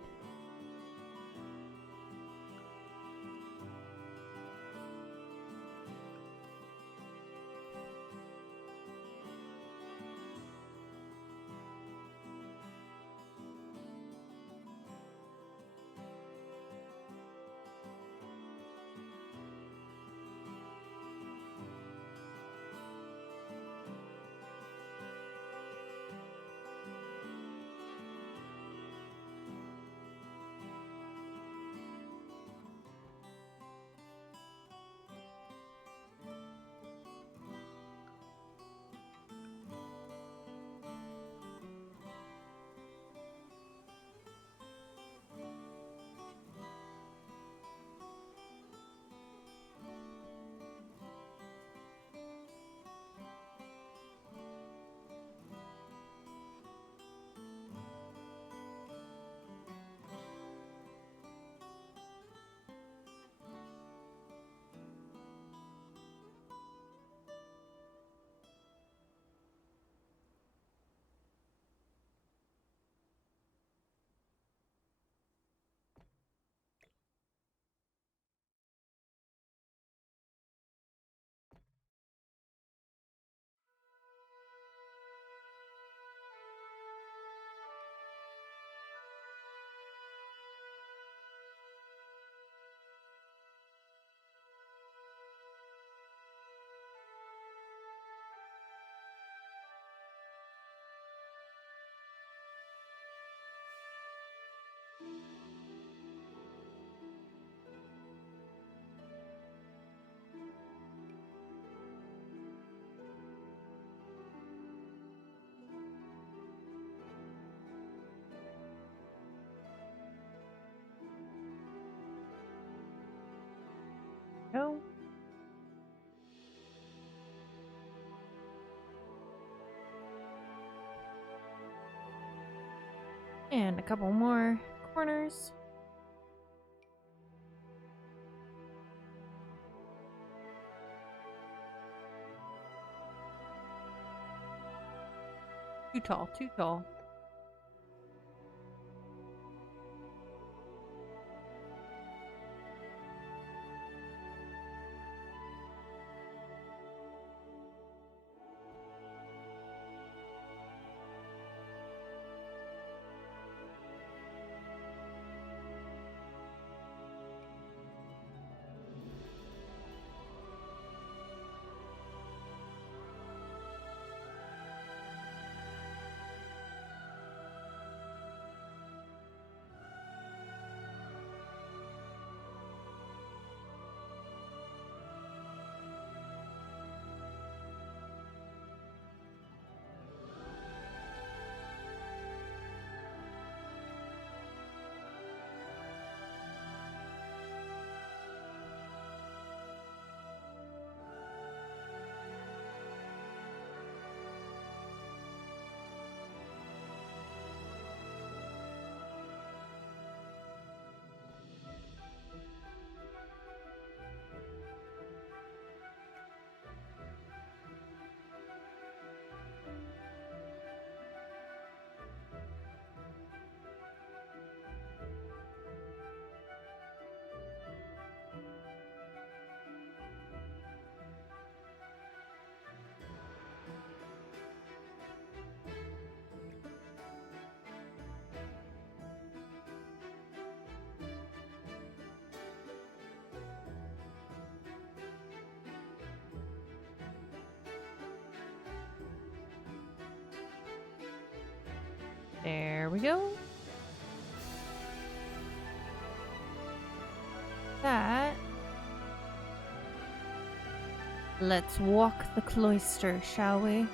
No. And a couple more corners. Too tall, too tall. There we go. That. Let's walk the cloister, shall we?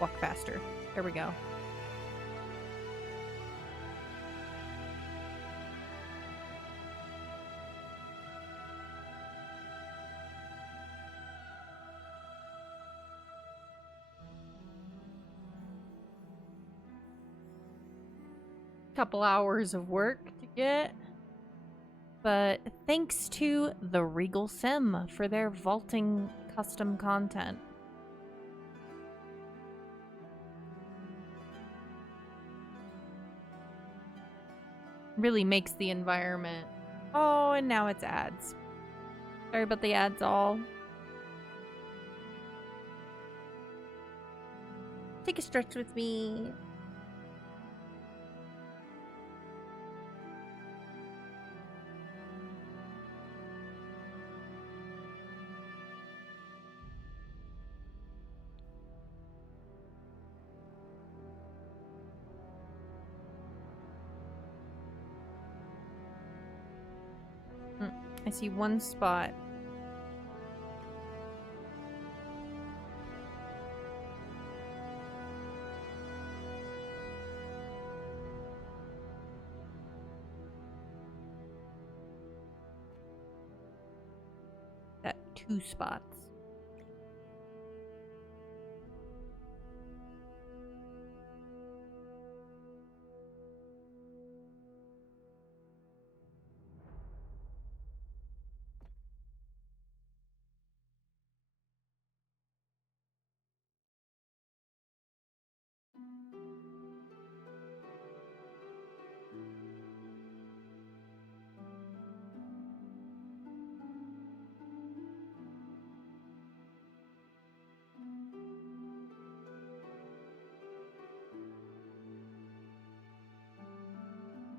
Walk faster. There we go. Couple hours of work to get, But thanks to the Regal Sim for their vaulting custom content. Really makes the environment. Oh, and now it's ads. Sorry about the ads all. Take a stretch with me. I see one spot. Got 2 spots.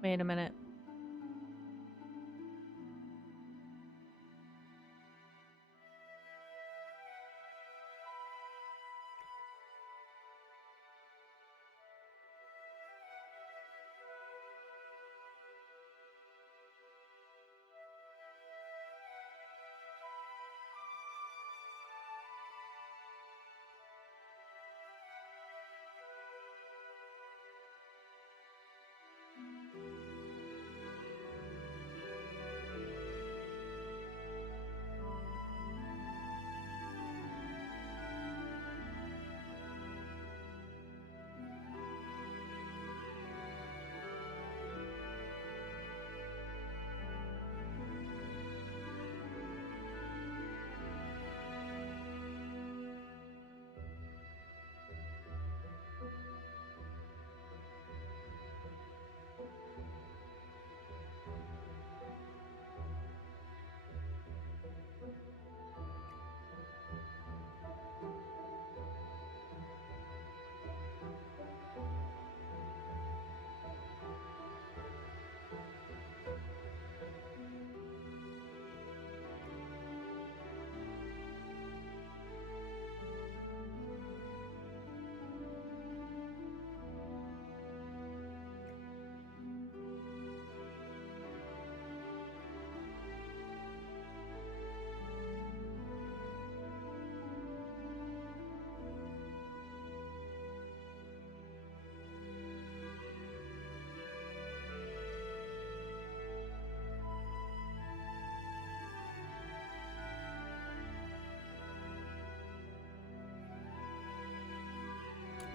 Wait a minute.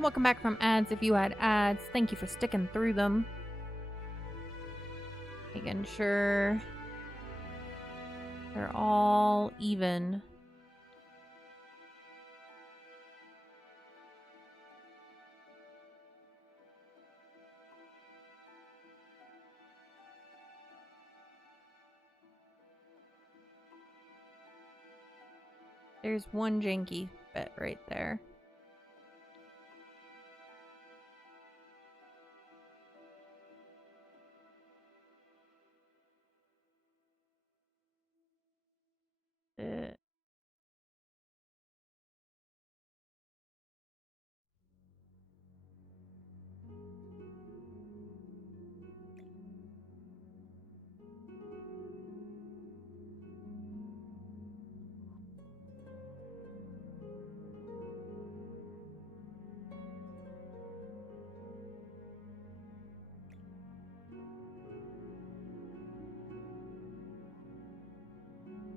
Welcome back from ads. If you had ads, thank you for sticking through them. Making sure they're all even. There's one janky bit right there.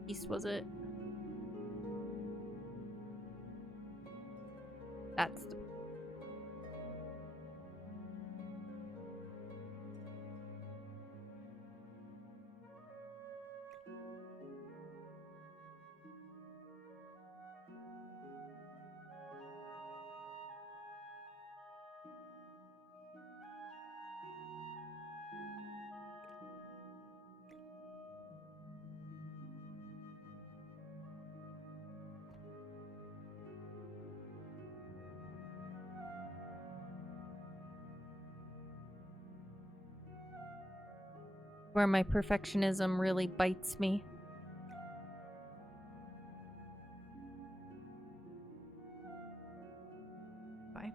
East was it? That's the... Where my perfectionism really bites me. Bye.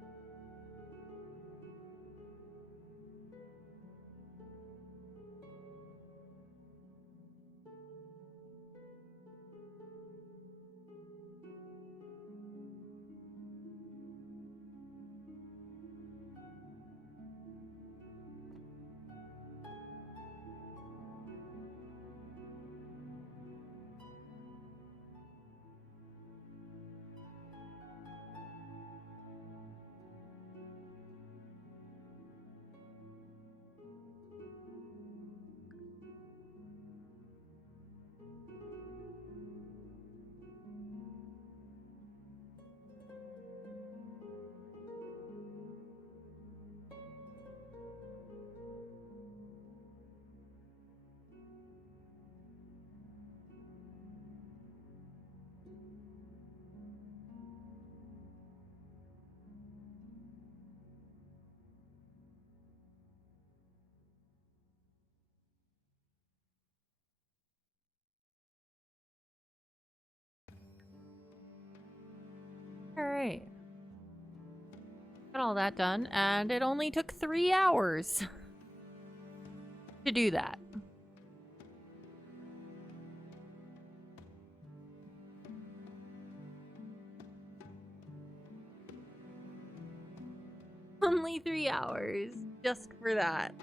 Alright. Got all that done, and it only took 3 hours to do that. Only 3 hours just for that.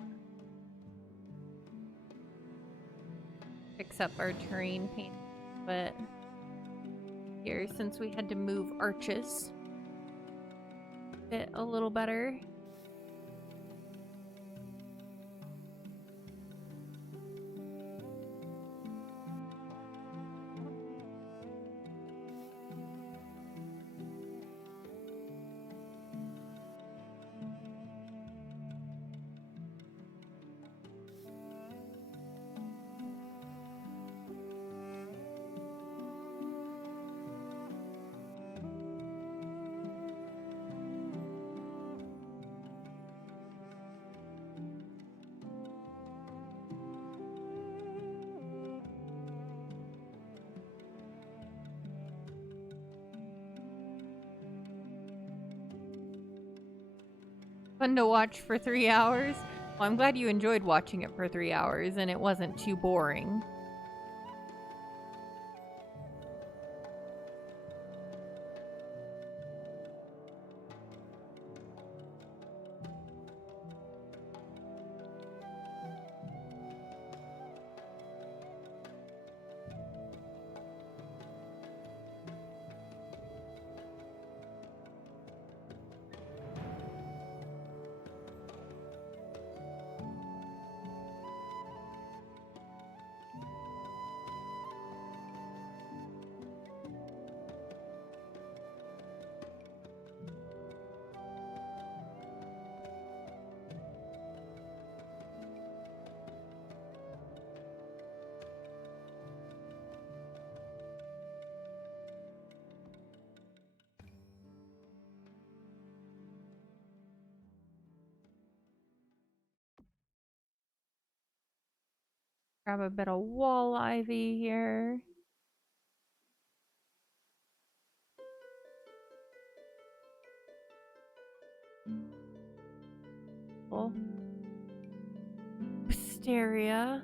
Fix up our terrain paint, but here, since we had to move arches, fit a little better. Fun to watch for 3 hours. Well, I'm glad you enjoyed watching it for 3 hours and it wasn't too boring. Grab a bit of wall ivy here. Oh. Wisteria.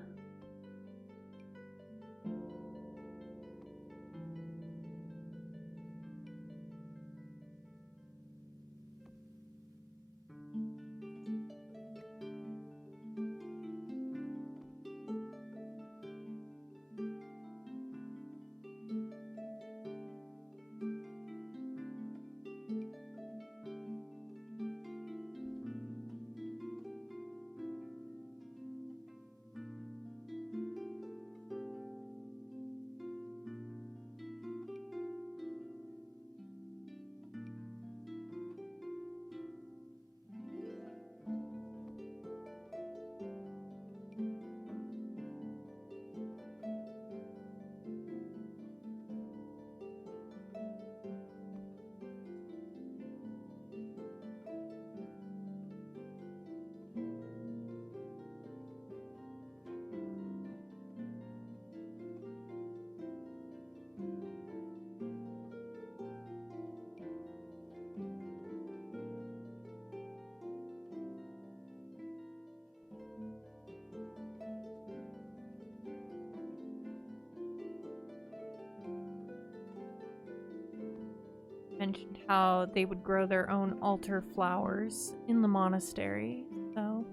mentioned how they would grow their own altar flowers in the monastery. So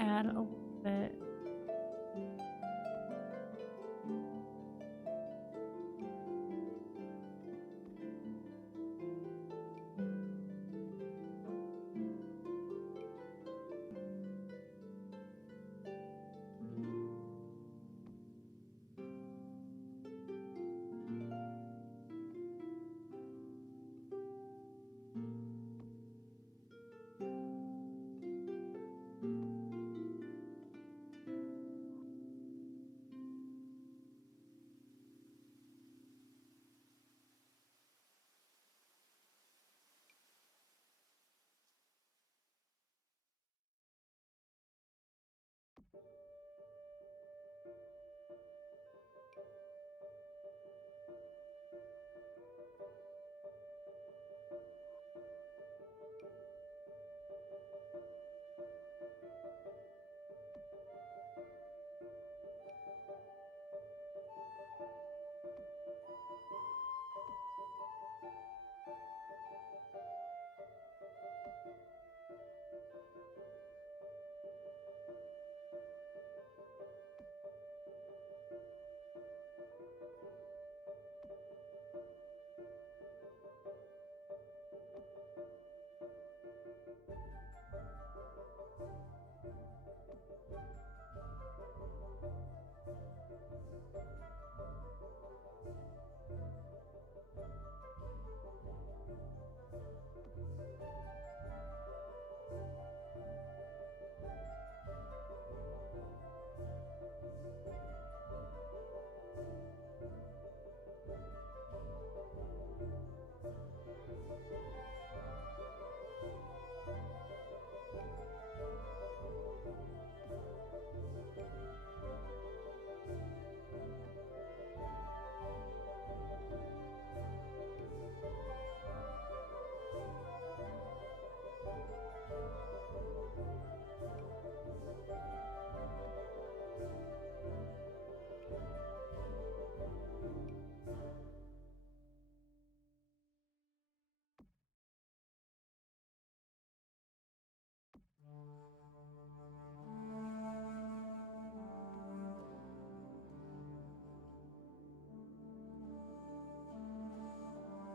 add a little bit.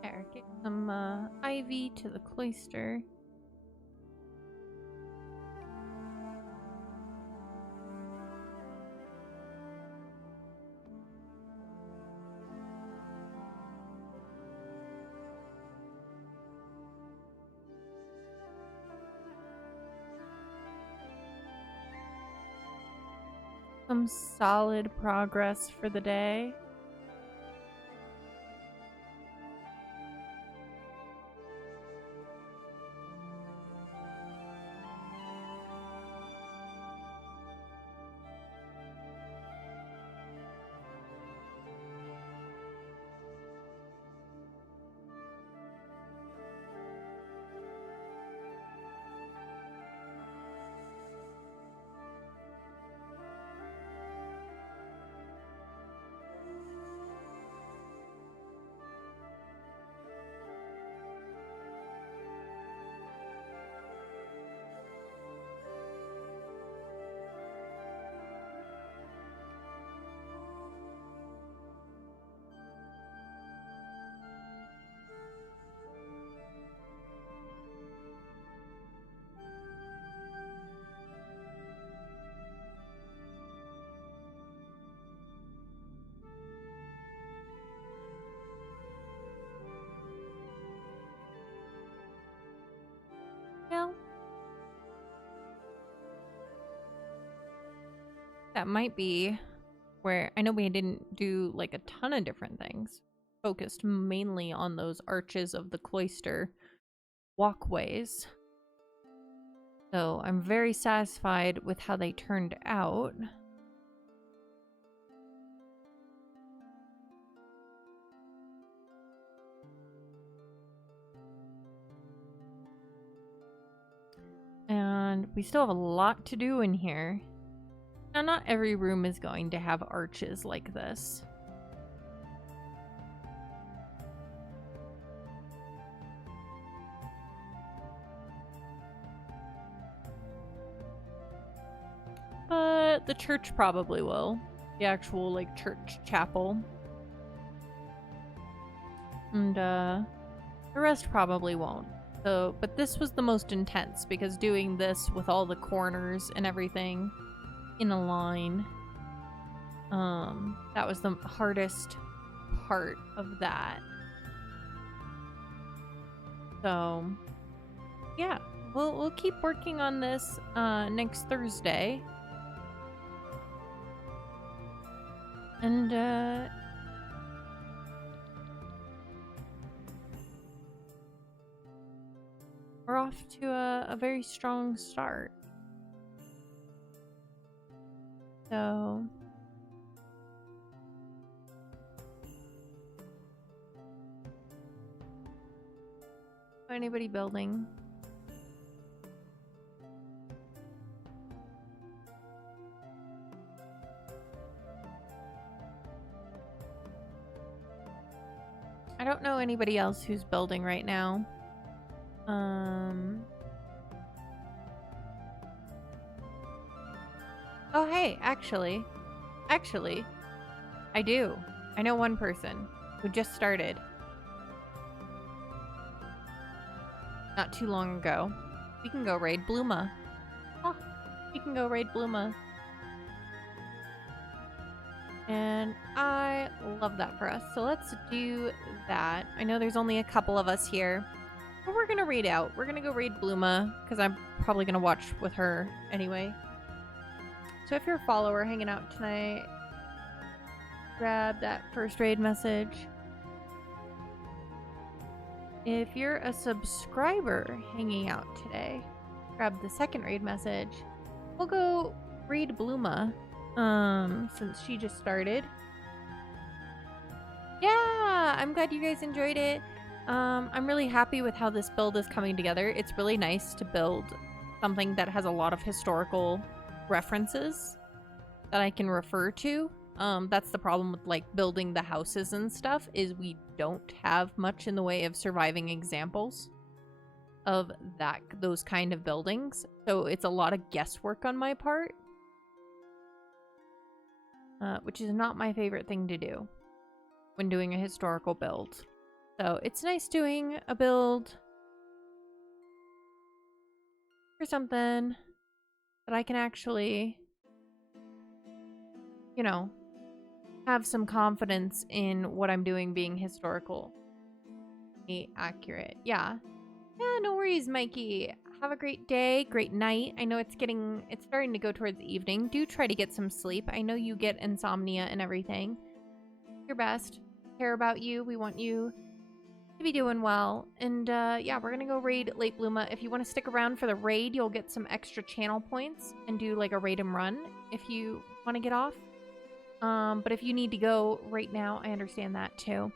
There, get some ivy to the cloister. Some solid progress for the day. Well, that might be where I know we didn't do like a ton of different things, focused mainly on those arches of the cloister walkways. So I'm very satisfied with how they turned out. And we still have a lot to do in here. Now, not every room is going to have arches like this. the church probably will. The actual, like, church chapel. And, the rest probably won't. So, but this was the most intense, because doing this with all the corners and everything in a line, that was the hardest part of that. So, yeah, we'll keep working on this next Thursday. And we're off to a very strong start. So anybody building? I don't know anybody else who's building right now. Oh, hey, actually, I do. I know one person who just started. Not too long ago. We can go raid Bluma. Oh, we can go raid Bluma. And I love that for us. So let's do that. I know there's only a couple of us here. But we're gonna raid out. We're gonna go raid Bluma, because I'm probably gonna watch with her anyway. So if you're a follower hanging out tonight, grab that first raid message. If you're a subscriber hanging out today, grab the second raid message. We'll go raid Bluma, since she just started. Yeah, I'm glad you guys enjoyed it. I'm really happy with how this build is coming together. It's really nice to build something that has a lot of historical references that I can refer to. That's the problem with, like, building the houses and stuff, is we don't have much in the way of surviving examples of those kind of buildings. So it's a lot of guesswork on my part, which is not my favorite thing to do when doing a historical build. So it's nice doing a build for something that I can actually, you know, have some confidence in what I'm doing being historical accurate. Yeah, no worries, Mikey. Have a great day, great night. I know it's starting to go towards evening. Do try to get some sleep. I know you get insomnia and everything. Your best. Care about you. We want you to be doing well. And yeah, we're gonna go raid Late Bluma. If you want to stick around for the raid, you'll get some extra channel points and do like a raid and run if you want to get off. But if you need to go right now, I understand that too.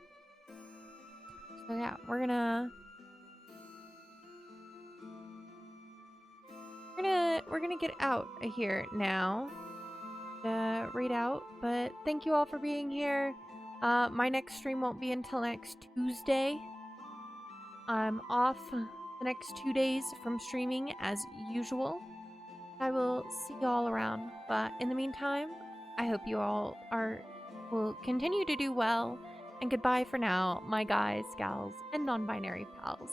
So yeah, we're gonna get out of here now. Raid out. But thank you all for being here. My next stream won't be until next Tuesday. I'm off the next 2 days from streaming as usual. I will see you all around. But in the meantime, I hope you all will continue to do well. And goodbye for now, my guys, gals, and non-binary pals.